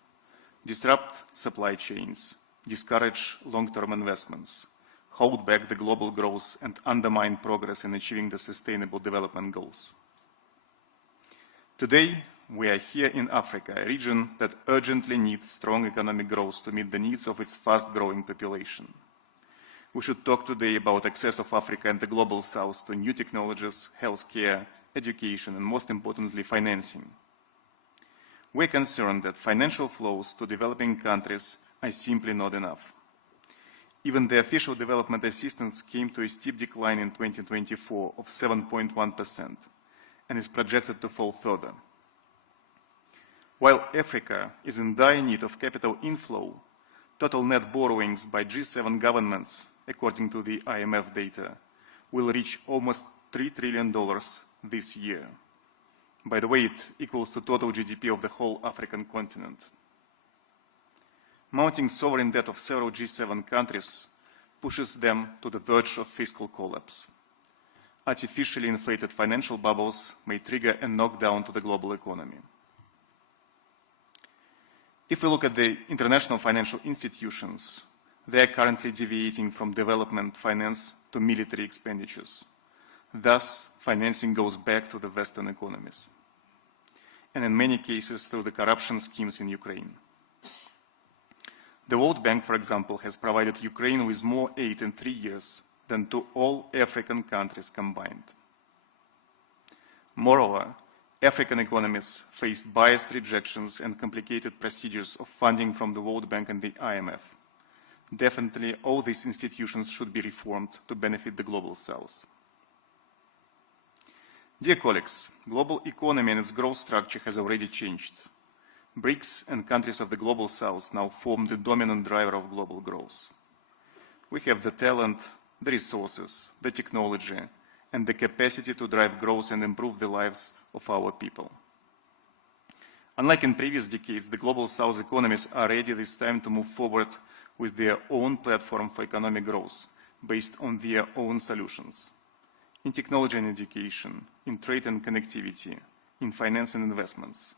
disrupt supply chains, discourage long-term investments, hold back the global growth, and undermine progress in achieving the Sustainable Development Goals. Today, we are here in Africa, a region that urgently needs strong economic growth to meet the needs of its fast-growing population. We should talk today about access of Africa and the Global South to new technologies, healthcare, education, and most importantly, financing. We're concerned that financial flows to developing countries are simply not enough. Even the official development assistance came to a steep decline in 2024 of 7.1% and is projected to fall further. While Africa is in dire need of capital inflow, total net borrowings by G7 governments, according to the IMF data, will reach almost $3 trillion this year. By the way, it equals to total GDP of the whole African continent. Mounting sovereign debt of several G7 countries pushes them to the verge of fiscal collapse. Artificially inflated financial bubbles may trigger a knockdown to the global economy. If we look at the international financial institutions, they are currently deviating from development finance to military expenditures. Thus, financing goes back to the Western economies, and in many cases through the corruption schemes in Ukraine. The World Bank, for example, has provided Ukraine with more aid in 3 years than to all African countries combined. Moreover, African economies face biased rejections and complicated procedures of funding from the World Bank and the IMF. Definitely, all these institutions should be reformed to benefit the Global South. Dear colleagues, global economy and its growth structure has already changed. BRICS and countries of the Global South now form the dominant driver of global growth. We have the talent, the resources, the technology, and the capacity to drive growth and improve the lives of our people. Unlike in previous decades, the Global South economies are ready this time to move forward with their own platform for economic growth, based on their own solutions. In technology and education, in trade and connectivity, in finance and investments.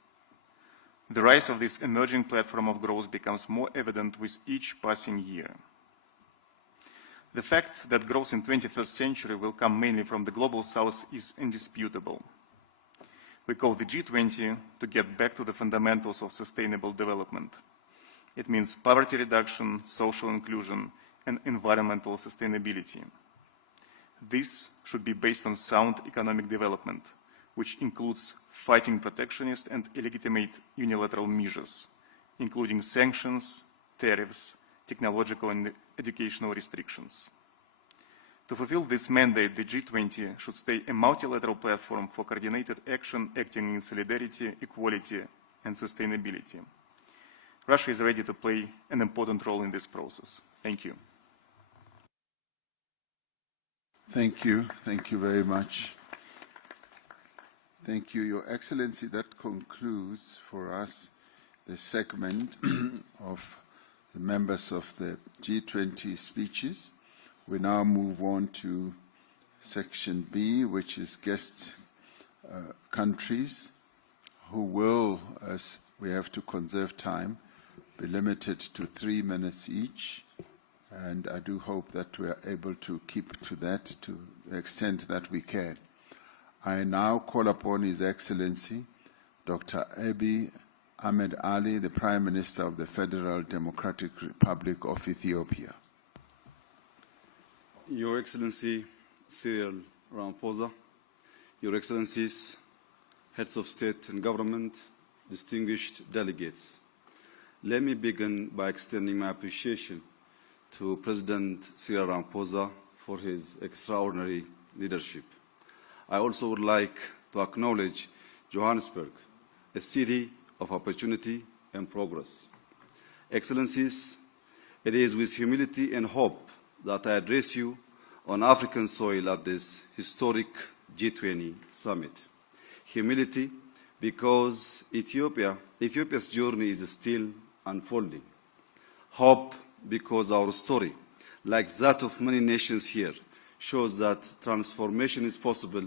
The rise of this emerging platform of growth becomes more evident with each passing year. The fact that growth in the 21st century will come mainly from the Global South is indisputable. We call the G20 to get back to the fundamentals of sustainable development. It means poverty reduction, social inclusion, and environmental sustainability. This should be based on sound economic development, which includes fighting protectionist and illegitimate unilateral measures, including sanctions, tariffs, technological and educational restrictions. To fulfill this mandate, the G20 should stay a multilateral platform for coordinated action acting in solidarity, equality, and sustainability. Russia is ready to play an important role in this process. Thank you. Thank you. Thank you very much. Thank you, Your Excellency. That concludes for us the segment of the members of the G20 speeches. We now move on to section B, which is guest countries, who will, as we have to conserve time, be limited to 3 minutes each. And I do hope that we are able to keep to that to the extent that we can. I now call upon His Excellency, Dr. Abiy Ahmed Ali, the Prime Minister of the Federal Democratic Republic of Ethiopia. Your Excellency Cyril Ramaphosa, Your Excellencies, Heads of State and Government, distinguished delegates, let me begin by extending my appreciation to President Cyril Ramaphosa for his extraordinary leadership. I also would like to acknowledge Johannesburg, a city of opportunity and progress. Excellencies, it is with humility and hope that I address you on African soil at this historic G20 summit. Humility because Ethiopia's journey is still unfolding. Hope because our story, like that of many nations here, shows that transformation is possible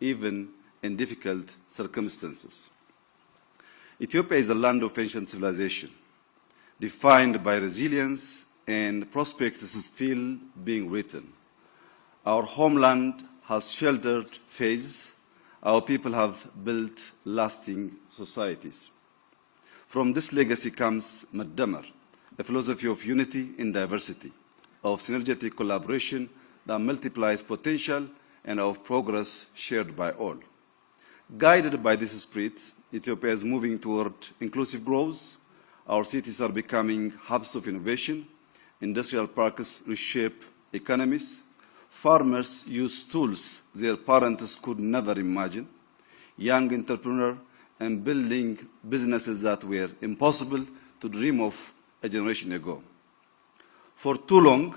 even in difficult circumstances. Ethiopia is a land of ancient civilization, defined by resilience and prospects still being written. Our homeland has sheltered faiths. Our people have built lasting societies. From this legacy comes Maddamar, a philosophy of unity in diversity, of synergetic collaboration that multiplies potential and of progress shared by all. Guided by this spirit, Ethiopia is moving toward inclusive growth. Our cities are becoming hubs of innovation. Industrial parks reshape economies. Farmers use tools their parents could never imagine. Young entrepreneurs and building businesses that were impossible to dream of a generation ago. For too long,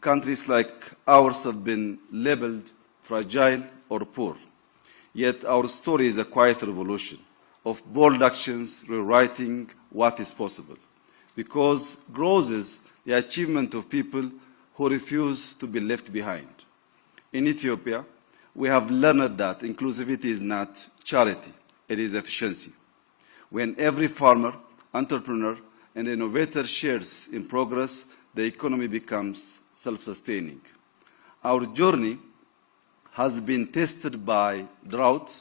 countries like ours have been labeled fragile or poor. Yet our story is a quiet revolution of bold actions rewriting what is possible. Because growth is the achievement of people who refuse to be left behind. In Ethiopia, we have learned that inclusivity is not charity, it is efficiency. When every farmer, entrepreneur, and innovator shares in progress, the economy becomes self-sustaining. Our journey has been tested by drought,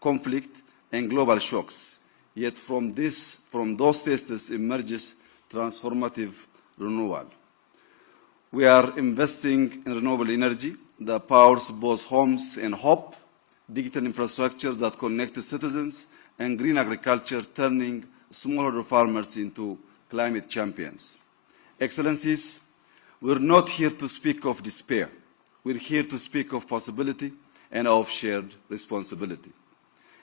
conflict, and global shocks. Yet from those tests emerges transformative renewal. We are investing in renewable energy that powers both homes and hope, digital infrastructures that connect citizens, and green agriculture turning smallholder farmers into climate champions. Excellencies, we're not here to speak of despair. We're here to speak of possibility and of shared responsibility.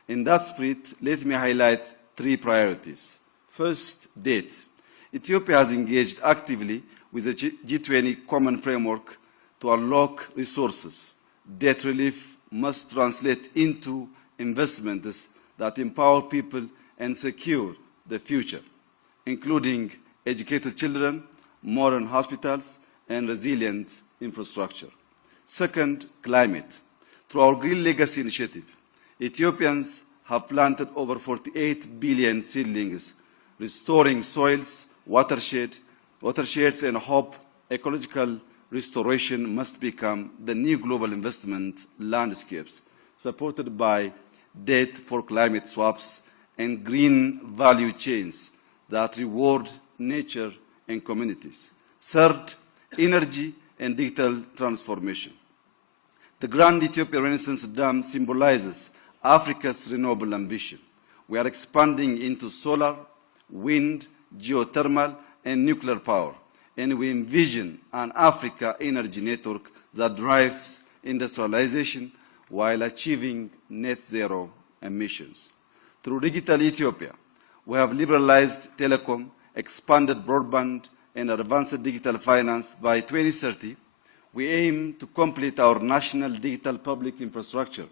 In that spirit, let me highlight 3 priorities. First, debt. Ethiopia has engaged actively with the G20 common framework to unlock resources. Debt relief must translate into investments that empower people and secure the future, including educated children, modern hospitals, and resilient infrastructure. Second, climate. Through our Green Legacy Initiative, Ethiopians have planted over 48 billion seedlings, restoring soils, watersheds, and hope ecological restoration must become the new global investment landscapes, supported by debt for climate swaps and green value chains that reward nature and communities. Third, energy and digital transformation. The Grand Ethiopian Renaissance Dam symbolizes Africa's renewable ambition. We are expanding into solar, wind, geothermal, and nuclear power, and we envision an Africa energy network that drives industrialization while achieving net zero emissions. Through Digital Ethiopia, we have liberalized telecom, expanded broadband, and advanced digital finance. By 2030, we aim to complete our national digital public infrastructure,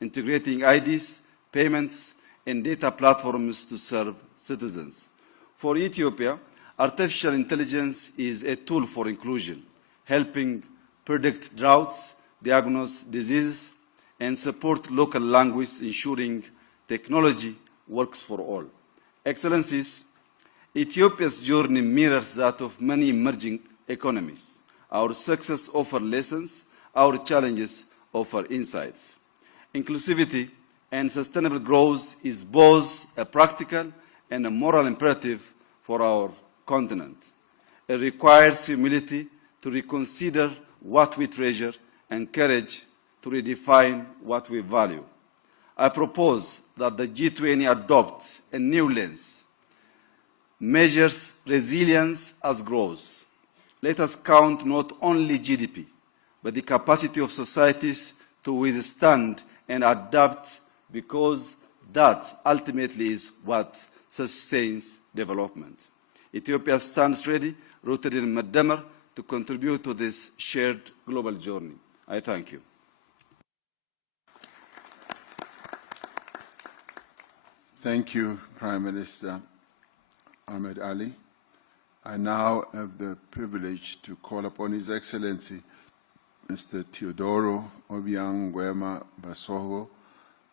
integrating IDs, payments, and data platforms to serve citizens. For Ethiopia, artificial intelligence is a tool for inclusion, helping predict droughts, diagnose diseases, and support local language, ensuring technology works for all. Excellencies, Ethiopia's journey mirrors that of many emerging economies. Our success offers lessons, our challenges offer insights. Inclusivity and sustainable growth is both a practical and a moral imperative for our continent. It requires humility to reconsider what we treasure and courage to redefine what we value. I propose that the G20 adopt a new lens, measures resilience as growth. Let us count not only GDP, but the capacity of societies to withstand and adapt, because that ultimately is what sustains development. Ethiopia stands ready, rooted in Madamar, to contribute to this shared global journey. I thank you. Thank you, Prime Minister Ahmed Ali. I now have the privilege to call upon His Excellency Mr. Teodoro Obiang Nguema Basogo,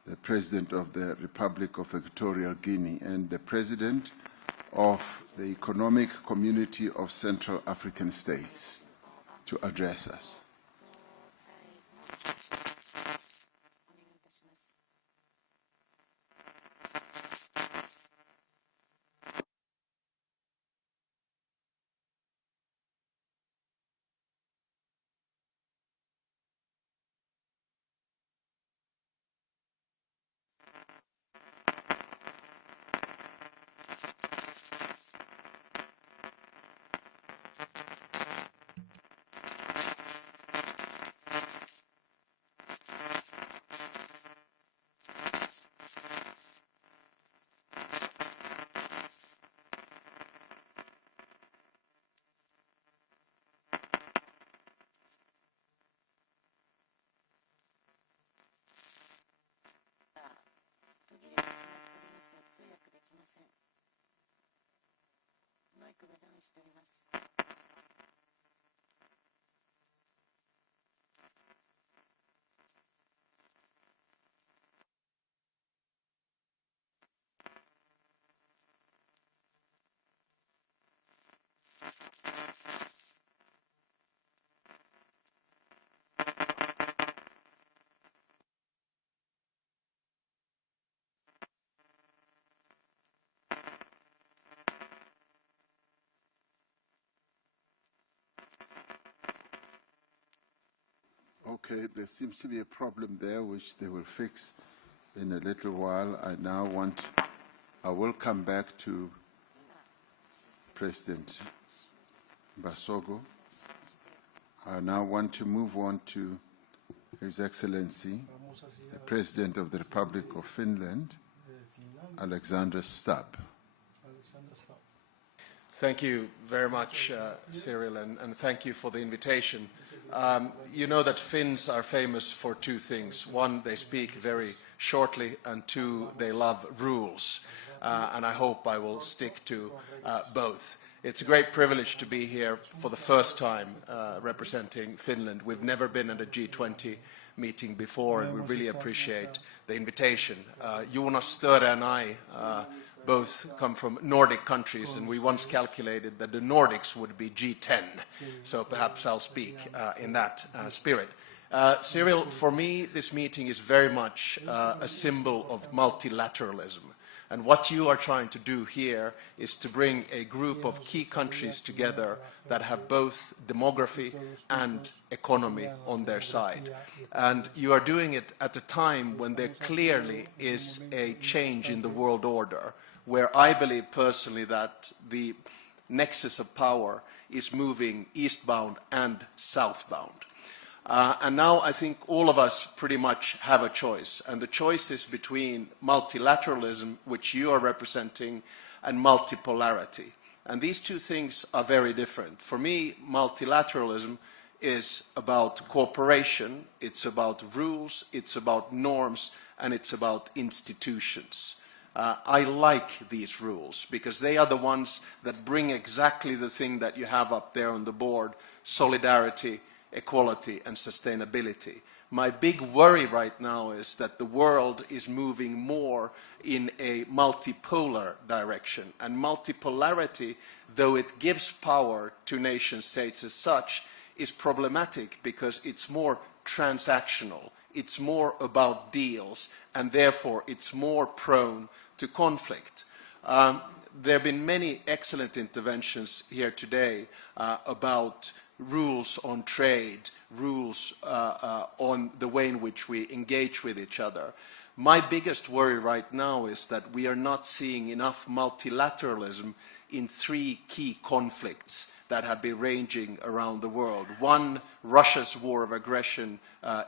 the President of the Republic of Equatorial Guinea and the President of the Economic Community of Central African States, to address us. Okay, there seems to be a problem there which they will fix in a little while. I will come back to President Basogo. I now want to move on to His Excellency, the President of the Republic of Finland, Alexander Stubb. Thank you very much, Cyril, and thank you for the invitation. You know that Finns are famous for two things. One, they speak very shortly, and two, they love rules. And I hope I will stick to both. It's a great privilege to be here for the first time representing Finland. We've never been at a G20 meeting before, and we really appreciate the invitation. Jonas Störe and I both come from Nordic countries, and we once calculated that the Nordics would be G10, so perhaps I'll speak in that spirit. Cyril, for me, this meeting is very much a symbol of multilateralism. And what you are trying to do here is to bring a group of key countries together that have both demography and economy on their side. And you are doing it at a time when there clearly is a change in the world order, where I believe personally that the nexus of power is moving eastbound and southbound. And now I think all of us pretty much have a choice, and the choice is between multilateralism, which you are representing, and multipolarity. And these two things are very different. For me, multilateralism is about cooperation, it's about rules, it's about norms, and it's about institutions. I like these rules because they are the ones that bring exactly the thing that you have up there on the board: solidarity, equality, and sustainability. My big worry right now is that the world is moving more in a multipolar direction. And multipolarity, though it gives power to nation states as such, is problematic because it's more transactional. It's more about deals, and therefore it's more prone to conflict. There have been many excellent interventions here today about rules on trade, rules on the way in which we engage with each other. My biggest worry right now is that we are not seeing enough multilateralism in three key conflicts that have been raging around the world. One, Russia's war of aggression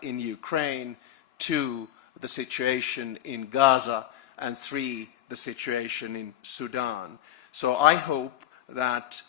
in Ukraine. Two, the situation in Gaza. And three, the situation in Sudan. So I hope that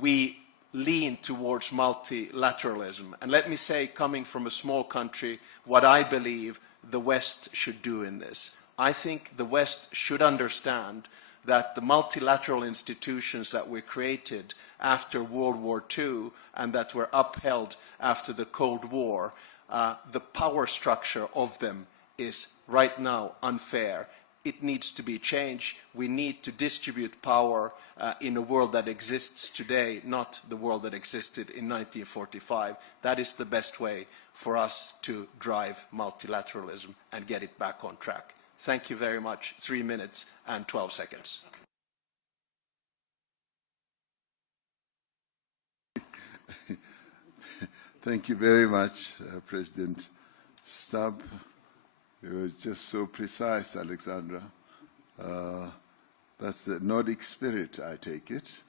we lean towards multilateralism. And let me say, coming from a small country, what I believe the West should do in this. I think the West should understand that the multilateral institutions that were created after World War II and that were upheld after the Cold War, the power structure of them is right now unfair. It needs to be changed. We need to distribute power in a world that exists today, not the world that existed in 1945. That is the best way for us to drive multilateralism and get it back on track. Thank you very much. 3 minutes and 12 seconds. Thank you very much, President Stubb. You were just so precise, Alexandra. That's the Nordic spirit, I take it.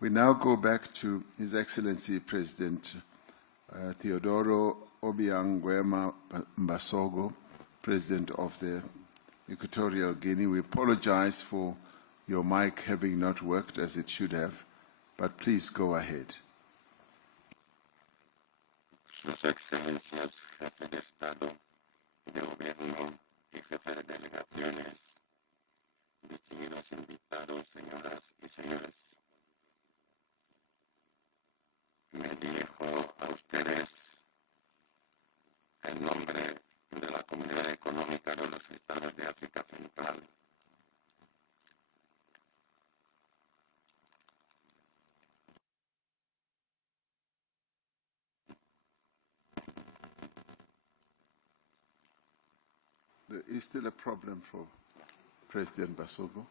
We now go back to His Excellency President Teodoro Obiang Nguema Mbasogo, President of the Equatorial Guinea. We apologize for your mic having not worked as it should have, but please go ahead. Sus Excelencias, Jefe de Estado y de Gobierno y Jefe de Delegaciones, distinguidos invitados, señoras y señores. Me dirijo a ustedes en nombre de la Comunidad Económica de los Estados de África Central. There is still a problem for President Basogo.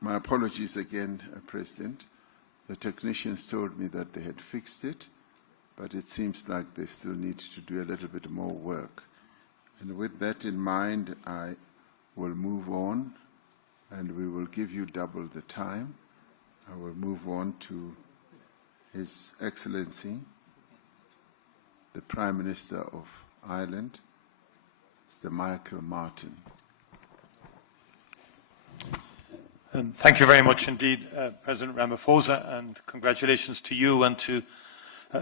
My apologies again, President. The technicians told me that they had fixed it, but it seems like they still need to do a little bit more work. And with that in mind, I will move on, and we will give you double the time. I will move on to His Excellency, the Prime Minister of Ireland, Mr. Michael Martin. Thank you very much indeed, President Ramaphosa, and congratulations to you and to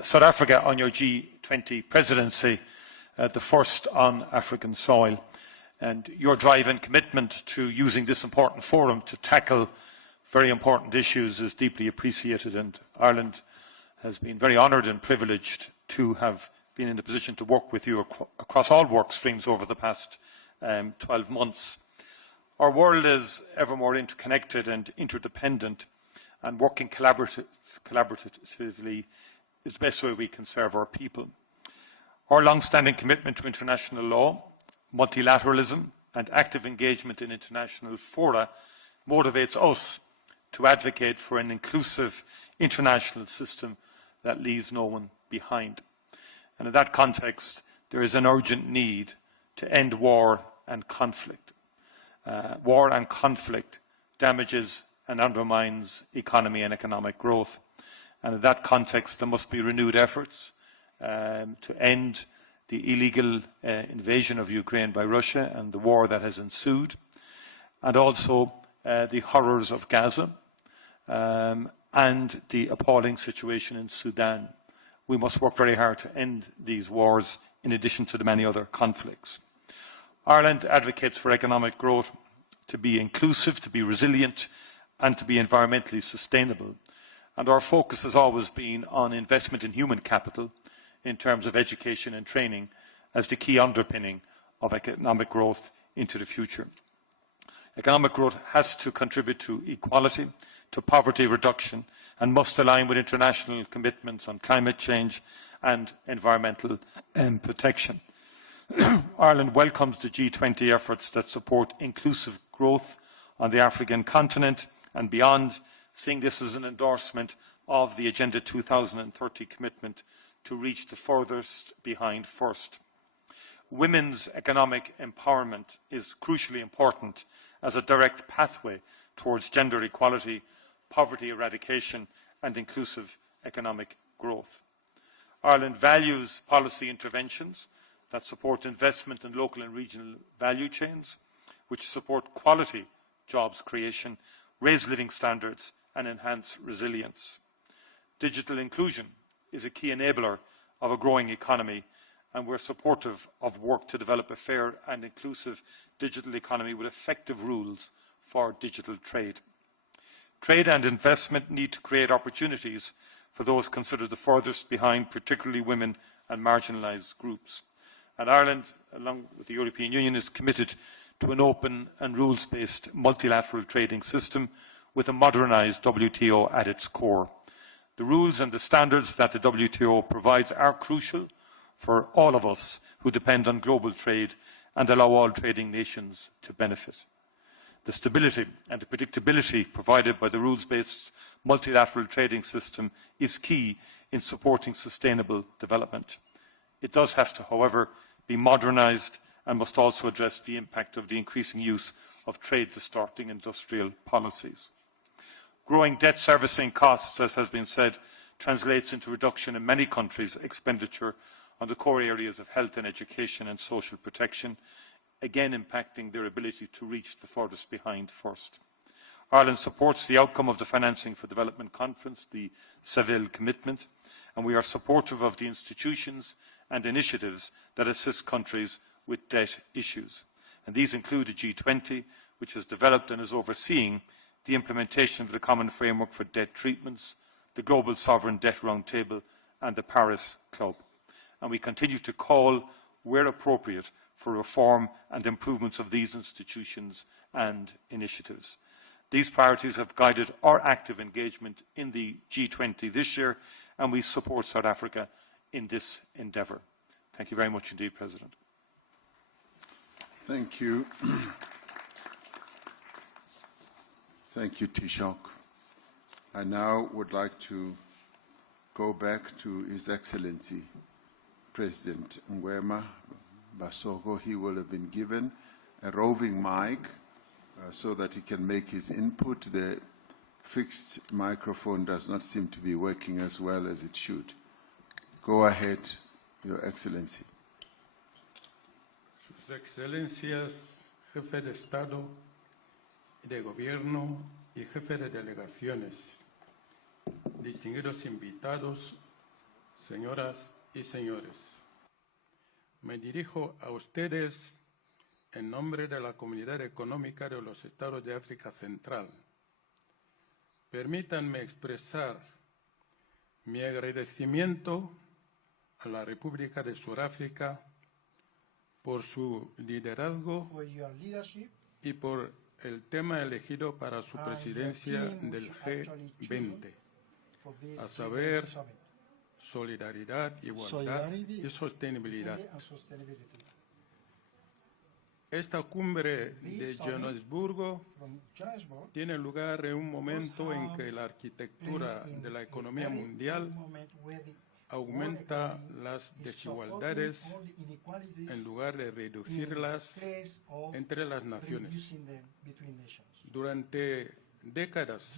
South Africa on your G20 presidency, the first on African soil. And your drive and commitment to using this important forum to tackle very important issues is deeply appreciated, and Ireland has been very honoured and privileged to have been in the position to work with you across all work streams over the past 12 months. Our world is ever more interconnected and interdependent, and working collaboratively is the best way we can serve our people. Our long-standing commitment to international law, multilateralism, and active engagement in international fora motivates us to advocate for an inclusive international system that leaves no one behind. And in that context, there is an urgent need to end war and conflict. War and conflict damages and undermines economy and economic growth. And in that context, there must be renewed efforts to end the illegal invasion of Ukraine by Russia and the war that has ensued, and also the horrors of Gaza and the appalling situation in Sudan. We must work very hard to end these wars in addition to the many other conflicts. Ireland advocates for economic growth to be inclusive, to be resilient, and to be environmentally sustainable. And our focus has always been on investment in human capital in terms of education and training as the key underpinning of economic growth into the future. Economic growth has to contribute to equality, to poverty reduction, and must align with international commitments on climate change and environmental protection. Ireland welcomes the G20 efforts that support inclusive growth on the African continent and beyond, seeing this as an endorsement of the Agenda 2030 commitment to reach the furthest behind first. Women's economic empowerment is crucially important as a direct pathway towards gender equality, poverty eradication, and inclusive economic growth. Ireland values policy interventions that support investment in local and regional value chains, which support quality jobs creation, raise living standards, and enhance resilience. Digital inclusion is a key enabler of a growing economy, and we're supportive of work to develop a fair and inclusive digital economy with effective rules for digital trade. Trade and investment need to create opportunities for those considered the furthest behind, particularly women and marginalised groups. And Ireland, along with the European Union, is committed to an open and rules-based multilateral trading system with a modernised WTO at its core. The rules and the standards that the WTO provides are crucial for all of us who depend on global trade and allow all trading nations to benefit. The stability and the predictability provided by the rules-based multilateral trading system is key in supporting sustainable development. It does have to, however, be modernised and must also address the impact of the increasing use of trade-distorting industrial policies. Growing debt servicing costs, as has been said, translates into reduction in many countries' expenditure on the core areas of health and education and social protection, again impacting their ability to reach the furthest behind first. Ireland supports the outcome of the Financing for Development Conference, the Seville Commitment, and we are supportive of the institutions and initiatives that assist countries with debt issues. And these include the G20, which has developed and is overseeing the implementation of the Common Framework for Debt Treatments, the Global Sovereign Debt Roundtable, and the Paris Club. And we continue to call, where appropriate, for reform and improvements of these institutions and initiatives. These priorities have guided our active engagement in the G20 this year, and we support South Africa in this endeavour. Thank you very much indeed, President. Thank you. Thank you, Taoiseach. I now would like to go back to His Excellency, President Ngwema Basoko. He will have been given a roving mic so that he can make his input. The fixed microphone does not seem to be working as well as it should. Go ahead, Your Excellency. Sus Excelencias, Jefe de Estado y de Gobierno y Jefe de Delegaciones, distinguidos invitados, señoras y señores. Me dirijo a ustedes en nombre de la Comunidad Económica de los Estados de África Central. Permítanme expresar mi agradecimiento a la República de Sudáfrica por su liderazgo y por el tema elegido para su presidencia del G20, a saber, solidaridad, igualdad y sostenibilidad. Esta cumbre de Johannesburgo tiene lugar en un momento en que la arquitectura de la economía mundial aumenta las desigualdades en lugar de reducirlas entre las naciones. Durante décadas,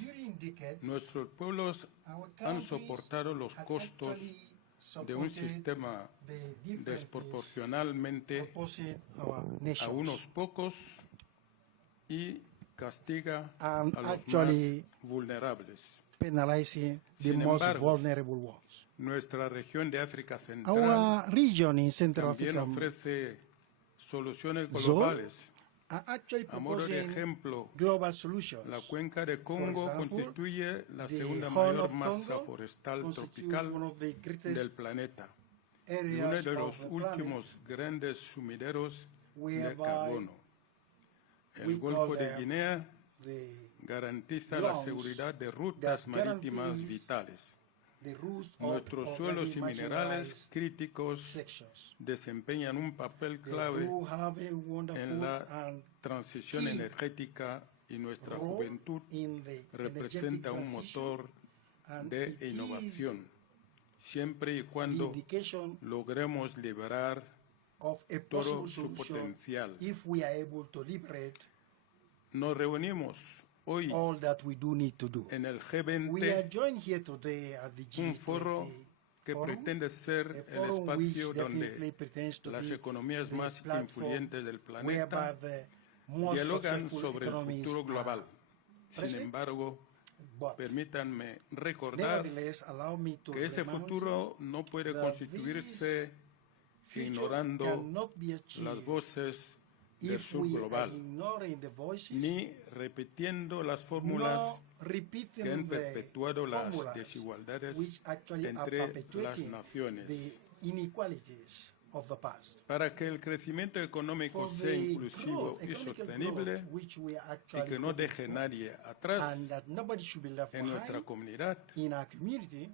nuestros pueblos han soportado los costos de un sistema desproporcionalmente a unos pocos y castiga a los más vulnerables. Penalizing the Sin most embargo, vulnerable ones. Nuestra región de África Our Central region in Central también Africa ofrece soluciones zone globales. are actually A modo de proposing ejemplo, global solutions. la cuenca de Congo example, constituye la the segunda Horn mayor of masa Congo forestal constitutes tropical one of the greatest del planeta y areas uno de of los the planet, últimos grandes sumideros de whereby carbono. we El Golfo call de them Guinea the garantiza la lungs seguridad de rutas that marítimas guarantees vitales. the routes of Nuestros suelos already y minerales marginalized críticos sections. desempeñan un papel They clave do have a wonderful en la and transición key energética y nuestra role juventud in the representa un energetic motor and de it is innovación, siempre y the cuando indication logremos liberar of a todo possible su solution potencial. if we are able to liberate Nos reunimos hoy all that we do need to do. en el We are G20, joined here today at the un G20 foro que forum, pretende ser a el forum espacio which donde definitely pretends to las be economías the más platform influyentes del whereby planeta the most dialogan successful sobre el economies futuro are global. Sin present, embargo, but permítanme recordar nevertheless allow me to que ese remind futuro no puede that constituirse future ignorando cannot be achieved las voces del if sur we are global, ignoring the voices, ni repitiendo las fórmulas nor repeating que han the perpetuado las formulas desigualdades which actually are entre las perpetuating naciones. the inequalities of the past. Para que el crecimiento económico For sea the inclusivo growth, y economic sostenible growth, which we are y actually que no hoping deje for, nadie atrás and that nobody should be left en nuestra behind comunidad, in our community,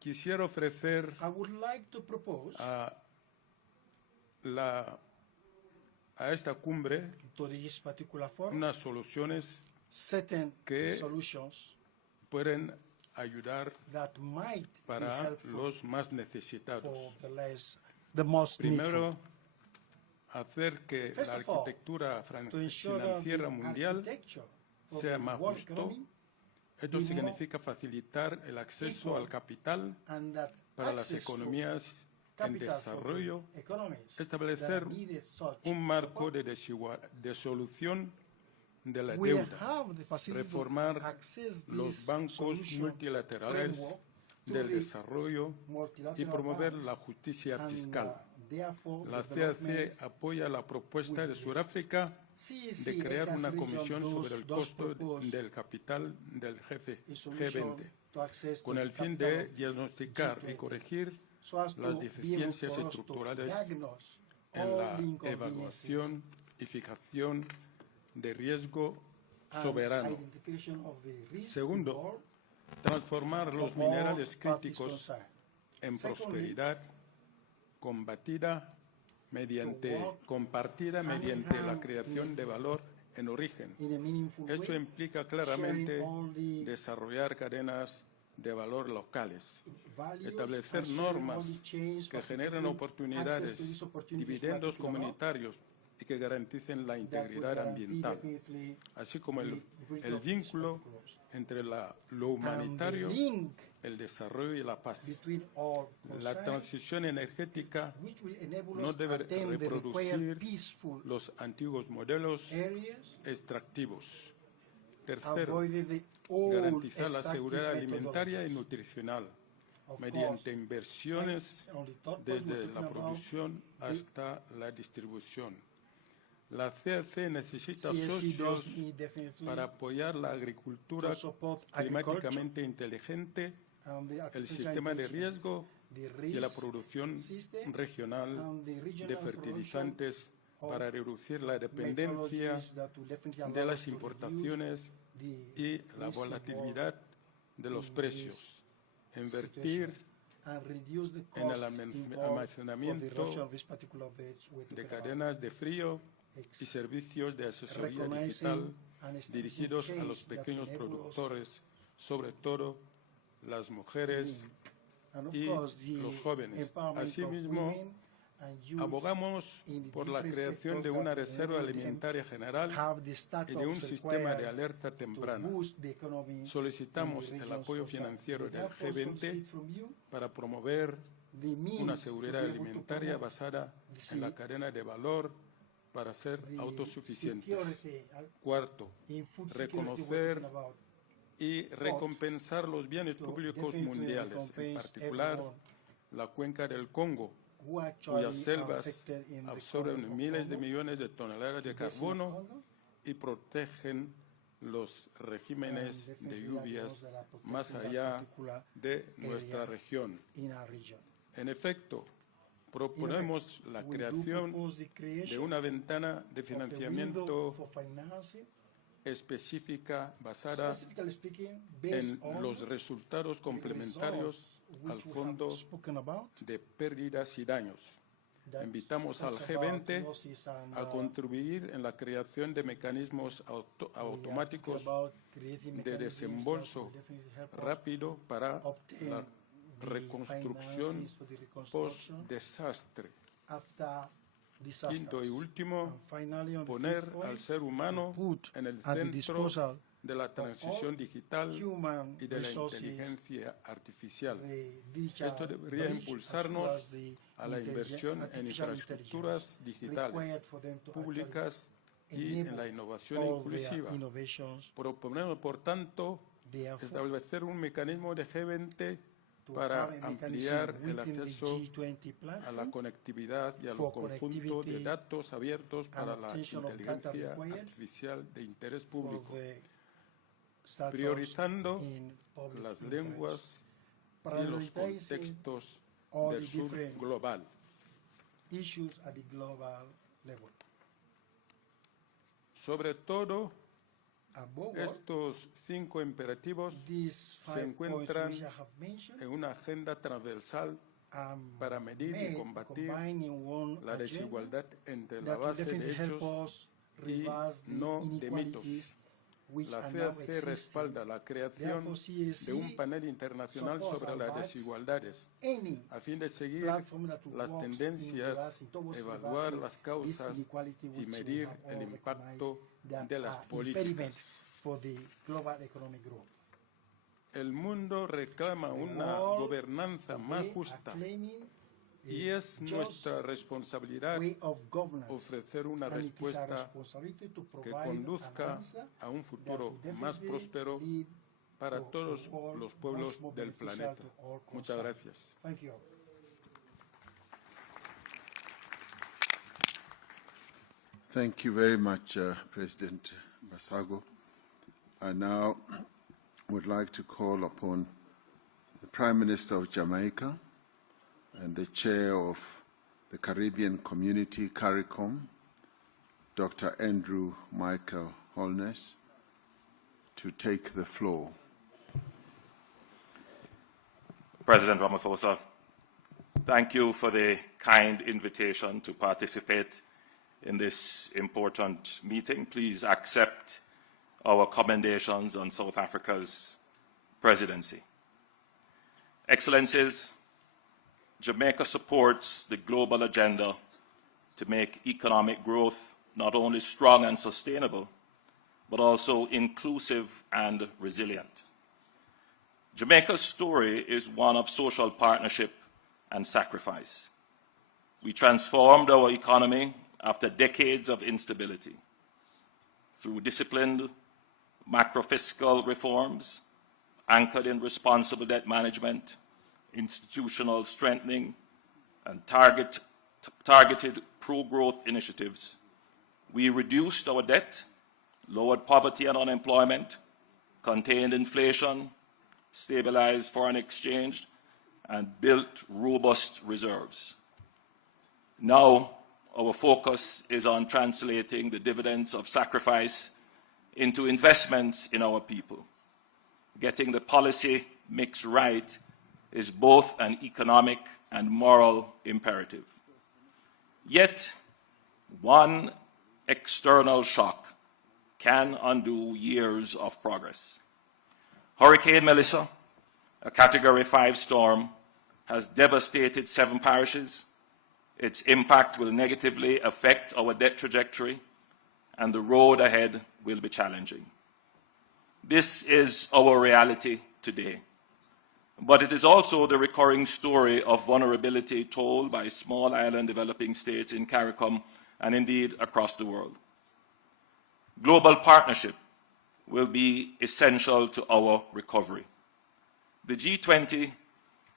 quisiera ofrecer I would like to propose a esta cumbre to this particular forum unas soluciones certain que solutions pueden ayudar that might be para helpful los más necesitados. for the most Primero, needful. hacer que First la of all, arquitectura to ensure that financiera the mundial architecture of sea the más world justo. economy Esto be significa facilitar el acceso equal al capital and that para las access to economías en capital for the desarrollo, economies that establecer are needed such un marco support. de solución de la We deuda, have the facility to reformar access los this bancos solution multilaterales framework to del the desarrollo y multilateral promover banks, la justicia and, fiscal. therefore, La development CAC apoya la propuesta de Sudáfrica CAC de crear una region comisión sobre el does costo propose del capital del a solution G20, to access con to el the fin capital de of diagnosticar y G20, corregir so as las to be able deficiencias for us to estructurales diagnose en all la the inconveniences evaluación y fijación de riesgo and soberano. identification of the risk Segundo, involved transformar los of all minerales parties críticos concerned. en Secondly, prosperidad compartida mediante la creación de valor en origen. in a meaningful Esto way, implica claramente sharing all the desarrollar cadenas de valor locales, values establecer and sharing all normas the chains que generen facilitating oportunidades, access to these opportunities dividendos like economic, comunitarios y que garanticen la that would integridad guarantee ambiental, definitely así como the el vínculo entre lo humanitario, and the link el desarrollo y la paz. between all La concerned, transición energética which will enable no us to debe attain the required reproducir peaceful los antiguos modelos areas, extractivos. Tercero, avoiding the old garantizar la extractive seguridad alimentaria y methodologies. nutricional Of mediante course, inversiones on the third point, desde we're la talking about producción hasta la distribución. La CAC necesita CAC socios does need definitely para apoyar la agricultura to support climáticamente inteligente, and the el artificial sistema de intelligence, riesgo the y la risk producción system, regional and the regional de fertilizantes of para reducir la dependencia methodologies that will definitely allow de us las to importaciones reduce y the la risk volatilidad de los in precios. this Invertir and reduce the en cost el involved for the almacenamiento reduction of this particular goods we're de talking about. cadenas de frío y servicios de asesoría Recognizing digital and establishing dirigidos a los chains that pequeños enable us productores, sobre todo las mujeres and of y course the los jóvenes. empowerment of Asimismo, women and youth abogamos in the por la different creación de sectors una that reserva enable them alimentaria general have the y status de un sistema de alerta to temprana. boost the economy Solicitamos in the el regions apoyo of South. financiero We del therefore G20 solicit from you para promover the means una to seguridad be able to alimentaria promote basada the en la cadena de valor para ser the autosuficientes. security, Cuarto, in food security we're reconocer talking about. y recompensar los bienes públicos definitely mundiales, en recompense particular everyone la cuenca del Congo, who actually cuyas selvas affected in the absorben Congo, miles de millones de toneladas de the basin of carbono Congo, y protegen los regímenes and de definitely lluvias those that are protecting más that allá particular de nuestra area región. in our region. En efecto, proponemos la we do creación propose the de creation una ventana de of a window financiamiento for financing, específica basada specifically speaking, based en on los resultados complementarios results al which we Fondo have spoken about. de Pérdidas y Daños. That Invitamos al talks about G20 losses and, a contribuir en la creación de mecanismos automáticos about creating de mechanisms desembolso that will definitely help us rápido para obtain la the reconstrucción finances for the reconstruction post-desastre. after disasters. Quinto y último, And finally, on the poner fifth point, al ser humano put en el at the centro disposal de la transición all digital human y de la resources, inteligencia artificial. the digital Esto debería bridge, as well impulsarnos as the a la inversión en artificial infraestructuras intelligence digitales, required for them to públicas y enable en la innovación all their inclusiva. innovations. Proponemos, por tanto, Therefore, establecer un mecanismo de G20 to para have a ampliar mechanism el within the acceso G20 a la platform conectividad y al for conjunto de connectivity datos abiertos para and la obtention of data inteligencia required artificial de interés for público, the status priorizando in public las interest. lenguas y los Prioritizing contextos all del the sur different global. issues at the global level. Sobre todo, Above all, estos 5 imperativos these se 5 points encuentran which I have mentioned en una agenda transversal para medir y combatir la desigualdad entre la that will base de definitely help hechos us y reverse the no de mitos. inequalities which La are now CAC existing. respalda la creación Therefore, CAC de un panel internacional supports sobre and las backs desigualdades any a fin de seguir platform that las works in tendencias, reversing, towards evaluar reversing las this causas inequality y which we medir have el all impacto recognized that de las are impediment políticas. for the global economic growth. El mundo reclama una world gobernanza más today justa are claiming y es just nuestra responsabilidad way of governance, ofrecer una and it is our respuesta responsibility to que provide conduzca an answer a un futuro that will más definitely próspero lead para to todos a world los pueblos much more del beneficial planeta. to all Muchas concerned. gracias. Thank you all. Thank you very much, President Basago. I now would like to call upon the Prime Minister of Jamaica and the Chair of the Caribbean Community, CARICOM, Dr. Andrew Michael Holness, to take the floor. President Ramaphosa, thank you for the kind invitation to participate in this important meeting. Please accept our commendations on South Africa's presidency. Excellencies, Jamaica supports the global agenda to make economic growth not only strong and sustainable, but also inclusive and resilient. Jamaica's story is one of social partnership and sacrifice. We transformed our economy after decades of instability through disciplined macro-fiscal reforms anchored in responsible debt management, institutional strengthening, and targeted pro-growth initiatives. We reduced our debt, lowered poverty and unemployment, contained inflation, stabilized foreign exchange, and built robust reserves. Now, our focus is on translating the dividends of sacrifice into investments in our people. Getting the policy mix right is both an economic and moral imperative. Yet, one external shock can undo years of progress. Hurricane Melissa A Category 5 storm has devastated 7 parishes. Its impact will negatively affect our debt trajectory, and the road ahead will be challenging. This is our reality today. But it is also the recurring story of vulnerability told by small island developing states in CARICOM and indeed across the world. Global partnership will be essential to our recovery. The G20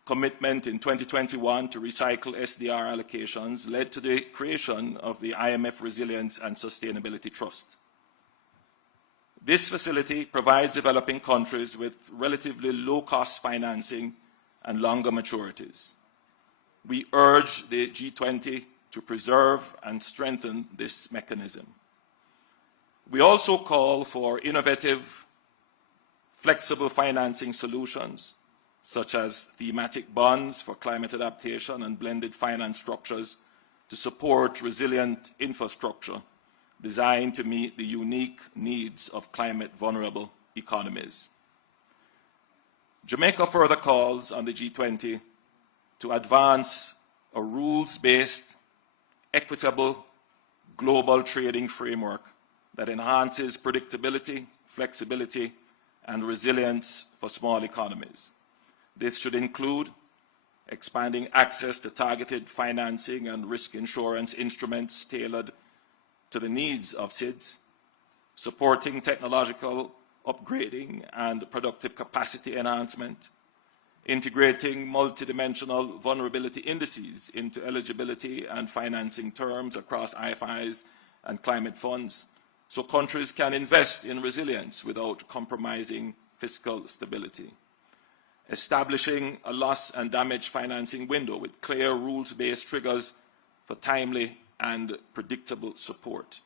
commitment in 2021 to recycle SDR allocations led to the creation of the IMF Resilience and Sustainability Trust. This facility provides developing countries with relatively low-cost financing and longer maturities. We urge the G20 to preserve and strengthen this mechanism. We also call for innovative, flexible financing solutions, such as thematic bonds for climate adaptation and blended finance structures to support resilient infrastructure designed to meet the unique needs of climate-vulnerable economies. Jamaica further calls on the G20 to advance a rules-based, equitable, global trading framework that enhances predictability, flexibility, and resilience for small economies. This should include expanding access to targeted financing and risk insurance instruments tailored to the needs of SIDS, supporting technological upgrading and productive capacity enhancement, integrating multidimensional vulnerability indices into eligibility and financing terms across IFIs and climate funds, so countries can invest in resilience without compromising fiscal stability. Establishing a loss and damage financing window with clear rules-based triggers for timely and predictable support.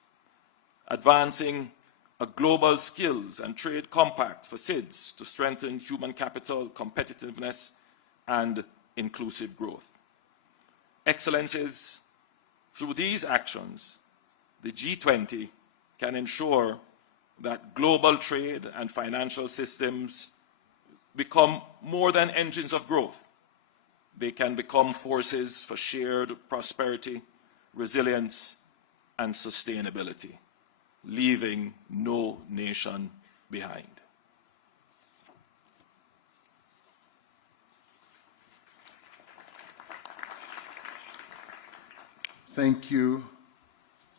Advancing a global skills and trade compact for SIDS to strengthen human capital competitiveness and inclusive growth. Excellencies, through these actions, the G20 can ensure that global trade and financial systems become more than engines of growth. They can become forces for shared prosperity, resilience, and sustainability, leaving no nation behind. Thank you,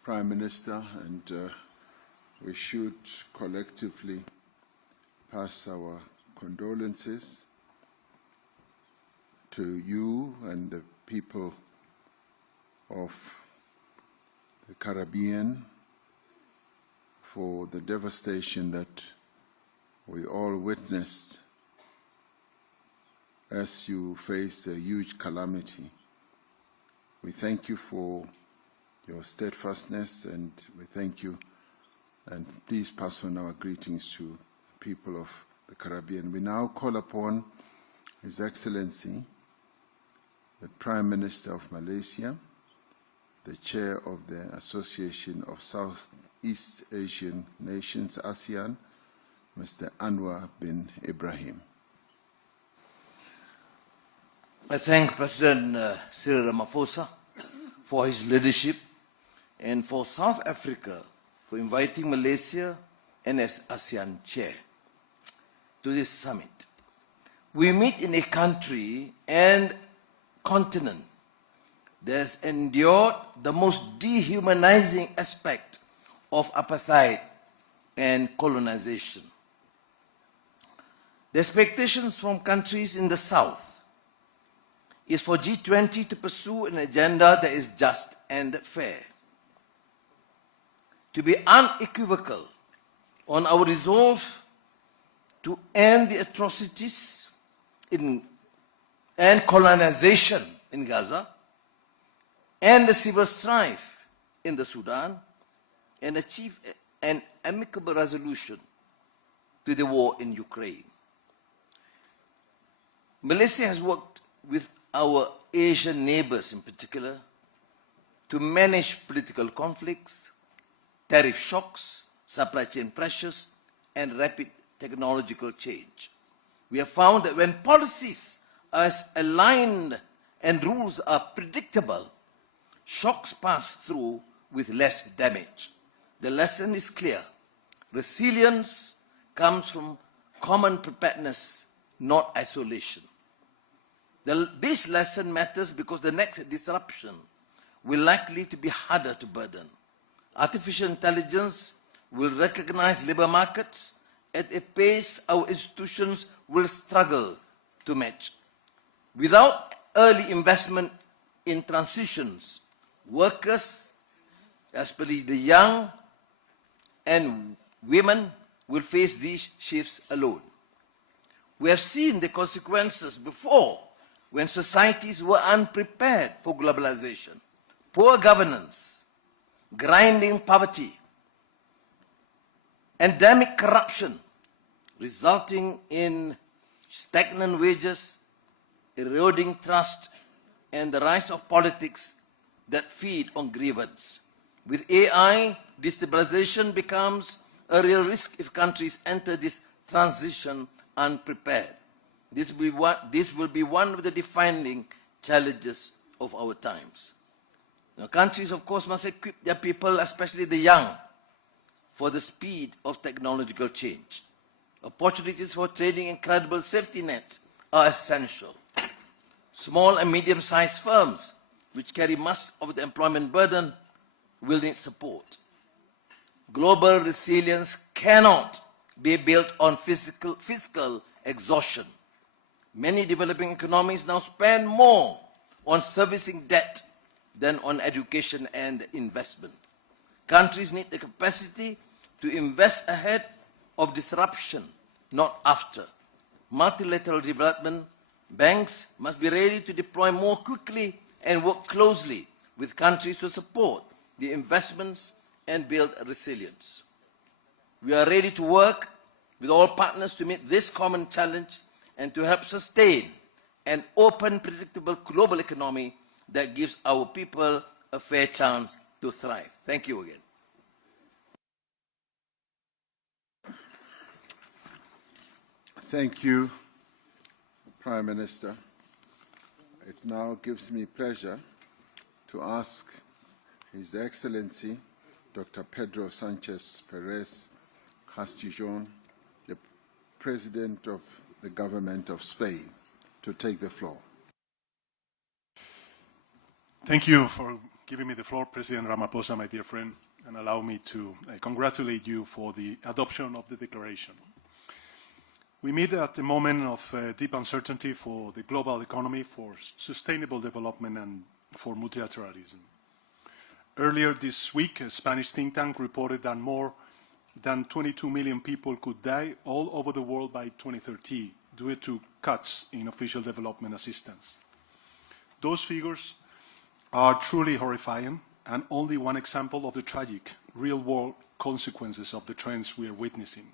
Prime Minister, and we should collectively pass our condolences to you and the people of the Caribbean for the devastation that we all witnessed as you faced a huge calamity. We thank you for your steadfastness, and we thank you, and please pass on our greetings to the people of the Caribbean. We now call upon His Excellency, the Prime Minister of Malaysia, the Chair of the Association of Southeast Asian Nations, ASEAN, Mr. Anwar bin Ibrahim. I thank President Cyril Ramaphosa for his leadership and for South Africa for inviting Malaysia and as ASEAN chair to this summit. We meet in a country and continent that has endured the most dehumanizing aspect of apartheid and colonization. The expectations from countries in the South is for G20 to pursue an agenda that is just and fair, to be unequivocal on our resolve to end the atrocities and colonization in Gaza, and the civil strife in the Sudan, and achieve an amicable resolution to the war in Ukraine. Malaysia has worked with our Asian neighbors in particular to manage political conflicts, tariff shocks, supply chain pressures, and rapid technological change. We have found that when policies are aligned and rules are predictable, shocks pass through with less damage. The lesson is clear. Resilience comes from common preparedness, not isolation. This lesson matters because the next disruption will likely to be harder to burden. Artificial intelligence will recognize labor markets at a pace our institutions will struggle to match. Without early investment in transitions, workers, especially the young and women, will face these shifts alone. We have seen the consequences before when societies were unprepared for globalization. Poor governance, grinding poverty, endemic corruption, resulting in stagnant wages, eroding trust, and the rise of politics that feed on grievance. With AI, destabilization becomes a real risk if countries enter this transition unprepared. This will be one of the defining challenges of our times. Now, countries, of course, must equip their people, especially the young, for the speed of technological change. Opportunities for training and credible safety nets are essential. Small and medium-sized firms, which carry much of the employment burden, will need support. Global resilience cannot be built on fiscal exhaustion. Many developing economies now spend more on servicing debt than on education and investment. Countries need the capacity to invest ahead of disruption, not after. Multilateral development banks must be ready to deploy more quickly and work closely with countries to support the investments and build resilience. We are ready to work with all partners to meet this common challenge and to help sustain an open, predictable global economy that gives our people a fair chance to thrive. Thank you again. Thank you, Prime Minister. It now gives me pleasure to ask His Excellency Dr. Pedro Sanchez Perez Castijon, the President of the Government of Spain, to take the floor. Thank you for giving me the floor, President Ramaphosa, my dear friend, and allow me to congratulate you for the adoption of the declaration. We meet at a moment of deep uncertainty for the global economy, for sustainable development, and for multilateralism. Earlier this week, a Spanish think tank reported that more than 22 million people could die all over the world by 2030 due to cuts in official development assistance. Those figures are truly horrifying and only one example of the tragic, real-world consequences of the trends we are witnessing.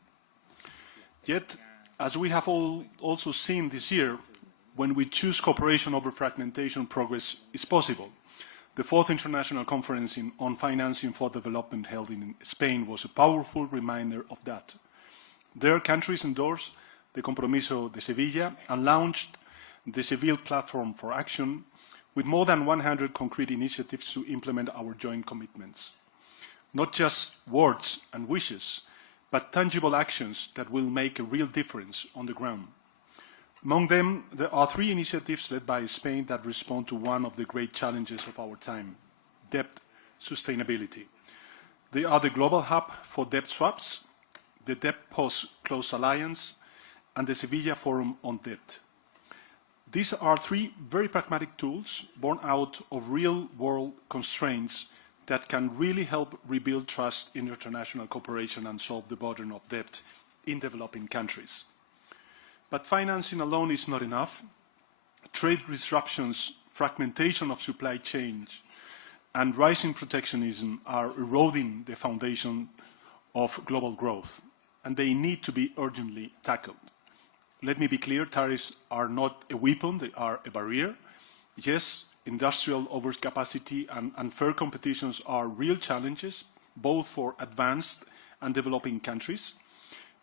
Yet, as we have also seen this year, when we choose cooperation over fragmentation, progress is possible. The 4th International Conference on Financing for Development held in Spain was a powerful reminder of that. There, countries endorsed the Compromiso de Sevilla and launched the Seville Platform for Action with more than 100 concrete initiatives to implement our joint commitments. Not just words and wishes, but tangible actions that will make a real difference on the ground. Among them, there are 3 initiatives led by Spain that respond to one of the great challenges of our time, debt sustainability. They are the Global Hub for Debt Swaps, the Debt Post-Close Alliance, and the Sevilla Forum on Debt. These are 3 very pragmatic tools born out of real-world constraints that can really help rebuild trust in international cooperation and solve the burden of debt in developing countries. But financing alone is not enough. Trade disruptions, fragmentation of supply chains, and rising protectionism are eroding the foundation of global growth, and they need to be urgently tackled. Let me be clear, tariffs are not a weapon, they are a barrier. Yes, industrial overcapacity and unfair competitions are real challenges, both for advanced and developing countries,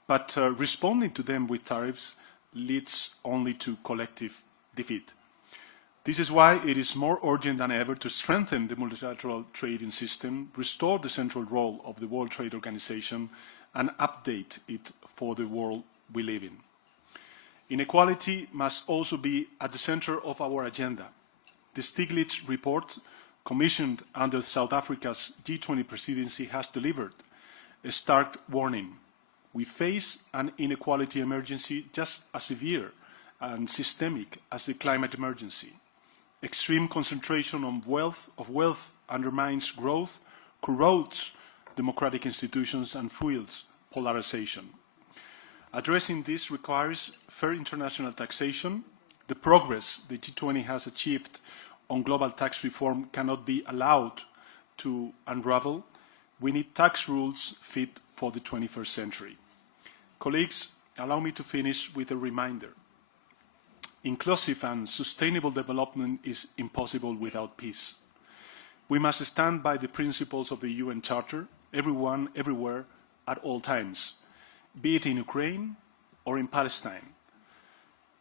but responding to them with tariffs leads only to collective defeat. This is why it is more urgent than ever to strengthen the multilateral trading system, restore the central role of the World Trade Organization, and update it for the world we live in. Inequality must also be at the center of our agenda. The Stiglitz report, commissioned under South Africa's G20 presidency, has delivered a stark warning. We face an inequality emergency just as severe and systemic as the climate emergency. Extreme concentration of wealth undermines growth, corrodes democratic institutions, and fuels polarization. Addressing this requires fair international taxation. The progress the G20 has achieved on global tax reform cannot be allowed to unravel. We need tax rules fit for the 21st century. Colleagues, allow me to finish with a reminder. Inclusive and sustainable development is impossible without peace. We must stand by the principles of the UN Charter, everyone, everywhere, at all times, be it in Ukraine or in Palestine.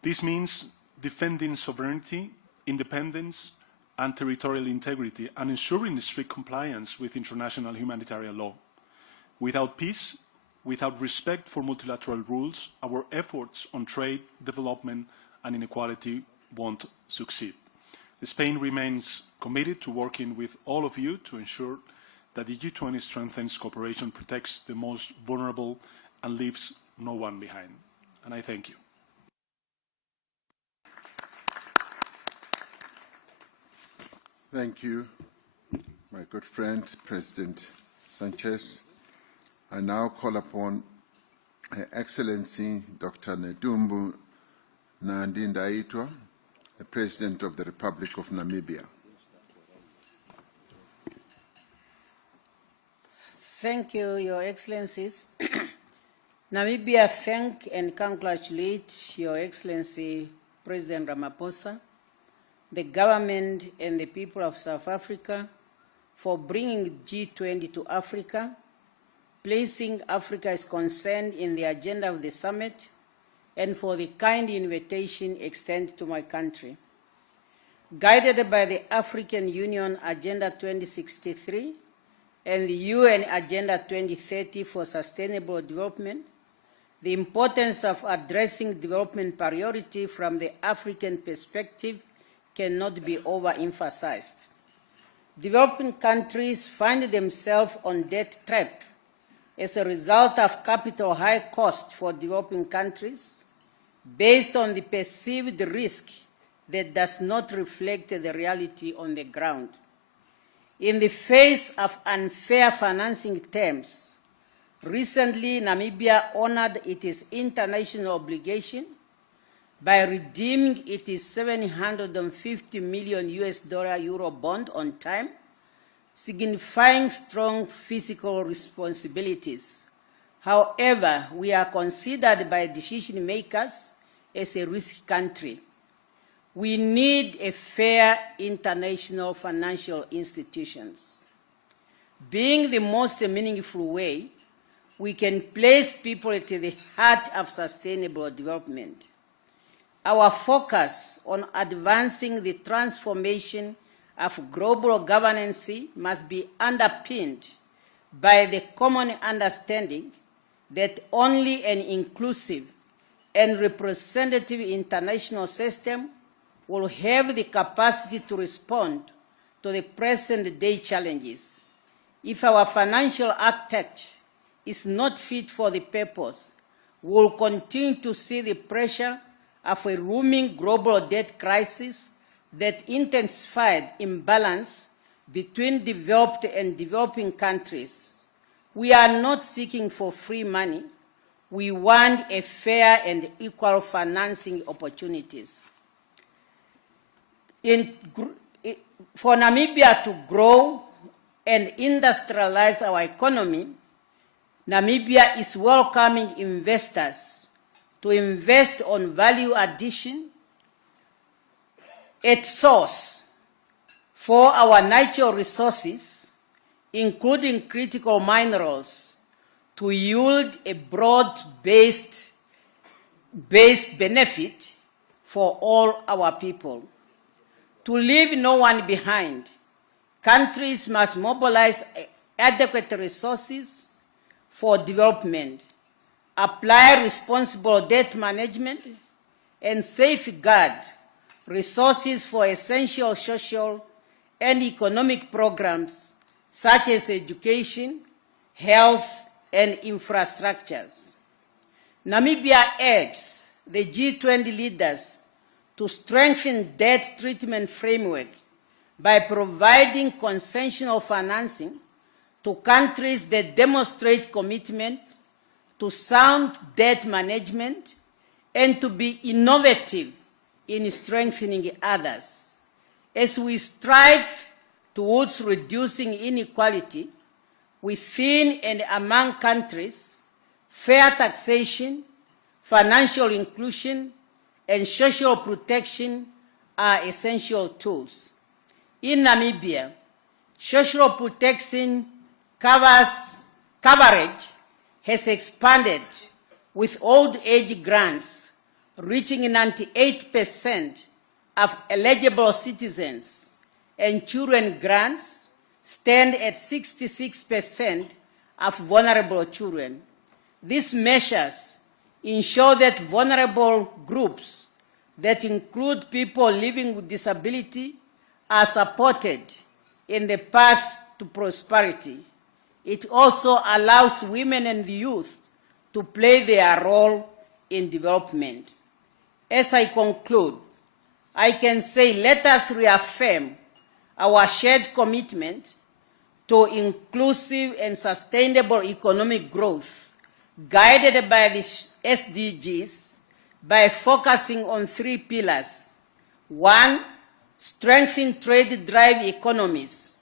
This means defending sovereignty, independence, and territorial integrity, and ensuring strict compliance with international humanitarian law. Without peace, without respect for multilateral rules, our efforts on trade, development, and inequality won't succeed. Spain remains committed to working with all of you to ensure that the G20 strengthens cooperation, protects the most vulnerable, and leaves no one behind. And I thank you. Thank you, my good friend, President Sanchez. I now call upon Her Excellency Dr. Nedumbu Nandi-Ndaitwah, the President of the Republic of Namibia. Thank you, Your Excellencies. Namibia thank and congratulate Your Excellency President Ramaphosa, the government and the people of South Africa for bringing G20 to Africa, placing Africa's concern in the agenda of the summit, and for the kind invitation extended to my country. Guided by the African Union Agenda 2063 and the UN Agenda 2030 for Sustainable Development, the importance of addressing development priority from the African perspective cannot be overemphasized. Developing countries find themselves on debt trap as a result of capital high cost for developing countries based on the perceived risk that does not reflect the reality on the ground. In the face of unfair financing terms, recently Namibia honored its international obligation by redeeming its $750 million Euro bond on time, signifying strong fiscal responsibilities. However, we are considered by decision makers as a risk country. We need a fair international financial institutions. Being the most meaningful way, we can place people at the heart of sustainable development. Our focus on advancing the transformation of global governance must be underpinned by the common understanding that only an inclusive and representative international system will have the capacity to respond to the present-day challenges. If our financial architecture is not fit for the purpose, we will continue to see the pressure of a looming global debt crisis that intensified imbalance between developed and developing countries. We are not seeking for free money. We want a fair and equal financing opportunities. For Namibia to grow and industrialize our economy, Namibia is welcoming investors to invest on value addition at source for our natural resources, including critical minerals, to yield a broad-based benefit for all our people. To leave no one behind, countries must mobilize adequate resources for development, apply responsible debt management, and safeguard resources for essential social and economic programs such as education, health, and infrastructures. Namibia urges the G20 leaders to strengthen debt treatment framework by providing concessional financing to countries that demonstrate commitment to sound debt management and to be innovative in strengthening others. As we strive towards reducing inequality within and among countries, fair taxation, financial inclusion, and social protection are essential tools. In Namibia, social protection coverage has expanded with old age grants reaching 98% of eligible citizens, and children grants stand at 66% of vulnerable children. These measures ensure that vulnerable groups that include people living with disability are supported in the path to prosperity. It also allows women and the youth to play their role in development. As I conclude, I can say let us reaffirm our shared commitment to inclusive and sustainable economic growth guided by the SDGs by focusing on 3 pillars. 1, strengthen trade-drive economies.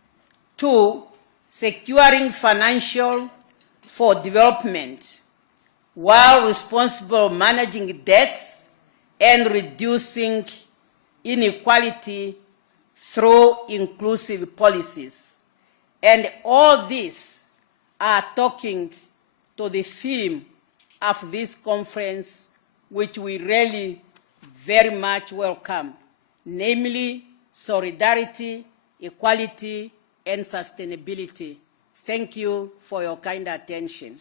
2, securing financial for development, while responsible managing debts and reducing inequality through inclusive policies. And all these are talking to the theme of this conference, which we really very much welcome, namely solidarity, equality, and sustainability. Thank you for your kind attention.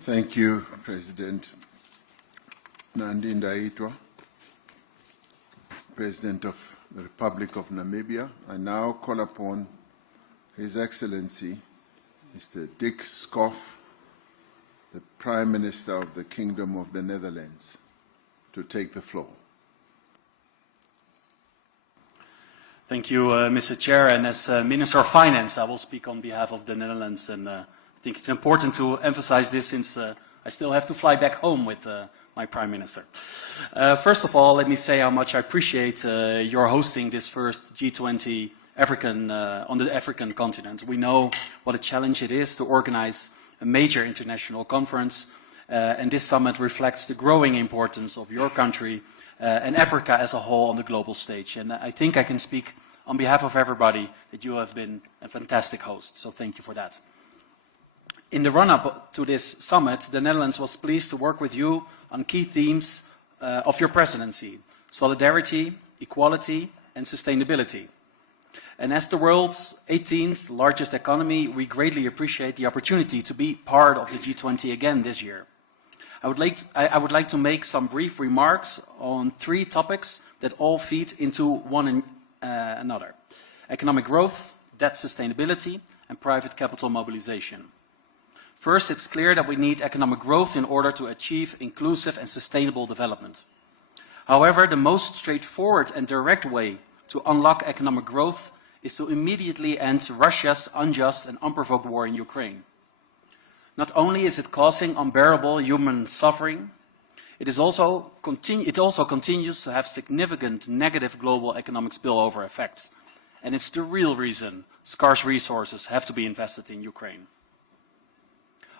Thank you, President Nandi Ndaitwah, President of the Republic of Namibia. I now call upon His Excellency, Mr. Dick Schoof, the Prime Minister of the Kingdom of the Netherlands, to take the floor. Thank you, Mr. Chair. And as Minister of Finance, I will speak on behalf of the Netherlands. And I think it's important to emphasize this since I still have to fly back home with my Prime Minister. First of all, let me say how much I appreciate your hosting this first G20 on the African continent. We know what a challenge it is to organize a major international conference, and this summit reflects the growing importance of your country and Africa as a whole on the global stage. And I think I can speak on behalf of everybody that you have been a fantastic host, so thank you for that. In the run-up to this summit, the Netherlands was pleased to work with you on key themes of your presidency: solidarity, equality, and sustainability. And as the world's 18th largest economy, we greatly appreciate the opportunity to be part of the G20 again this year. I would like to make some brief remarks on 3 topics that all feed into one another: economic growth, debt sustainability, and private capital mobilization. First, it's clear that we need economic growth in order to achieve inclusive and sustainable development. However, the most straightforward and direct way to unlock economic growth is to immediately end Russia's unjust and unprovoked war in Ukraine. Not only is it causing unbearable human suffering, it also continues to have significant negative global economic spillover effects. And it's the real reason scarce resources have to be invested in Ukraine.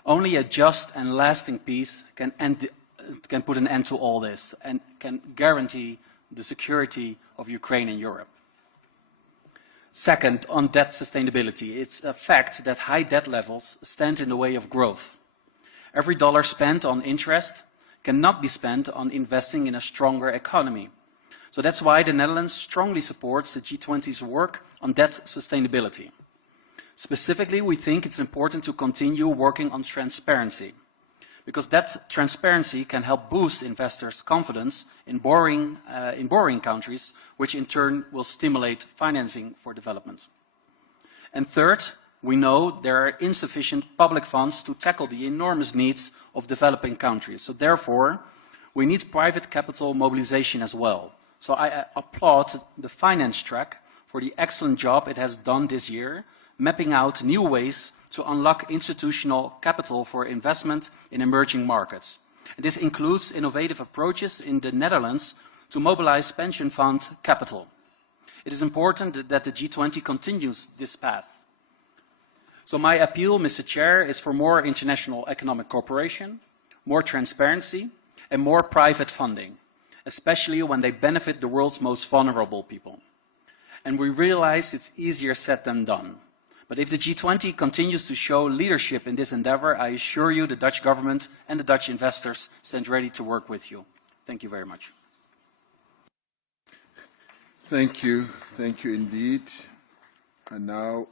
Only a just and lasting peace can put an end to all this and can guarantee the security of Ukraine and Europe. Second, on debt sustainability, it's a fact that high debt levels stand in the way of growth. Every dollar spent on interest cannot be spent on investing in a stronger economy. So that's why the Netherlands strongly supports the G20's work on debt sustainability. Specifically, we think it's important to continue working on transparency, because that transparency can help boost investors' confidence in borrowing countries, which in turn will stimulate financing for development. And third, we know there are insufficient public funds to tackle the enormous needs of developing countries. So therefore, we need private capital mobilization as well. So I applaud the finance track for the excellent job it has done this year, mapping out new ways to unlock institutional capital for investment in emerging markets. And this includes innovative approaches in the Netherlands to mobilize pension fund capital. It is important that the G20 continues this path. So my appeal, Mr. Chair, is for more international economic cooperation, more transparency, and more private funding, especially when they benefit the world's most vulnerable people. And we realize it's easier said than done. But if the G20 continues to show leadership in this endeavor, I assure you the Dutch government and the Dutch investors stand ready to work with you. Thank you very much. Thank you. Thank you indeed. And now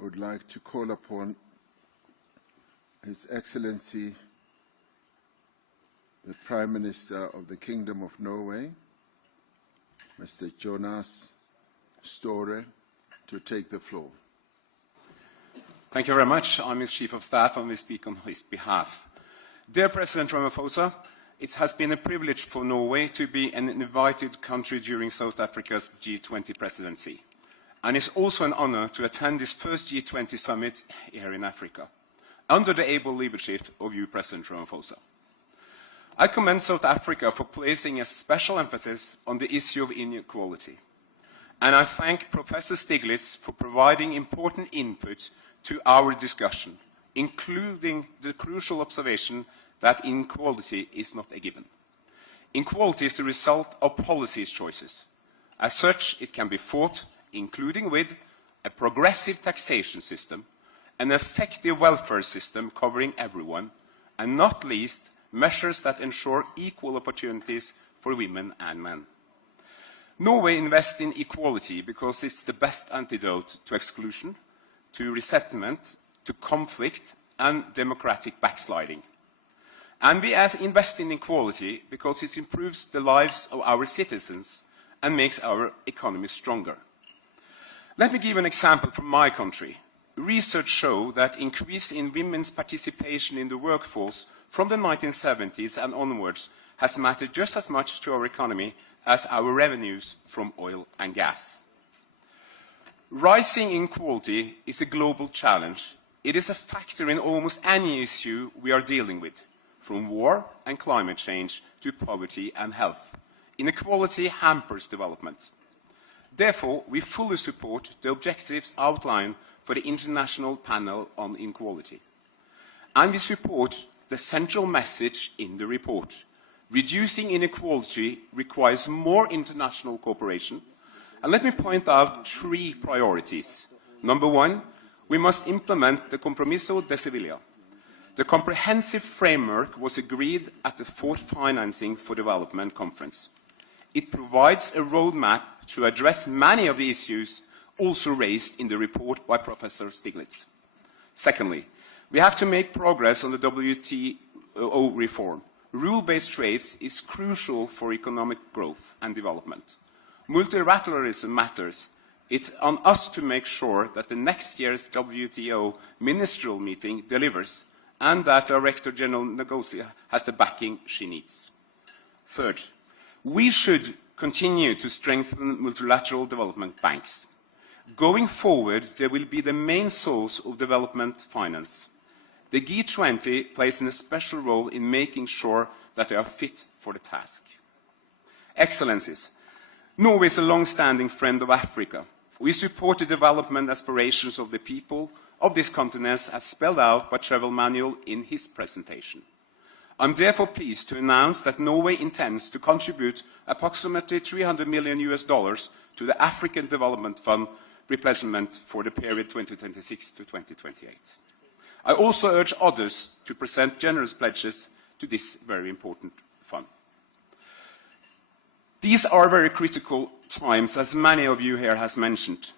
I would like to call upon His Excellency, the Prime Minister of the Kingdom of Norway, Mr. Jonas Støre, to take the floor. Thank you very much. I'm his Chief of Staff and will speak on his behalf. Dear President Ramaphosa, it has been a privilege for Norway to be an invited country during South Africa's G20 presidency. And it's also an honor to attend this first G20 summit here in Africa, under the able leadership of you, President Ramaphosa. I commend South Africa for placing a special emphasis on the issue of inequality. And I thank Professor Stiglitz for providing important input to our discussion, including the crucial observation that inequality is not a given. Inequality is the result of policy choices. As such, it can be fought, including with a progressive taxation system, an effective welfare system covering everyone, and not least, measures that ensure equal opportunities for women and men. Norway invests in equality because it's the best antidote to exclusion, to resettlement, to conflict, and democratic backsliding. And we invest in equality because it improves the lives of our citizens and makes our economy stronger. Let me give an example from my country. Research shows that increase in women's participation in the workforce from the 1970s and onwards has mattered just as much to our economy as our revenues from oil and gas. Rising inequality is a global challenge. It is a factor in almost any issue we are dealing with, from war and climate change to poverty and health. Inequality hampers development. Therefore, we fully support the objectives outlined for the International Panel on Inequality. And we support the central message in the report. Reducing inequality requires more international cooperation. And let me point out 3 priorities. Number 1, we must implement the Compromiso de Sevilla. The comprehensive framework was agreed at the 4th Financing for Development Conference. It provides a roadmap to address many of the issues also raised in the report by Professor Stiglitz. Secondly, we have to make progress on the WTO reform. Rule-based trades is crucial for economic growth and development. Multilateralism matters. It's on us to make sure that the next year's WTO ministerial meeting delivers and that Director General Ngozi has the backing she needs. Third, we should continue to strengthen multilateral development banks. Going forward, they will be the main source of development finance. The G20 plays a special role in making sure that they are fit for the task. Excellencies, Norway is a long-standing friend of Africa. We support the development aspirations of the people of this continent as spelled out by Travel Manual in his presentation. I'm therefore pleased to announce that Norway intends to contribute approximately $300 million to the African Development Fund replenishment for the period 2026 to 2028. I also urge others to present generous pledges to this very important fund. These are very critical times, as many of you here have mentioned,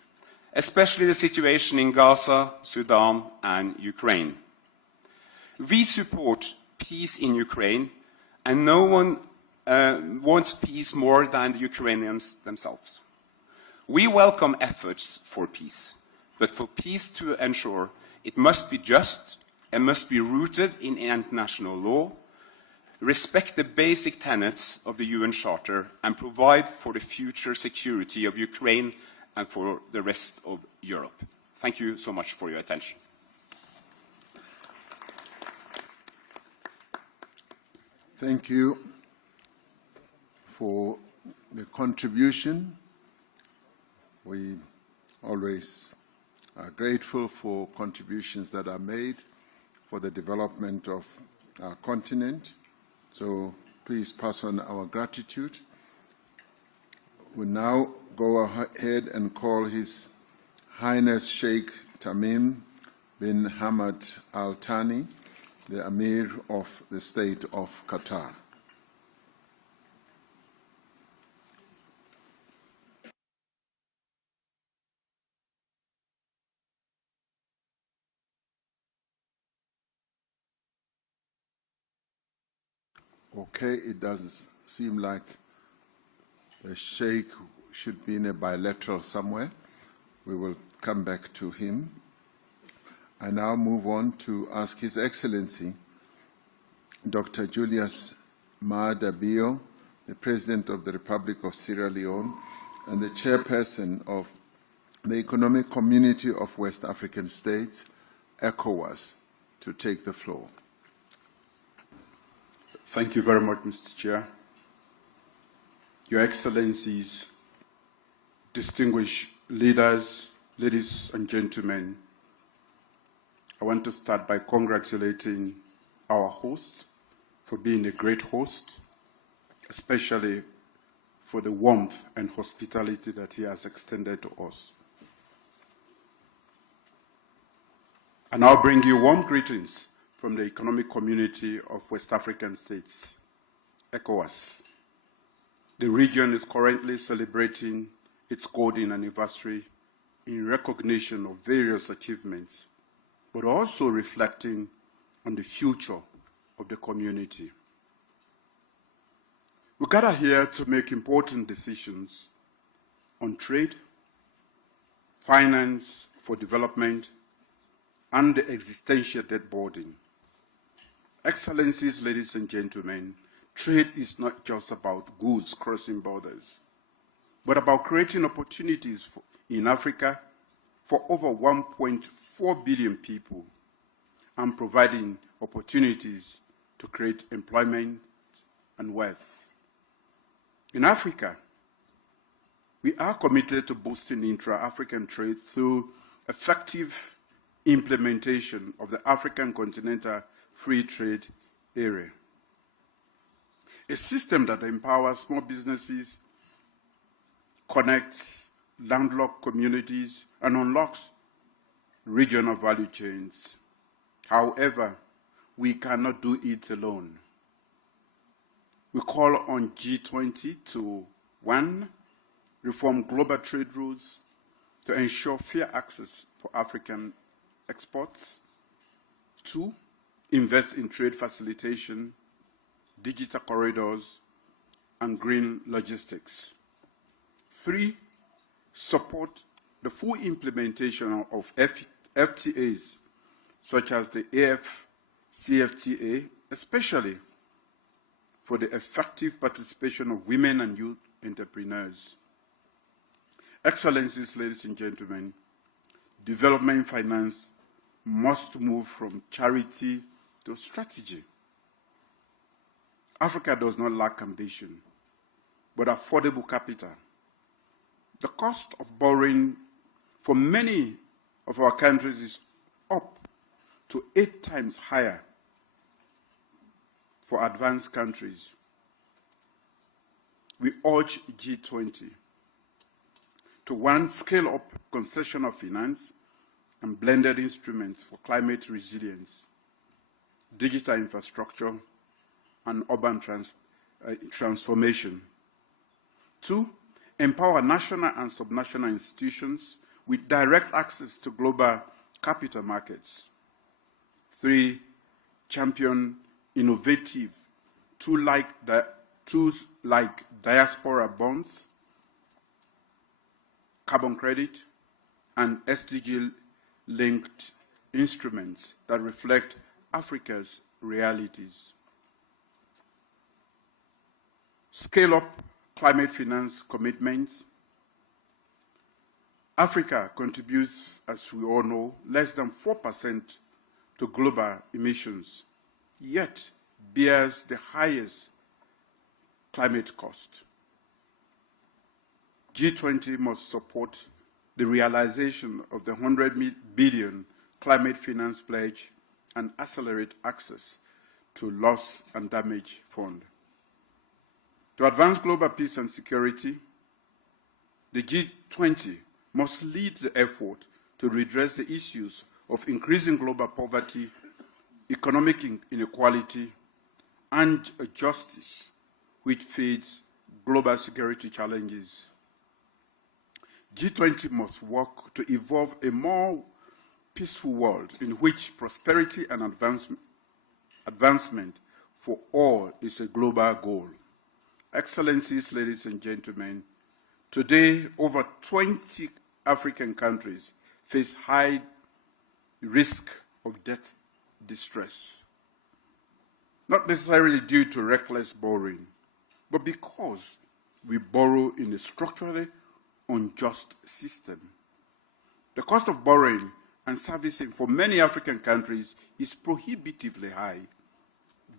especially the situation in Gaza, Sudan, and Ukraine. We support peace in Ukraine, and no one wants peace more than the Ukrainians themselves. We welcome efforts for peace, but for peace to ensure, it must be just and must be rooted in international law, respect the basic tenets of the UN Charter, and provide for the future security of Ukraine and for the rest of Europe. Thank you so much for your attention. Thank you for the contribution. We always are grateful for contributions that are made for the development of our continent. So please pass on our gratitude. We now go ahead and call His Highness Sheikh Tamim bin Hamad Al Thani, the Amir of the State of Qatar. Okay, it does seem like the Sheikh should be in a bilateral somewhere. We will come back to him. I now move on to ask His Excellency, Dr. Julius Maada Bio, the President of the Republic of Sierra Leone and the Chairperson of the Economic Community of West African States, ECOWAS, to take the floor. Thank you very much, Mr. Chair. Your Excellencies, distinguished leaders, ladies and gentlemen, I want to start by congratulating our host for being a great host, especially for the warmth and hospitality that he has extended to us. I now bring you warm greetings from the Economic Community of West African States, ECOWAS. The region is currently celebrating its golden anniversary in recognition of various achievements, but also reflecting on the future of the community. We gather here to make important decisions on trade, finance for development, and the existential debt burden. Excellencies, ladies and gentlemen, trade is not just about goods crossing borders, but about creating opportunities in Africa for over 1.4 billion people and providing opportunities to create employment and wealth. In Africa, we are committed to boosting intra-African trade through effective implementation of the African Continental Free Trade Area, a system that empowers small businesses, connects landlocked communities, and unlocks regional value chains. However, we cannot do it alone. We call on G20 to 1. Reform global trade rules to ensure fair access for African exports. 2. Invest in trade facilitation, digital corridors, and green logistics. 3. Support the full implementation of FTAs, such as the AFCFTA, especially for the effective participation of women and youth entrepreneurs. Excellencies, ladies and gentlemen, development finance must move from charity to strategy. Africa does not lack ambition, but affordable capital. The cost of borrowing for many of our countries is up to 8 times higher for advanced countries. We urge G20 to 1. Scale up concessional finance and blended instruments for climate resilience, digital infrastructure, and urban transformation. 2, empower national and subnational institutions with direct access to global capital markets. 3, champion innovative tools like diaspora bonds, carbon credit, and SDG-linked instruments that reflect Africa's realities. Scale up climate finance commitments. Africa contributes, as we all know, less than 4% to global emissions, yet bears the highest climate cost. G20 must support the realization of the 100 billion climate finance pledge and accelerate access to loss and damage fund. To advance global peace and security, the G20 must lead the effort to redress the issues of increasing global poverty, economic inequality, and justice, which feeds global security challenges. G20 must work to evolve a more peaceful world in which prosperity and advancement for all is a global goal. Excellencies, ladies and gentlemen, today over 20 African countries face high risk of debt distress, not necessarily due to reckless borrowing, but because we borrow in a structurally unjust system. The cost of borrowing and servicing for many African countries is prohibitively high,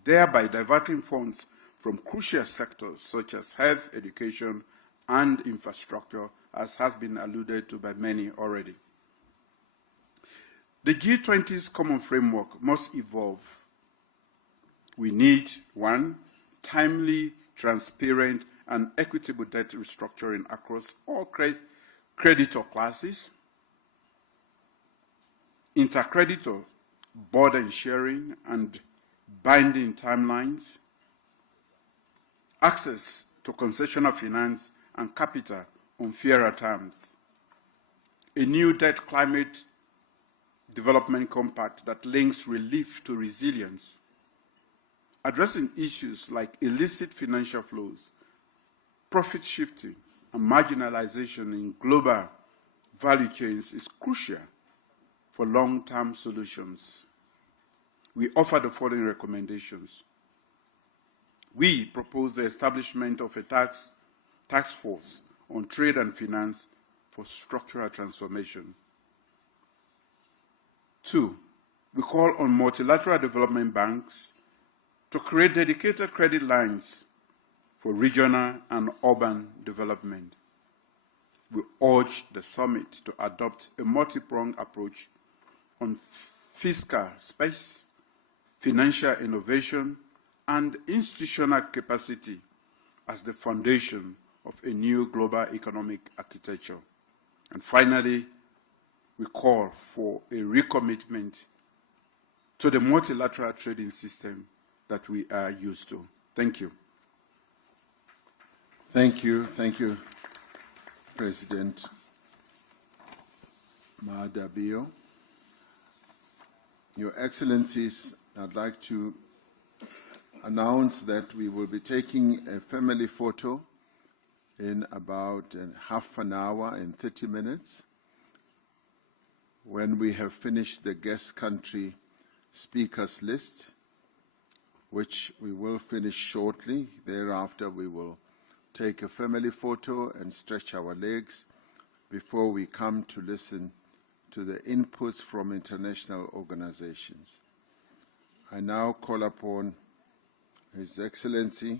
thereby diverting funds from crucial sectors such as health, education, and infrastructure, as has been alluded to by many already. The G20's common framework must evolve. We need, 1, timely, transparent, and equitable debt restructuring across all creditor classes, intercreditor burden sharing and binding timelines, access to concessional finance and capital on fairer terms, a new debt climate development compact that links relief to resilience, addressing issues like illicit financial flows, profit shifting, and marginalization in global value chains is crucial for long-term solutions. We offer the following recommendations. We propose the establishment of a task force on trade and finance for structural transformation. 2, we call on multilateral development banks to create dedicated credit lines for regional and urban development. We urge the summit to adopt a multi-pronged approach on fiscal space, financial innovation, and institutional capacity as the foundation of a new global economic architecture. And finally, we call for a recommitment to the multilateral trading system that we are used to. Thank you. Thank you, President Mahadabio. Your Excellencies, I'd like to announce that we will be taking a family photo in about half an hour and 30 minutes. When we have finished the guest country speakers list, which we will finish shortly. Thereafter, we will take a family photo and stretch our legs before we come to listen to the inputs from international organizations. I now call upon His Excellency,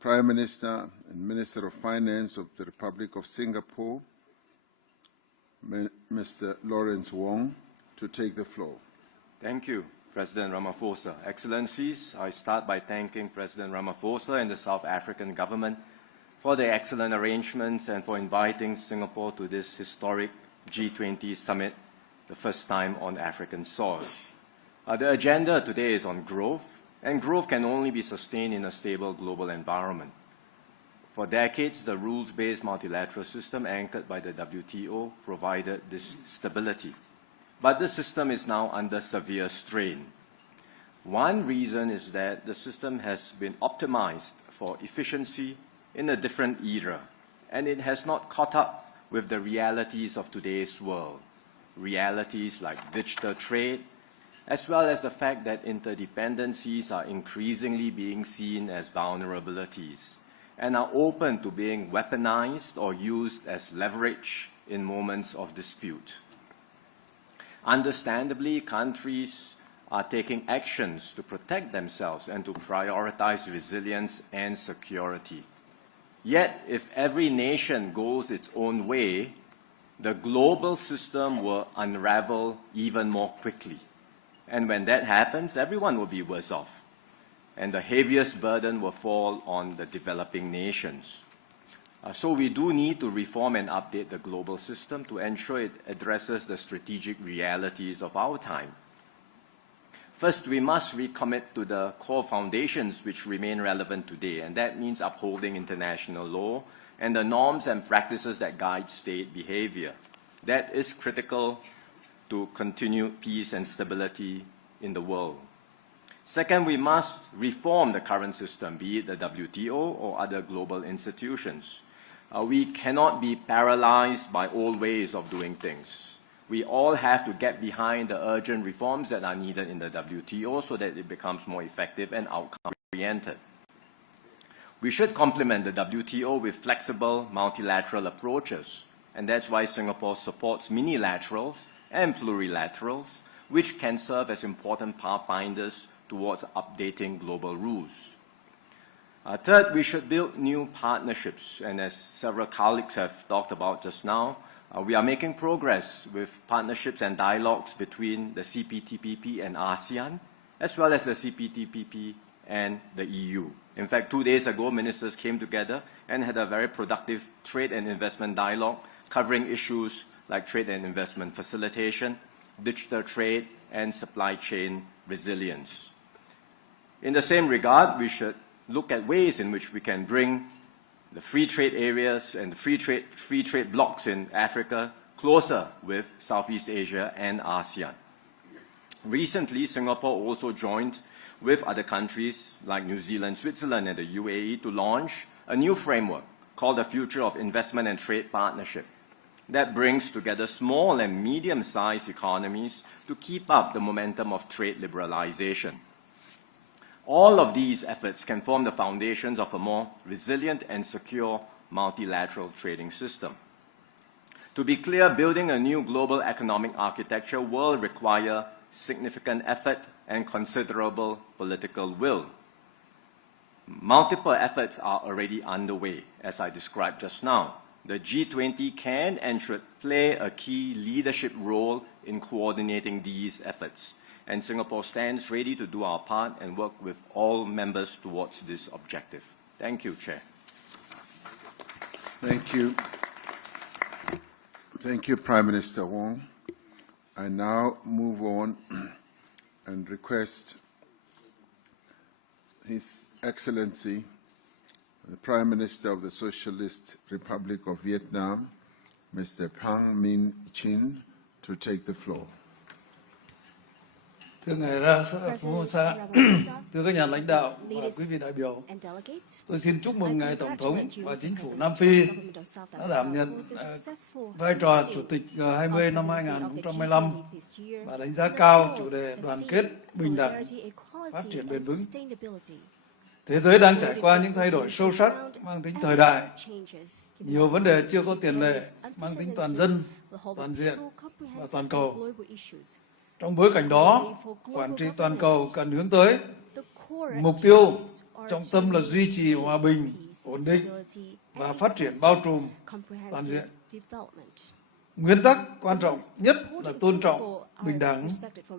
Prime Minister and Minister of Finance of the Republic of Singapore, Mr. Lawrence Wong, to take the floor. Thank you, President Ramaphosa. Excellencies, I start by thanking President Ramaphosa and the South African government for their excellent arrangements and for inviting Singapore to this historic G20 summit, the first time on African soil. The agenda today is on growth, and growth can only be sustained in a stable global environment. For decades, the rules-based multilateral system anchored by the WTO provided this stability. But the system is now under severe strain. One reason is that the system has been optimized for efficiency in a different era, and it has not caught up with the realities of today's world, realities like digital trade, as well as the fact that interdependencies are increasingly being seen as vulnerabilities and are open to being weaponized or used as leverage in moments of dispute. Understandably, countries are taking actions to protect themselves and to prioritize resilience and security. Yet, if every nation goes its own way, the global system will unravel even more quickly. And when that happens, everyone will be worse off. And the heaviest burden will fall on the developing nations. So we do need to reform and update the global system to ensure it addresses the strategic realities of our time. First, we must recommit to the core foundations which remain relevant today, and that means upholding international law and the norms and practices that guide state behavior. That is critical to continued peace and stability in the world. Second, we must reform the current system, be it the WTO or other global institutions. We cannot be paralyzed by old ways of doing things. We all have to get behind the urgent reforms that are needed in the WTO so that it becomes more effective and outcome-oriented. We should complement the WTO with flexible multilateral approaches, and that's why Singapore supports minilaterals and plurilaterals, which can serve as important pathfinders towards updating global rules. Third, we should build new partnerships, and as several colleagues have talked about just now, we are making progress with partnerships and dialogues between the CPTPP and ASEAN, as well as the CPTPP and the EU. In fact, 2 days ago, ministers came together and had a very productive trade and investment dialogue covering issues like trade and investment facilitation, digital trade, and supply chain resilience. In the same regard, we should look at ways in which we can bring the free trade areas and the free trade blocks in Africa closer with Southeast Asia and ASEAN. Recently, Singapore also joined with other countries like New Zealand, Switzerland, and the UAE to launch a new framework called the Future of Investment and Trade Partnership that brings together small and medium-sized economies to keep up the momentum of trade liberalization. All of these efforts can form the foundations of a more resilient and secure multilateral trading system. To be clear, building a new global economic architecture will require significant effort and considerable political will. Multiple efforts are already underway, as I described just now. The G20 can and should play a key leadership role in coordinating these efforts. And Singapore stands ready to do our part and work with all members towards this objective. Thank you, Chair. Thank you. Thank you, Prime Minister Wong. I now move on and request His Excellency, the Prime Minister of the Socialist Republic of Vietnam, Mr. Pham Minh Chinh, to take the floor. Thưa Ngài Ramaphosa, thưa các nhà lãnh đạo và quý vị đại biểu, tôi xin chúc mừng Ngài Tổng thống và Chính phủ Nam Phi đã đảm nhận vai trò Chủ tịch G20 năm 2015 và đánh giá cao chủ đề đoàn kết, bình đẳng, phát triển bền vững. Thế giới đang trải qua những thay đổi sâu sắc mang tính thời đại. Nhiều vấn đề chưa có tiền lệ mang tính toàn dân, toàn diện và toàn cầu. Trong bối cảnh đó, quản trị toàn cầu cần hướng tới mục tiêu trọng tâm là duy trì hòa bình, ổn định và phát triển bao trùm toàn diện. Nguyên tắc quan trọng nhất là tôn trọng, bình đẳng,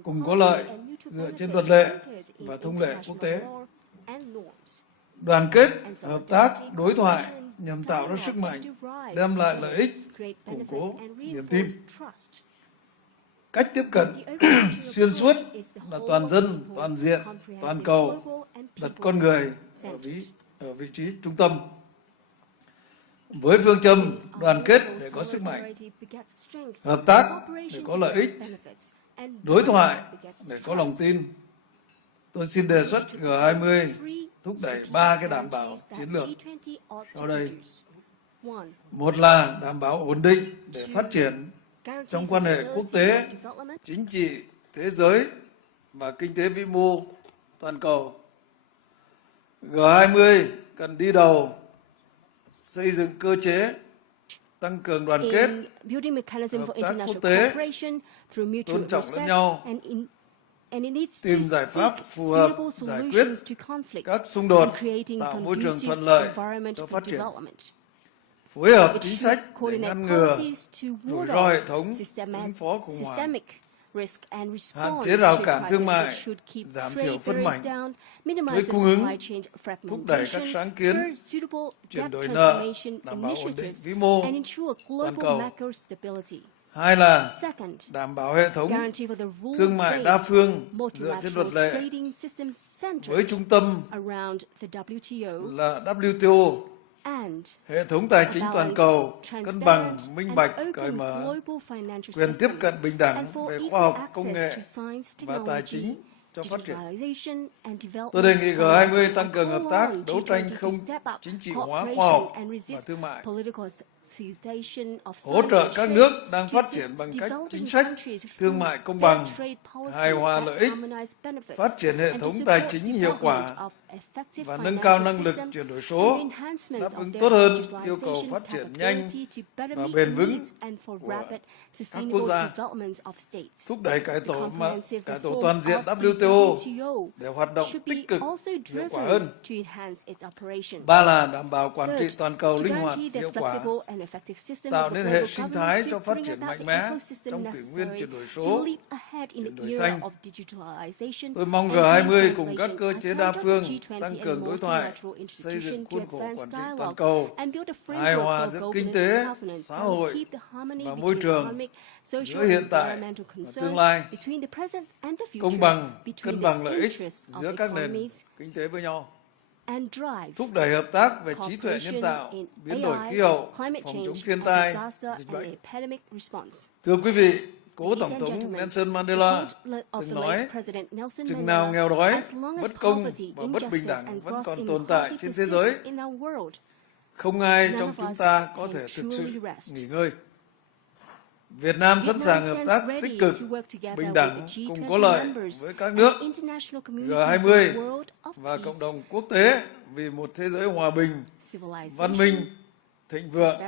cùng có lợi dựa trên luật lệ và thông lệ quốc tế. Đoàn kết, hợp tác, đối thoại nhằm tạo ra sức mạnh, đem lại lợi ích, củng cố niềm tin. Cách tiếp cận xuyên suốt là toàn dân, toàn diện, toàn cầu, đặt con người ở vị trí trung tâm. Với phương châm đoàn kết để có sức mạnh, hợp tác để có lợi ích, đối thoại để có lòng tin, tôi xin đề xuất G20 thúc đẩy 3 cái đảm bảo chiến lược sau đây. Một là đảm bảo ổn định để phát triển trong quan hệ quốc tế, chính trị, thế giới và kinh tế vĩ mô toàn cầu. G20 cần đi đầu xây dựng cơ chế tăng cường đoàn kết, hợp tác quốc tế, tôn trọng lẫn nhau, tìm giải pháp phù hợp giải quyết các xung đột, tạo môi trường thuận lợi cho phát triển, phối hợp chính sách để ngăn ngừa rủi ro hệ thống, ứng phó khủng hoảng, hạn chế rào cản thương mại, giảm thiểu phân mảnh, thuế cung ứng, thúc đẩy các sáng kiến, chuyển đổi nợ, đảm bảo ổn định vĩ mô toàn cầu. Hai là đảm bảo hệ thống thương mại đa phương dựa trên luật lệ với trung tâm là WTO, hệ thống tài chính toàn cầu cân bằng, minh bạch, cởi mở, quyền tiếp cận bình đẳng về khoa học, công nghệ và tài chính cho phát triển. Tôi đề nghị G20 tăng cường hợp tác, đấu tranh không chính trị hóa khoa học và thương mại, hỗ trợ các nước đang phát triển bằng cách chính sách thương mại công bằng, hài hòa lợi ích, phát triển hệ thống tài chính hiệu quả và nâng cao năng lực chuyển đổi số, đáp ứng tốt hơn yêu cầu phát triển nhanh và bền vững của các quốc gia, thúc đẩy cải tổ toàn diện WTO để hoạt động tích cực, hiệu quả hơn. Ba là đảm bảo quản trị toàn cầu linh hoạt, hiệu quả, tạo nên hệ sinh thái cho phát triển mạnh mẽ trong kỷ nguyên chuyển đổi số, chuyển đổi xanh. Tôi mong G20 cùng các cơ chế đa phương tăng cường đối thoại, xây dựng khuôn khổ quản trị toàn cầu, hài hòa giữa kinh tế, xã hội và môi trường, giữa hiện tại và tương lai, công bằng, cân bằng lợi ích giữa các nền kinh tế với nhau, thúc đẩy hợp tác về trí tuệ nhân tạo, biến đổi khí hậu, phòng chống thiên tai, dịch bệnh. Thưa quý vị, cố Tổng thống Nelson Mandela từng nói, chừng nào nghèo đói, bất công và bất bình đẳng vẫn còn tồn tại trên thế giới, không ai trong chúng ta có thể thực sự nghỉ ngơi. Việt Nam sẵn sàng hợp tác tích cực, bình đẳng, cùng có lợi với các nước G20 và cộng đồng quốc tế vì một thế giới hòa bình, văn minh, thịnh vượng,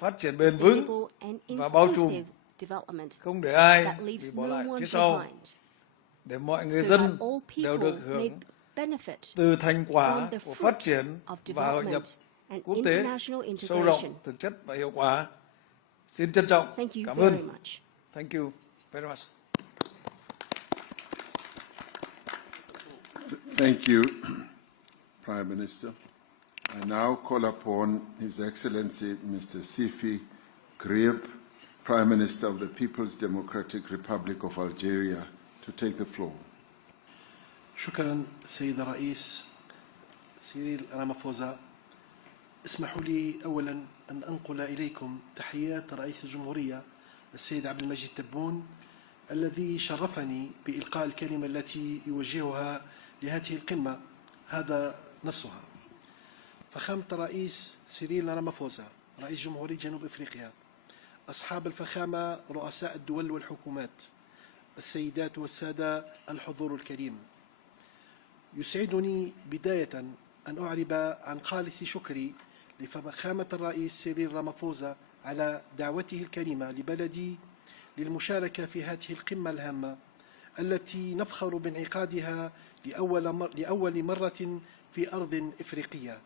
phát triển bền vững và bao trùm, không để ai bị bỏ lại phía sau, để mọi người dân đều được hưởng từ thành quả của phát triển và hội nhập quốc tế sâu rộng, thực chất và hiệu quả. Xin trân trọng cảm ơn. Thank you very much. Thank you, Prime Minister. I now call upon His Excellency Mr. Sifi Grieb, Prime Minister of the People's Democratic Republic of Algeria, to take the floor. شكرا سيد الرئيس سيريل رامافوزا. اسمحوا لي أولا أن أنقل إليكم تحيات رئيس الجمهورية السيد عبد المجيد تبون الذي شرفني بإلقاء الكلمة التي يوجهها لهذه القمة. هذا نصها: فخامة الرئيس سيريل رامافوزا رئيس جمهورية جنوب أفريقيا، أصحاب الفخامة رؤساء الدول والحكومات، السيدات والسادة الحضور الكريم، يسعدني بداية أن أعرب عن خالص شكري لفخامة الرئيس سيريل رامافوزا على دعوته الكريمة لبلدي للمشاركة في هذه القمة الهامة التي نفخر بانعقادها لأول مرة في أرض إفريقية،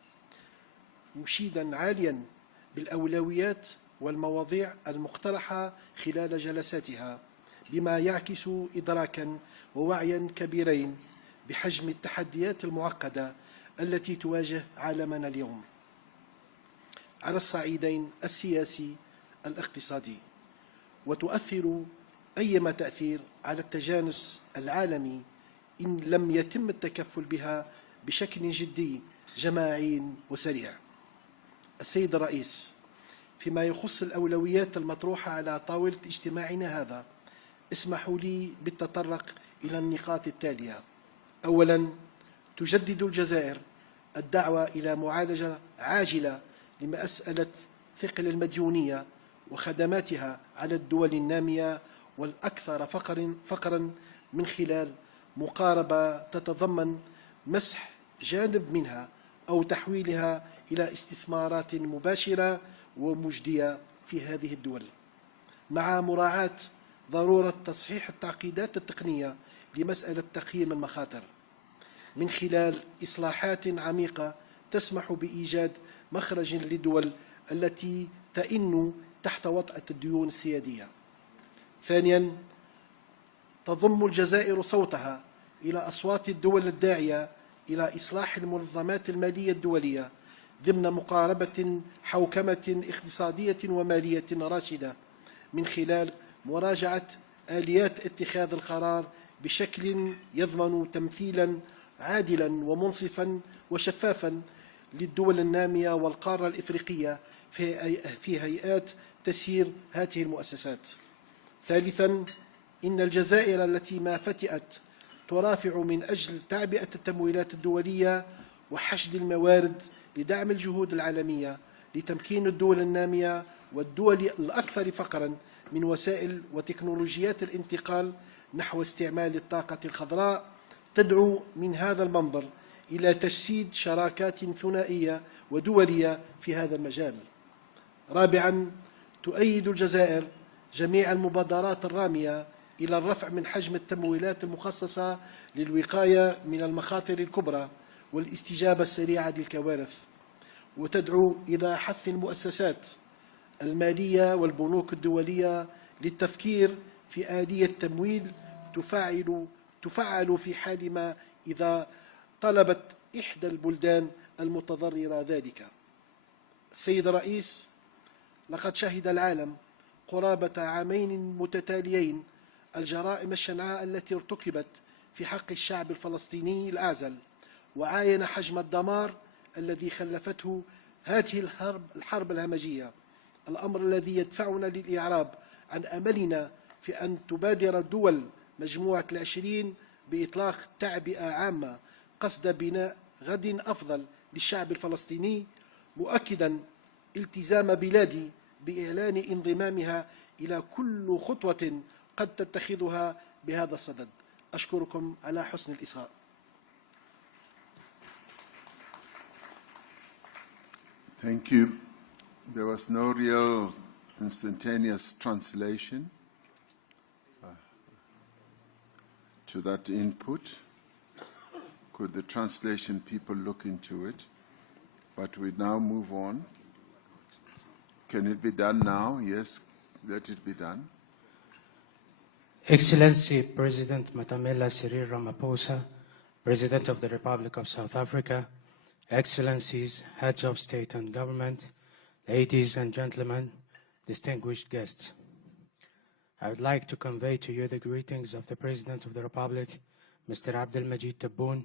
مشيدا عاليا بالأولويات والمواضيع المقترحة خلال جلساتها، بما يعكس إدراكا ووعيا كبيرين بحجم التحديات المعقدة التي تواجه عالمنا اليوم. على الصعيدين السياسي الاقتصادي، وتؤثر أيما تأثير على التجانس العالمي إن لم يتم التكفل بها بشكل جدي جماعي وسريع. السيد الرئيس، فيما يخص الأولويات المطروحة على طاولة اجتماعنا هذا، اسمحوا لي بالتطرق إلى النقاط التالية. أولاً، تجدد الجزائر الدعوة إلى معالجة عاجلة لمسألة ثقل المديونية وخدماتها على الدول النامية والأكثر فقراً من خلال مقاربة تتضمن مسح جانب منها أو تحويلها إلى استثمارات مباشرة ومجدية في هذه الدول، مع مراعاة ضرورة تصحيح التعقيدات التقنية لمسألة تقييم المخاطر من خلال إصلاحات عميقة تسمح بإيجاد مخرج للدول التي تئن تحت وطأة الديون السيادية. ثانياً، تضم الجزائر صوتها إلى أصوات الدول الداعية إلى إصلاح المنظمات المالية الدولية ضمن مقاربة حوكمة اقتصادية ومالية راشدة من خلال مراجعة آليات اتخاذ القرار بشكل يضمن تمثيلاً عادلاً ومنصفاً وشفافاً للدول النامية والقارة الإفريقية في هيئات تسيير هذه المؤسسات. ثالثاً، إن الجزائر التي ما فتئت ترافع من أجل تعبئة التمويلات الدولية وحشد الموارد لدعم الجهود العالمية لتمكين الدول النامية والدول الأكثر فقراً من وسائل وتكنولوجيات الانتقال نحو استعمال الطاقة الخضراء، تدعو من هذا المنظر إلى تجسيد شراكات ثنائية ودولية في هذا المجال. رابعاً، تؤيد الجزائر جميع المبادرات الرامية إلى الرفع من حجم التمويلات المخصصة للوقاية من المخاطر الكبرى والاستجابة السريعة للكوارث، وتدعو إلى حث المؤسسات المالية والبنوك الدولية للتفكير في آلية تمويل تفعل في حال ما إذا طلبت إحدى البلدان المتضررة ذلك. السيد الرئيس، لقد شهد العالم قرابة عامين متتاليين الجرائم الشنعاء التي ارتكبت في حق الشعب الفلسطيني الأعزل، وعاين حجم الدمار الذي خلفته هذه الحرب الهمجية، الأمر الذي يدفعنا للإعراب عن أملنا في أن تبادر الدول مجموعة ال20 بإطلاق تعبئة عامة قصد بناء غد أفضل للشعب الفلسطيني، مؤكدا التزام بلادي بإعلان انضمامها إلى كل خطوة قد تتخذها بهذا الصدد. أشكركم على حسن الإصغاء. Thank you. There was no real instantaneous translation to that input. Could the translation people look into it? But we now move on. Can it be done now? Yes, let it be done. Excellency President Matamela Cyril Ramaphosa, President of the Republic of South Africa, Excellencies, Heads of State and Government, ladies and gentlemen, distinguished guests. I would like to convey to you the greetings of the President of the Republic, Mr. Abdelmajid Tebboune,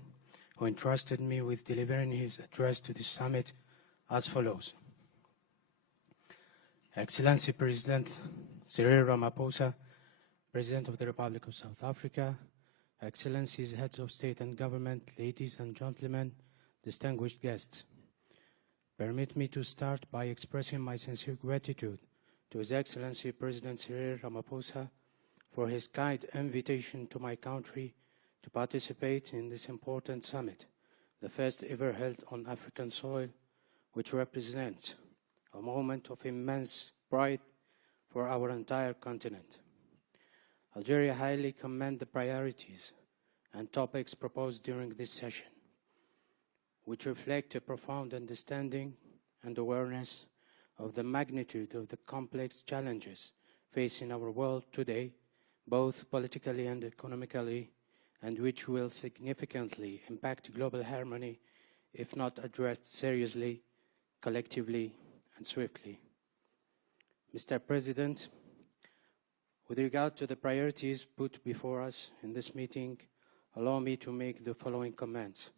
who entrusted me with delivering his address to this summit as follows. Excellency President Cyril Ramaphosa, President of the Republic of South Africa, Excellencies, Heads of State and Government, ladies and gentlemen, distinguished guests. Permit me to start by expressing my sincere gratitude to His Excellency President Cyril Ramaphosa for his kind invitation to my country to participate in this important summit, the first ever held on African soil, which represents a moment of immense pride for our entire continent. Algeria highly commends the priorities and topics proposed during this session, which reflect a profound understanding and awareness of the magnitude of the complex challenges facing our world today, both politically and economically, and which will significantly impact global harmony if not addressed seriously, collectively, and swiftly. Mr. President, with regard to the priorities put before us in this meeting, allow me to make the following comments.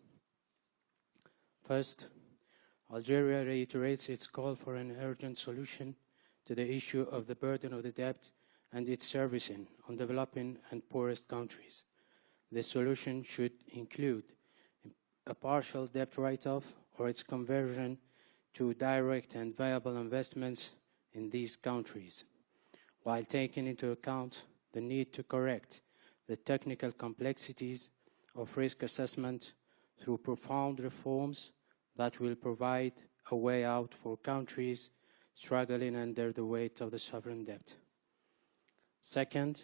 First, Algeria reiterates its call for an urgent solution to the issue of the burden of the debt and its servicing on developing and poorest countries. This solution should include a partial debt write-off or its conversion to direct and viable investments in these countries, while taking into account the need to correct the technical complexities of risk assessment through profound reforms that will provide a way out for countries struggling under the weight of the sovereign debt. Second,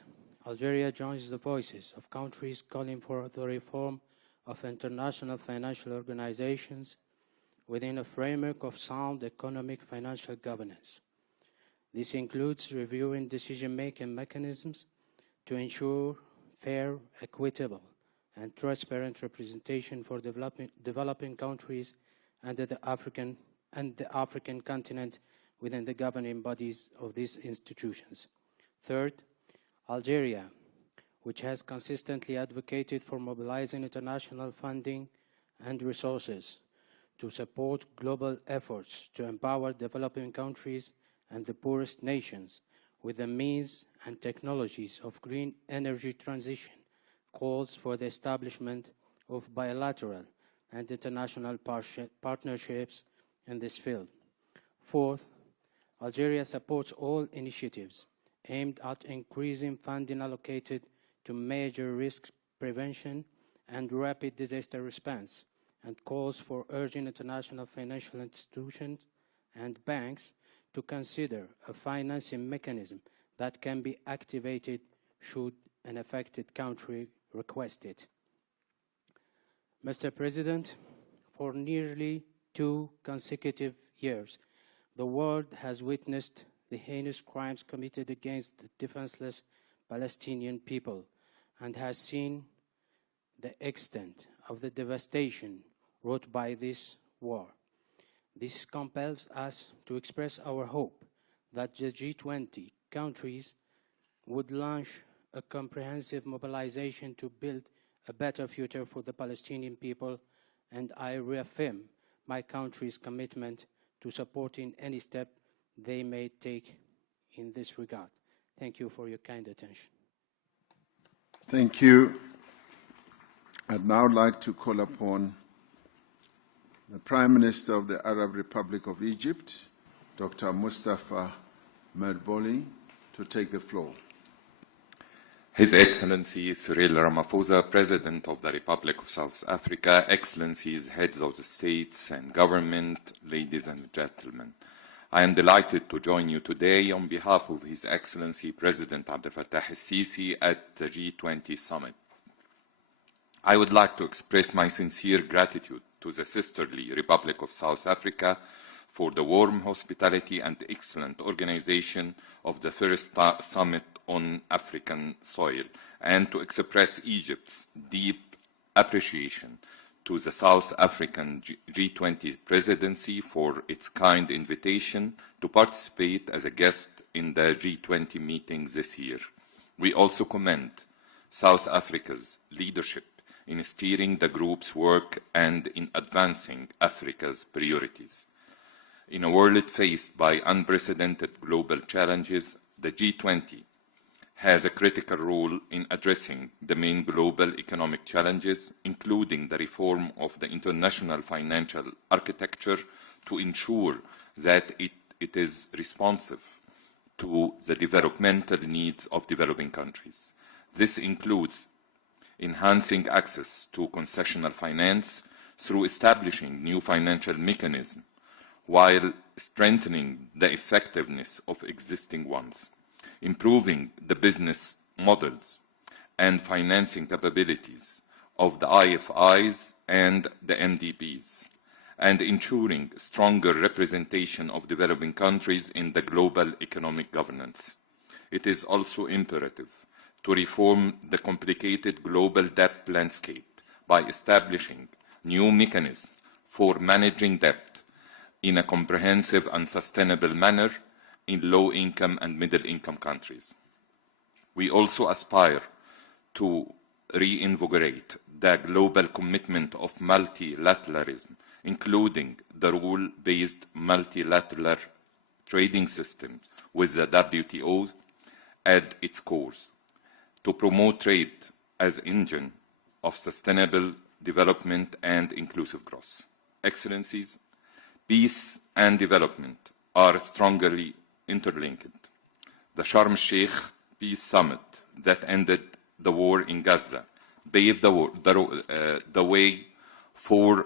Algeria joins the voices of countries calling for the reform of international financial organizations within a framework of sound economic financial governance. This includes reviewing decision-making mechanisms to ensure fair, equitable, and transparent representation for developing countries and the African continent within the governing bodies of these institutions. Third, Algeria, which has consistently advocated for mobilizing international funding and resources to support global efforts to empower developing countries and the poorest nations with the means and technologies of green energy transition, calls for the establishment of bilateral and international partnerships in this field. Fourth, Algeria supports all initiatives aimed at increasing funding allocated to major risk prevention and rapid disaster response, and calls for urging international financial institutions and banks to consider a financing mechanism that can be activated should an affected country request it. Mr. President, for nearly 2 consecutive years, the world has witnessed the heinous crimes committed against the defenseless Palestinian people and has seen the extent of the devastation wrought by this war. This compels us to express our hope that the G20 countries would launch a comprehensive mobilization to build a better future for the Palestinian people, and I reaffirm my country's commitment to supporting any step they may take in this regard. Thank you for your kind attention. Thank you. I'd now like to call upon the Prime Minister of the Arab Republic of Egypt, Dr. Mustafa Medboli, to take the floor. His Excellency Cyril Ramaphosa, President of the Republic of South Africa, Excellencies, Heads of the States and Government, ladies and gentlemen, I am delighted to join you today on behalf of His Excellency President Abdel Fattah el-Sisi at the G20 Summit. I would like to express my sincere gratitude to the sisterly Republic of South Africa for the warm hospitality and excellent organization of the first summit on African soil, and to express Egypt's deep appreciation to the South African G20 presidency for its kind invitation to participate as a guest in the G20 meetings this year. We also commend South Africa's leadership in steering the group's work and in advancing Africa's priorities. In a world faced by unprecedented global challenges, the G20 has a critical role in addressing the main global economic challenges, including the reform of the international financial architecture to ensure that it is responsive to the developmental needs of developing countries. This includes enhancing access to concessional finance through establishing new financial mechanisms, while strengthening the effectiveness of existing ones, improving the business models and financing capabilities of the IFIs and the MDBs, and ensuring stronger representation of developing countries in the global economic governance. It is also imperative to reform the complicated global debt landscape by establishing new mechanisms for managing debt in a comprehensive and sustainable manner in low-income and middle-income countries. We also aspire to reinvigorate the global commitment of multilateralism, including the rule-based multilateral trading system with the WTO at its core, to promote trade as an engine of sustainable development and inclusive growth. Excellencies, peace and development are strongly interlinked. The Sharm el-Sheikh Peace Summit that ended the war in Gaza paved the way for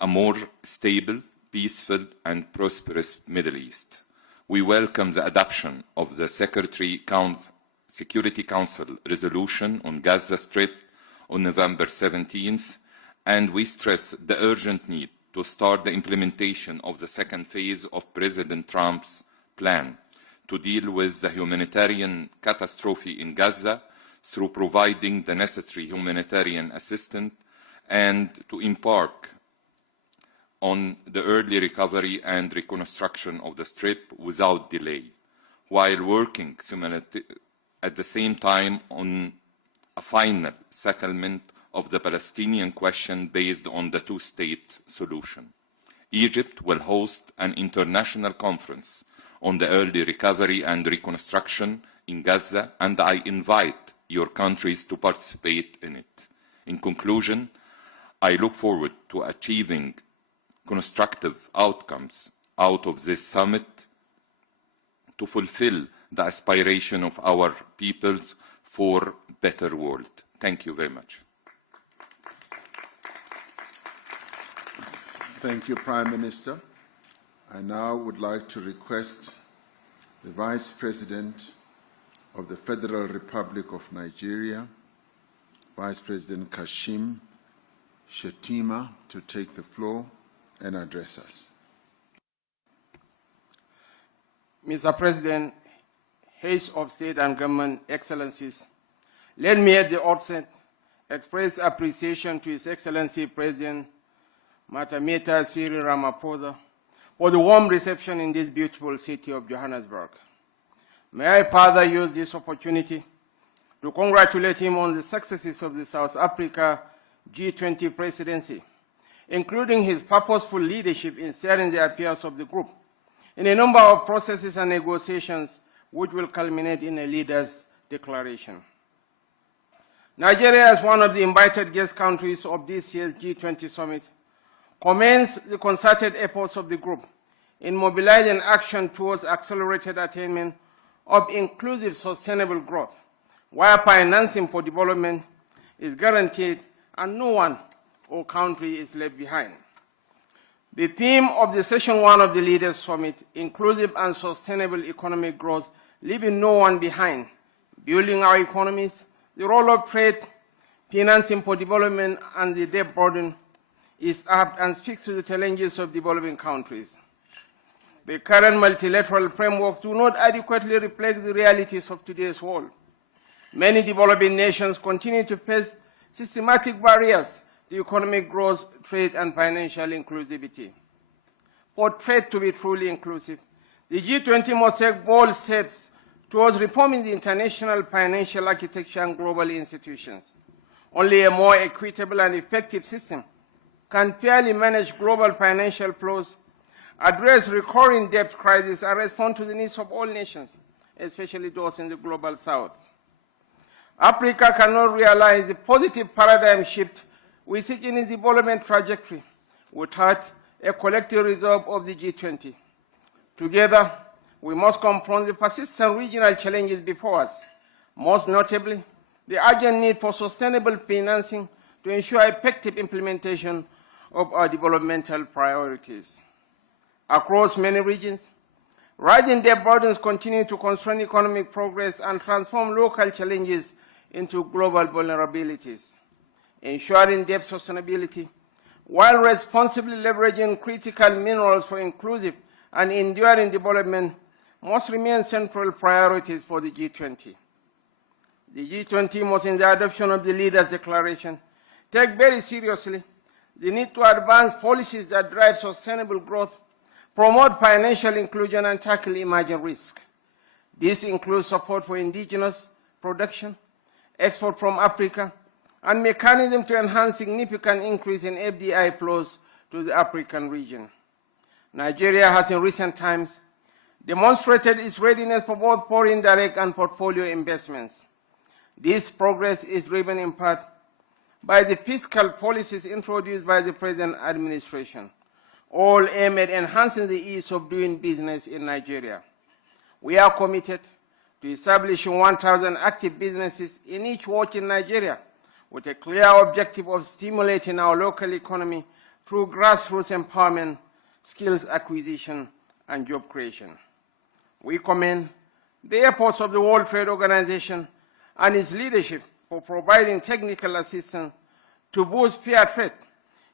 a more stable, peaceful and prosperous Middle East. We welcome the adoption of the Security Council resolution on Gaza Strip on November 17th, and we stress the urgent need to start the implementation of the second phase of President Trump's plan to deal with the humanitarian catastrophe in Gaza through providing the necessary humanitarian assistance and to embark on the early recovery and reconstruction of the Strip without delay, while working at the same time on a final settlement of the Palestinian question based on the two-state solution. Egypt will host an international conference on the early recovery and reconstruction in Gaza, and I invite your countries to participate in it. In conclusion, I look forward to achieving constructive outcomes out of this summit to fulfill the aspiration of our peoples for a better world. Thank you very much. Thank you, Prime Minister. I now would like to request the Vice President of the Federal Republic of Nigeria, Vice President Kashim Shettima, to take the floor and address us. Mr. President, Heads of State and Government, Excellencies, let me at the outset express appreciation to His Excellency President Matameta Cyril Ramaphosa for the warm reception in this beautiful city of Johannesburg. May I further use this opportunity to congratulate him on the successes of the South Africa G20 presidency, including his purposeful leadership in steering the affairs of the group in a number of processes and negotiations which will culminate in a leader's declaration. Nigeria, as one of the invited guest countries of this year's G20 summit, commends the concerted efforts of the group in mobilizing action towards accelerated attainment of inclusive sustainable growth, where financing for development is guaranteed and no one or country is left behind. The theme of the Session 1 of the Leaders Summit, Inclusive and Sustainable Economic Growth, leaving no one behind, building our economies, the role of trade, financing for development, and the debt burden is apt and speaks to the challenges of developing countries. The current multilateral framework do not adequately reflect the realities of today's world. Many developing nations continue to face systematic barriers to economic growth, trade, and financial inclusivity. For trade to be truly inclusive, the G20 must take bold steps towards reforming the international financial architecture and global institutions. Only a more equitable and effective system can fairly manage global financial flows, address recurring debt crises, and respond to the needs of all nations, especially those in the global south. Africa cannot realize the positive paradigm shift we seek in its development trajectory without a collective resolve of the G20. Together, we must confront the persistent regional challenges before us, most notably the urgent need for sustainable financing to ensure effective implementation of our developmental priorities. Across many regions, rising debt burdens continue to constrain economic progress and transform local challenges into global vulnerabilities. Ensuring debt sustainability, while responsibly leveraging critical minerals for inclusive and enduring development, must remain central priorities for the G20. The G20 must, in the adoption of the Leaders' Declaration, take very seriously the need to advance policies that drive sustainable growth, promote financial inclusion and tackle emerging risks. This includes support for indigenous production, export from Africa, and mechanism to enhance significant increase in FDI flows to the African region. Nigeria has in recent times demonstrated its readiness for both foreign direct and portfolio investments. This progress is driven in part by the fiscal policies introduced by the present administration, all aimed at enhancing the ease of doing business in Nigeria. We are committed to establishing 1,000 active businesses in each ward in Nigeria, with a clear objective of stimulating our local economy through grassroots empowerment, skills acquisition, and job creation. We commend the efforts of the World Trade Organization and its leadership for providing technical assistance to boost fair trade,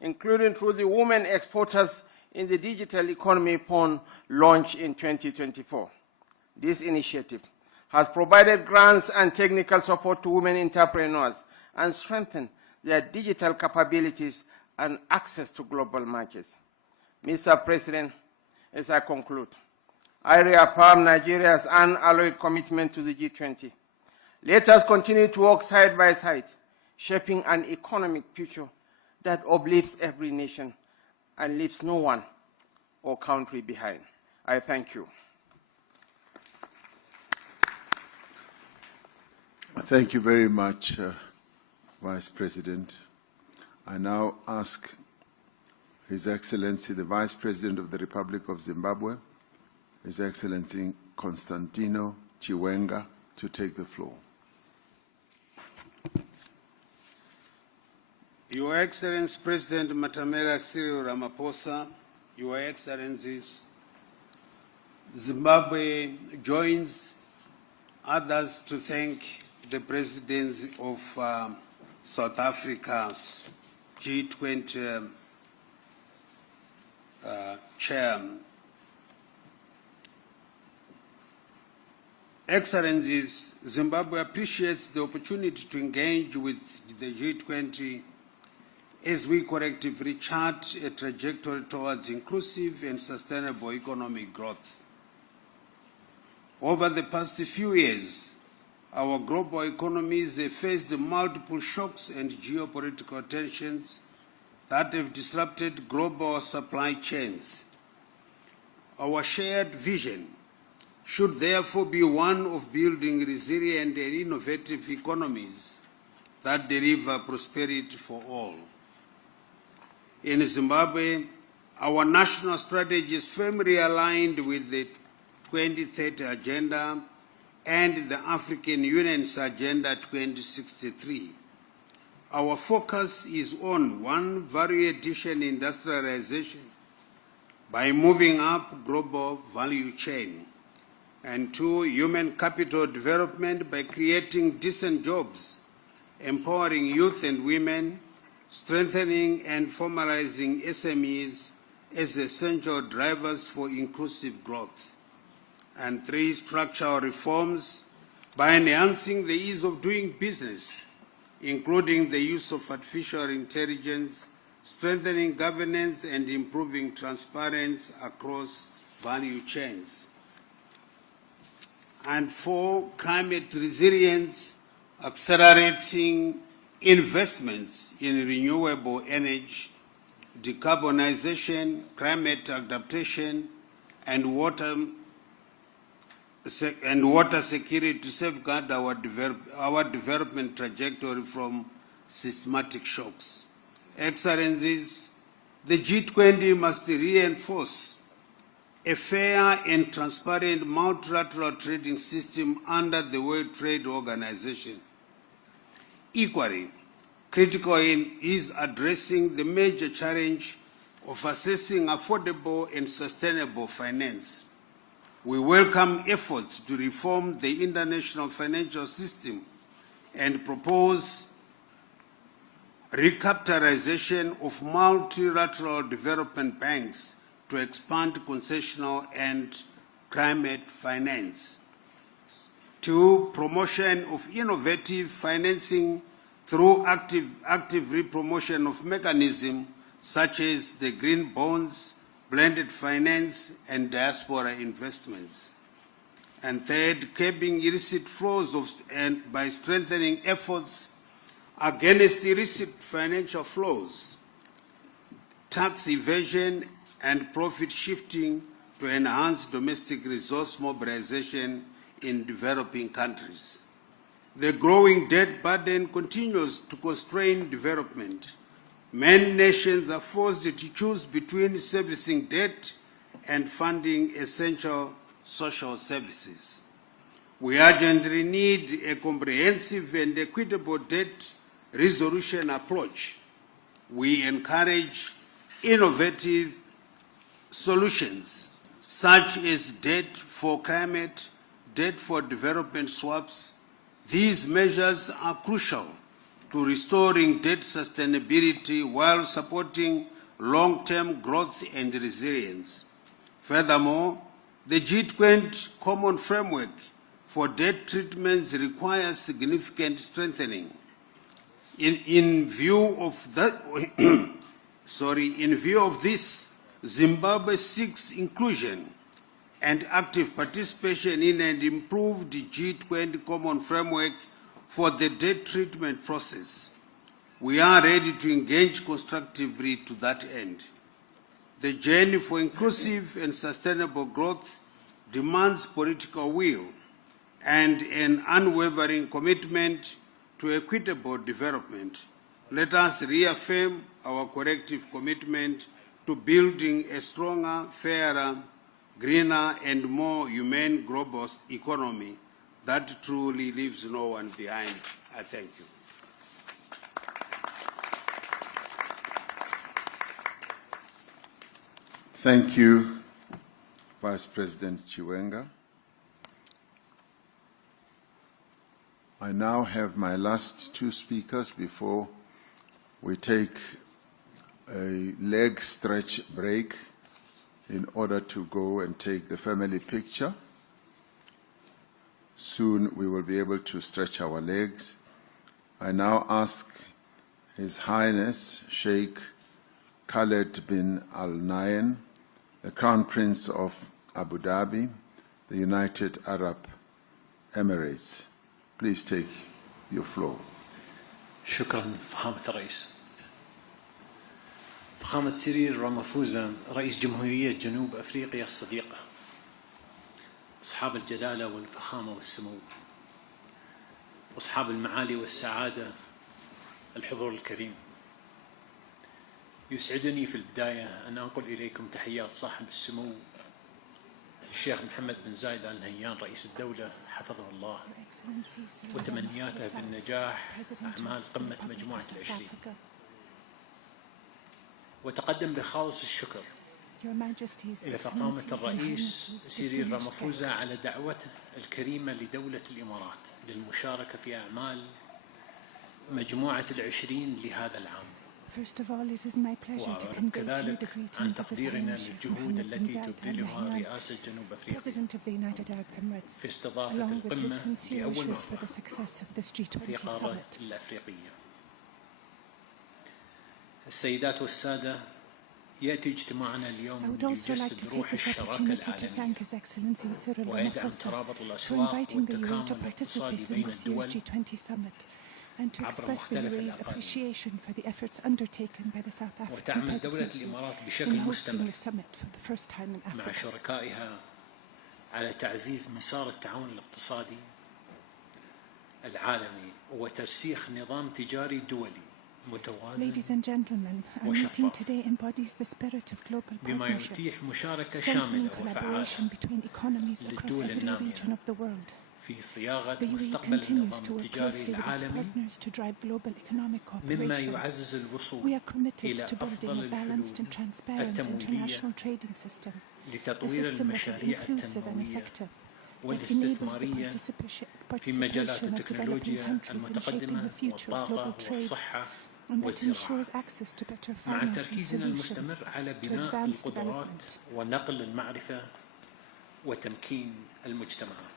including through the Women Exporters in the Digital Economy Fund launched in 2024. This initiative has provided grants and technical support to women entrepreneurs and strengthened their digital capabilities and access to global markets. Mr. President, as I conclude, I reaffirm Nigeria's unalloyed commitment to the G20. Let us continue to work side by side, shaping an economic future that uplifts every nation and leaves no one or country behind. I thank you. Thank you very much, Vice President. I now ask His Excellency, the Vice President of the Republic of Zimbabwe, His Excellency Constantino Chiwenga, to take the floor. Your Excellency President Matamela Cyril Ramaphosa, Your Excellencies, Zimbabwe joins others to thank the President of South Africa's G20 Chair. Excellencies, Zimbabwe appreciates the opportunity to engage with the G20 as we collectively chart a trajectory towards inclusive and sustainable economic growth. Over the past few years, our global economies have faced multiple shocks and geopolitical tensions that have disrupted global supply chains. Our shared vision should therefore be one of building resilient and innovative economies that deliver prosperity for all. In Zimbabwe, our national strategy is firmly aligned with the 2030 Agenda and the African Union's Agenda 2063. Our focus is on 1, value addition industrialization by moving up global value chain, and 2, human capital development by creating decent jobs, empowering youth and women, strengthening and formalizing SMEs as essential drivers for inclusive growth, and 3, structural reforms by enhancing the ease of doing business, including the use of artificial intelligence, strengthening governance and improving transparency across value chains. And 4, climate resilience, accelerating investments in renewable energy, decarbonization, climate adaptation, and water security to safeguard our development trajectory from systematic shocks. Excellencies, the G20 must reinforce a fair and transparent multilateral trading system under the World Trade Organization. Equally, critical is addressing the major challenge of assessing affordable and sustainable finance. We welcome efforts to reform the international financial system and propose recapitalization of multilateral development banks to expand concessional and climate finance. 2, promotion of innovative financing through active promotion of mechanisms such as the green bonds, blended finance and diaspora investments. And third, curbing illicit flows by strengthening efforts against illicit financial flows, tax evasion, and profit shifting to enhance domestic resource mobilization in developing countries. The growing debt burden continues to constrain development. Many nations are forced to choose between servicing debt and funding essential social services. We urgently need a comprehensive and equitable debt resolution approach. We encourage innovative solutions such as debt for climate, debt for development swaps. These measures are crucial to restoring debt sustainability while supporting long-term growth and resilience. Furthermore, the G20 Common Framework for Debt Treatments requires significant strengthening. In view of this, Zimbabwe seeks inclusion and active participation in an improved G20 Common Framework for the debt treatment process. We are ready to engage constructively to that end. The journey for inclusive and sustainable growth demands political will and an unwavering commitment to equitable development. Let us reaffirm our collective commitment to building a stronger, fairer, greener, and more humane global economy that truly leaves no one behind. I thank you. Thank you, Vice President Chiwenga. I now have my last two speakers before we take a leg stretch break in order to go and take the family picture. Soon we will be able to stretch our legs. I now ask His Highness Sheikh Khaled bin Al Nahyan, the Crown Prince of Abu Dhabi, the United Arab Emirates. Please take your floor. شكرا فخامة الرئيس. فخامة سيريل رامافوزا رئيس جمهورية جنوب أفريقيا الصديقة، أصحاب الجلالة والفخامة والسمو، أصحاب المعالي والسعادة، الحضور الكريم، يسعدني في البداية أن أنقل إليكم تحيات صاحب السمو الشيخ محمد بن زايد آل نهيان رئيس الدولة حفظه الله، وتمنياته بالنجاح أعمال قمة مجموعة العشرين. وتقدم بخالص الشكر إلى فخامة الرئيس سيريل رامافوزا على دعوته الكريمة لدولة الإمارات للمشاركة في أعمال مجموعة العشرين لهذا العام. وكذلك عن تقديرنا للجهود التي تبذلها رئاسة جنوب أفريقيا في استضافة القمة لأول مرة في القارة الأفريقية. السيدات والسادة، يأتي اجتماعنا اليوم ليجسد روح الشراكة العالمية ويدعم ترابط الأسواق والتكامل الاقتصادي بين الدول and to express the UAE's appreciation for the efforts undertaken by the South African presidency in hosting the summit for the first time in Africa. مع شركائها على تعزيز مسار التعاون الاقتصادي العالمي وترسيخ نظام تجاري دولي متوازن. Ladies and gentlemen, our meeting today embodies the spirit of global partnership, strengthening collaboration between economies across every region of the world. في صياغة The UAE مستقبل continues to النظام work التجاري closely with its العالمي partners to drive global economic مما cooperation. يعزز الوصول We are committed إلى to building أفضل a balanced and الحلول transparent التمويلية international trading system, a لتطوير system that is المشاريع inclusive and التنموية effective, that enables the والاستثمارية participation في مجالات of developing التكنولوجيا countries in shaping المتقدمة the future of والطاقة global trade, والصحة and that والزراعة، ensures access to better مع financing تركيزنا solutions المستمر على to بناء advance القدرات development. ونقل المعرفة وتمكين المجتمعات.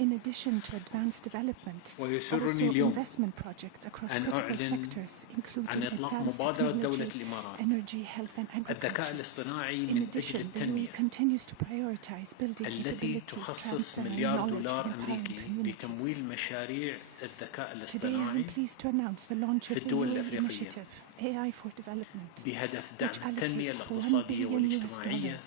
In addition to advanced development, ويسرني also اليوم investment projects across أن critical أعلن sectors, including عن إطلاق advanced مبادرة دولة technology, الإمارات energy, health, and الذكاء agriculture. الاصطناعي In من أجل addition, the التنمية UAE continues to prioritize building التي capabilities, تخصص transferring مليار knowledge, دولار and empowering أمريكي communities. لتمويل مشاريع الذكاء Today, الاصطناعي I'm pleased to announce the launch في of the الدول UAE الأفريقية initiative, AI for Development, بهدف which دعم التنمية allocates $1 الاقتصادية billion والاجتماعية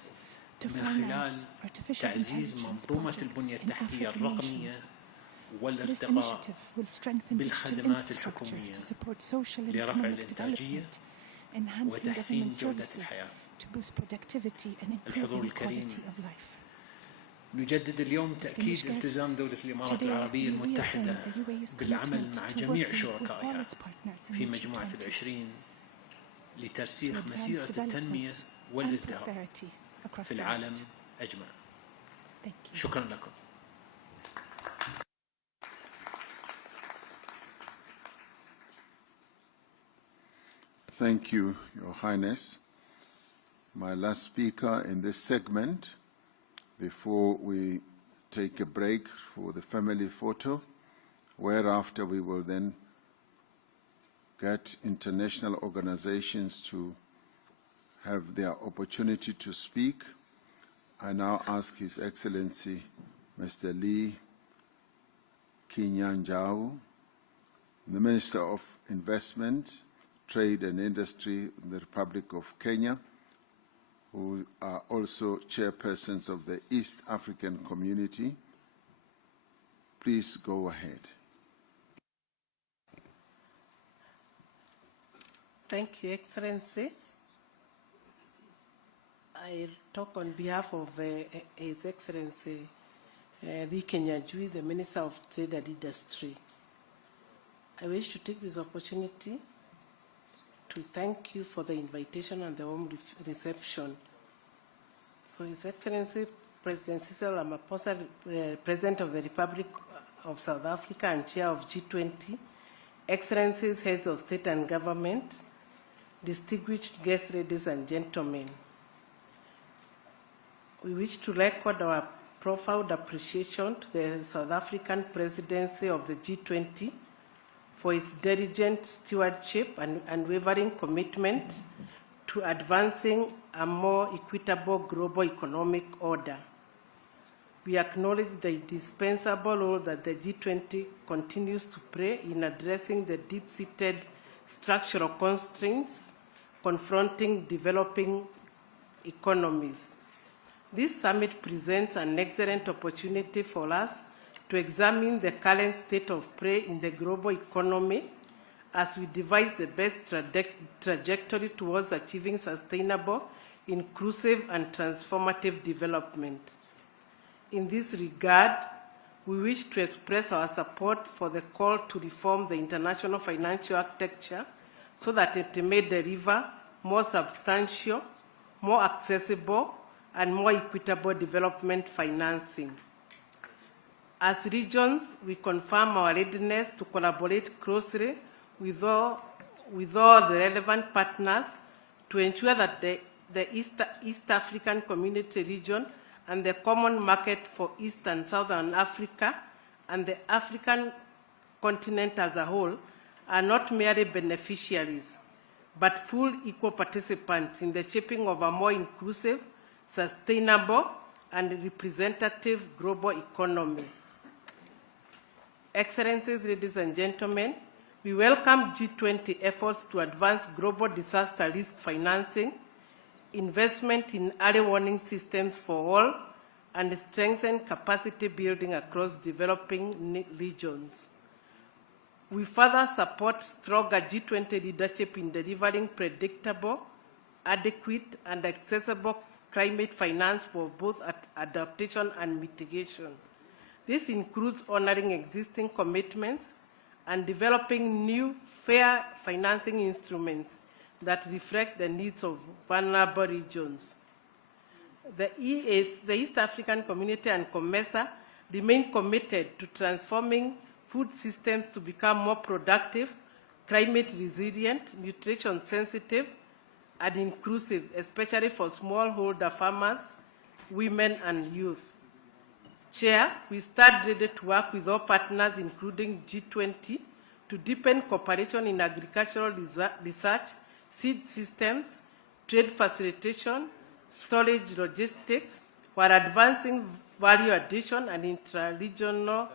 to من خلال finance artificial تعزيز intelligence منظومة projects البنية in التحتية African الرقمية nations. This والارتقاء initiative will strengthen digital بالخدمات infrastructure الحكومية to support social and لرفع economic الإنتاجية development, enhancing وتحسين government جودة services الحياة. to boost productivity and الحضور improving الكريم، quality of life. نجدد اليوم تأكيد Distinguished التزام guests, دولة الإمارات today العربية we المتحدة reaffirm the UAE's بالعمل commitment مع to جميع working with all شركائها its partners in في the مجموعة G20 العشرين to لترسيخ advance مسيرة التنمية development and والازدهار prosperity across في the العالم world. أجمع. Thank you. شكرا لكم. Thank you, Your Highness. My last speaker in this segment, before we take a break for the family photo, whereafter we will then get international organizations to have their opportunity to speak. I now ask His Excellency Mr. Lee Kinyanjao, the Minister of Investment, Trade and Industry in the Republic of Kenya, who are also chairpersons of the East African Community. Please go ahead. Thank you, Excellency. I talk on behalf of His Excellency Lee Kenyajui, the Minister of Trade and Industry. I wish to take this opportunity to thank you for the invitation and the warm reception. So His Excellency President Cyril Ramaphosa, President of the Republic of South Africa and Chair of G20, Excellencies, Heads of State and Government, distinguished guests, ladies and gentlemen, we wish to record our profound appreciation to the South African Presidency of the G20 for its diligent stewardship and unwavering commitment to advancing a more equitable global economic order. We acknowledge the indispensable role that the G20 continues to play in addressing the deep-seated structural constraints confronting developing economies. This summit presents an excellent opportunity for us to examine the current state of play in the global economy as we devise the best trajectory towards achieving sustainable, inclusive, and transformative development. In this regard, we wish to express our support for the call to reform the international financial architecture so that it may deliver more substantial, more accessible, and more equitable development financing. As regions, we confirm our readiness to collaborate closely with all the relevant partners to ensure that the East African Community region and the common market for East and Southern Africa and the African continent as a whole are not merely beneficiaries, but full equal participants in the shaping of a more inclusive, sustainable, and representative global economy. Excellencies, ladies and gentlemen, we welcome G20 efforts to advance global disaster risk financing, investment in early warning systems for all, and strengthen capacity building across developing regions. We further support stronger G20 leadership in delivering predictable, adequate, and accessible climate finance for both adaptation and mitigation. This includes honoring existing commitments and developing new fair financing instruments that reflect the needs of vulnerable regions. The East African Community and COMESA remain committed to transforming food systems to become more productive, climate resilient, nutrition sensitive, and inclusive, especially for smallholder farmers, women, and youth. Chair, we stand ready to work with all partners, including G20, to deepen cooperation in agricultural research, seed systems, trade facilitation, storage logistics, while advancing value addition and intra-regional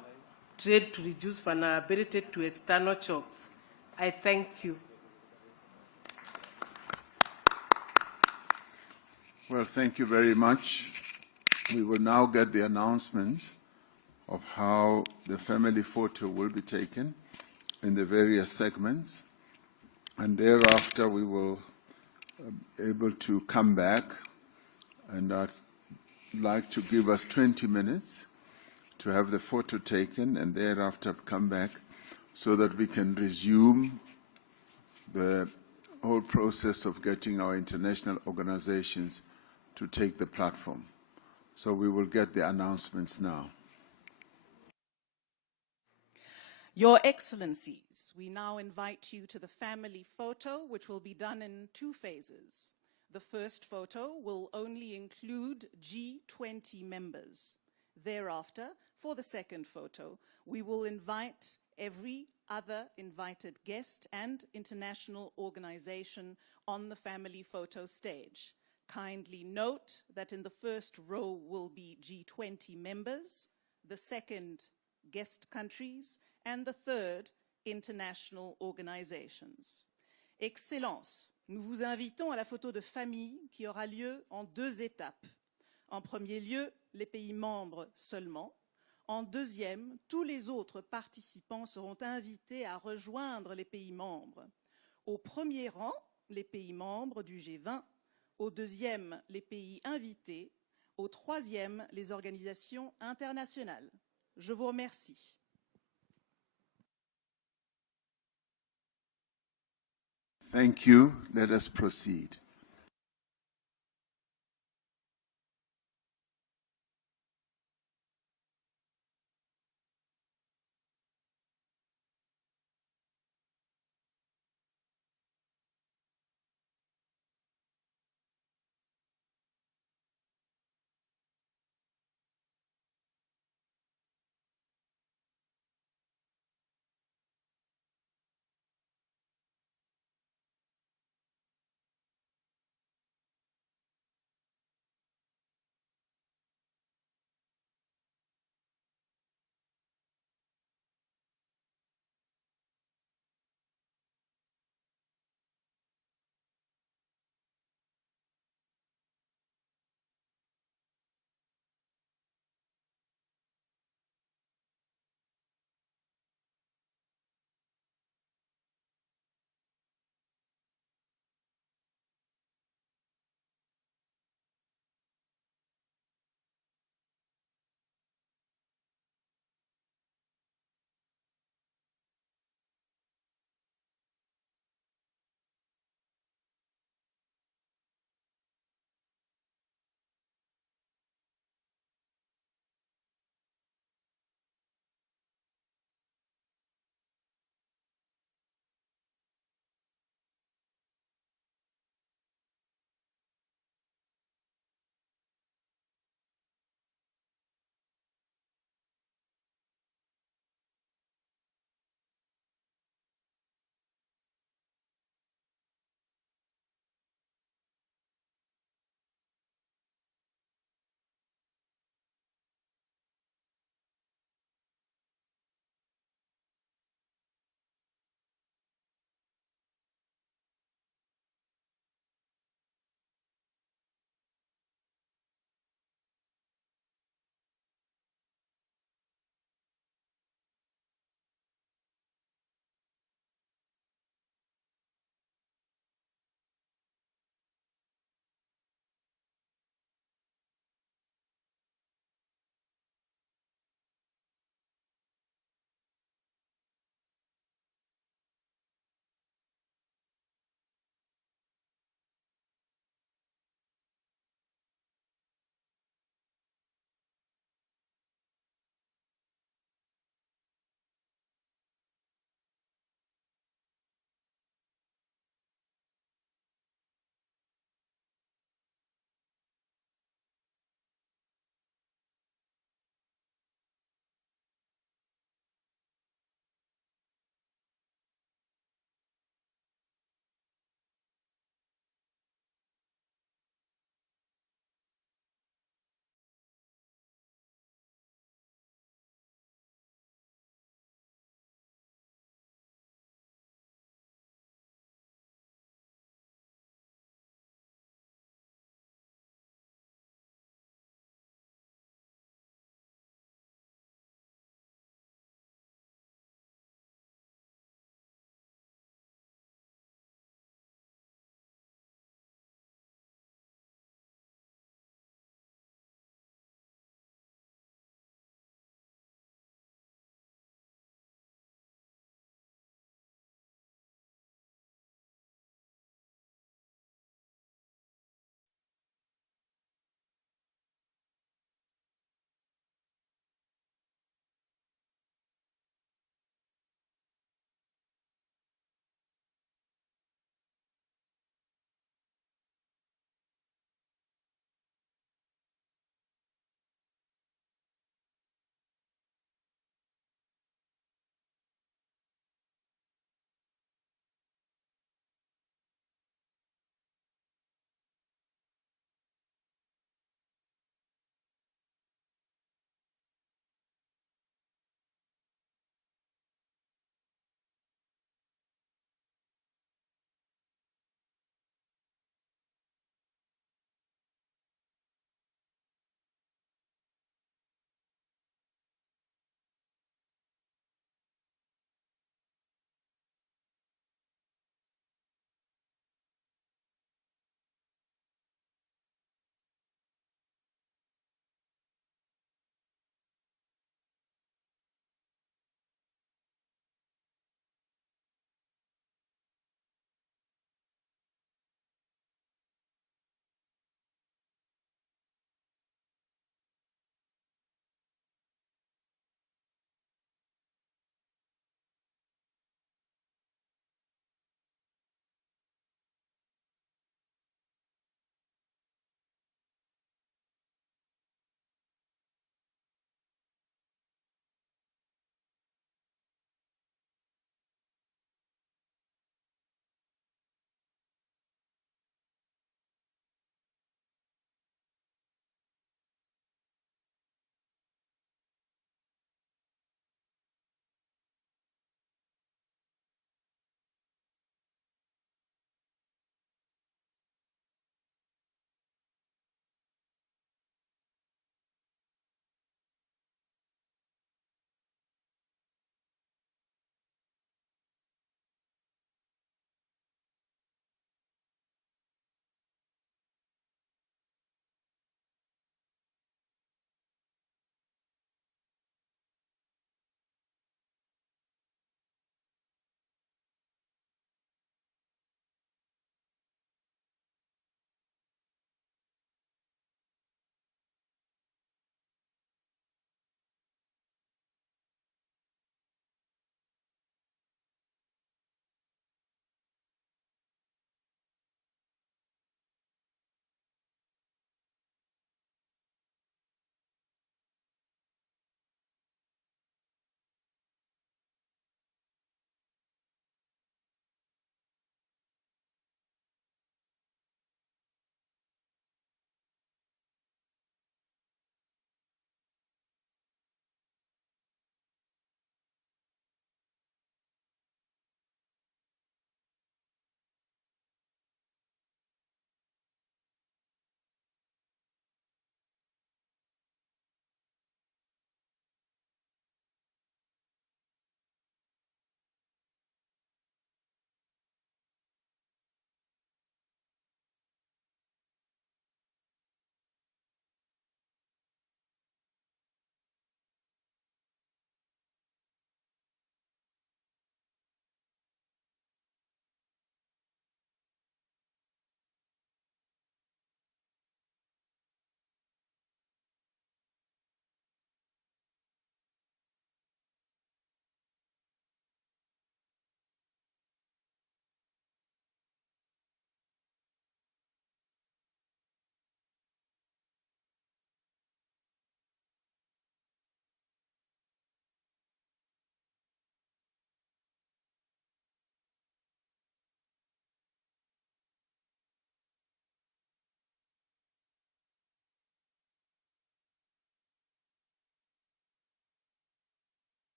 trade to reduce vulnerability to external shocks. I thank you. Well, thank you very much. We will now get the announcements of how the family photo will be taken in the various segments, and thereafter we will be able to come back, and I'd like to give us 20 minutes to have the photo taken and thereafter come back so that we can resume the whole process of getting our international organizations to take the platform. So we will get the announcements now. Your Excellencies, we now invite you to the family photo, which will be done in 2 phases. The first photo will only include G20 members. Thereafter, for the second photo, we will invite every other invited guest and international organization on the family photo stage. Kindly note that in the first row will be G20 members, the second guest countries, and the third, international organizations. Excellences, nous vous invitons à la photo de famille qui aura lieu en 2 étapes. En premier lieu, les pays membres seulement. En deuxième, tous les autres participants seront invités à rejoindre les pays membres. Au premier rang, les pays membres du G20. Au deuxième, les pays invités. Au troisième, les organisations internationales. Je vous remercie. Thank you. Let us proceed.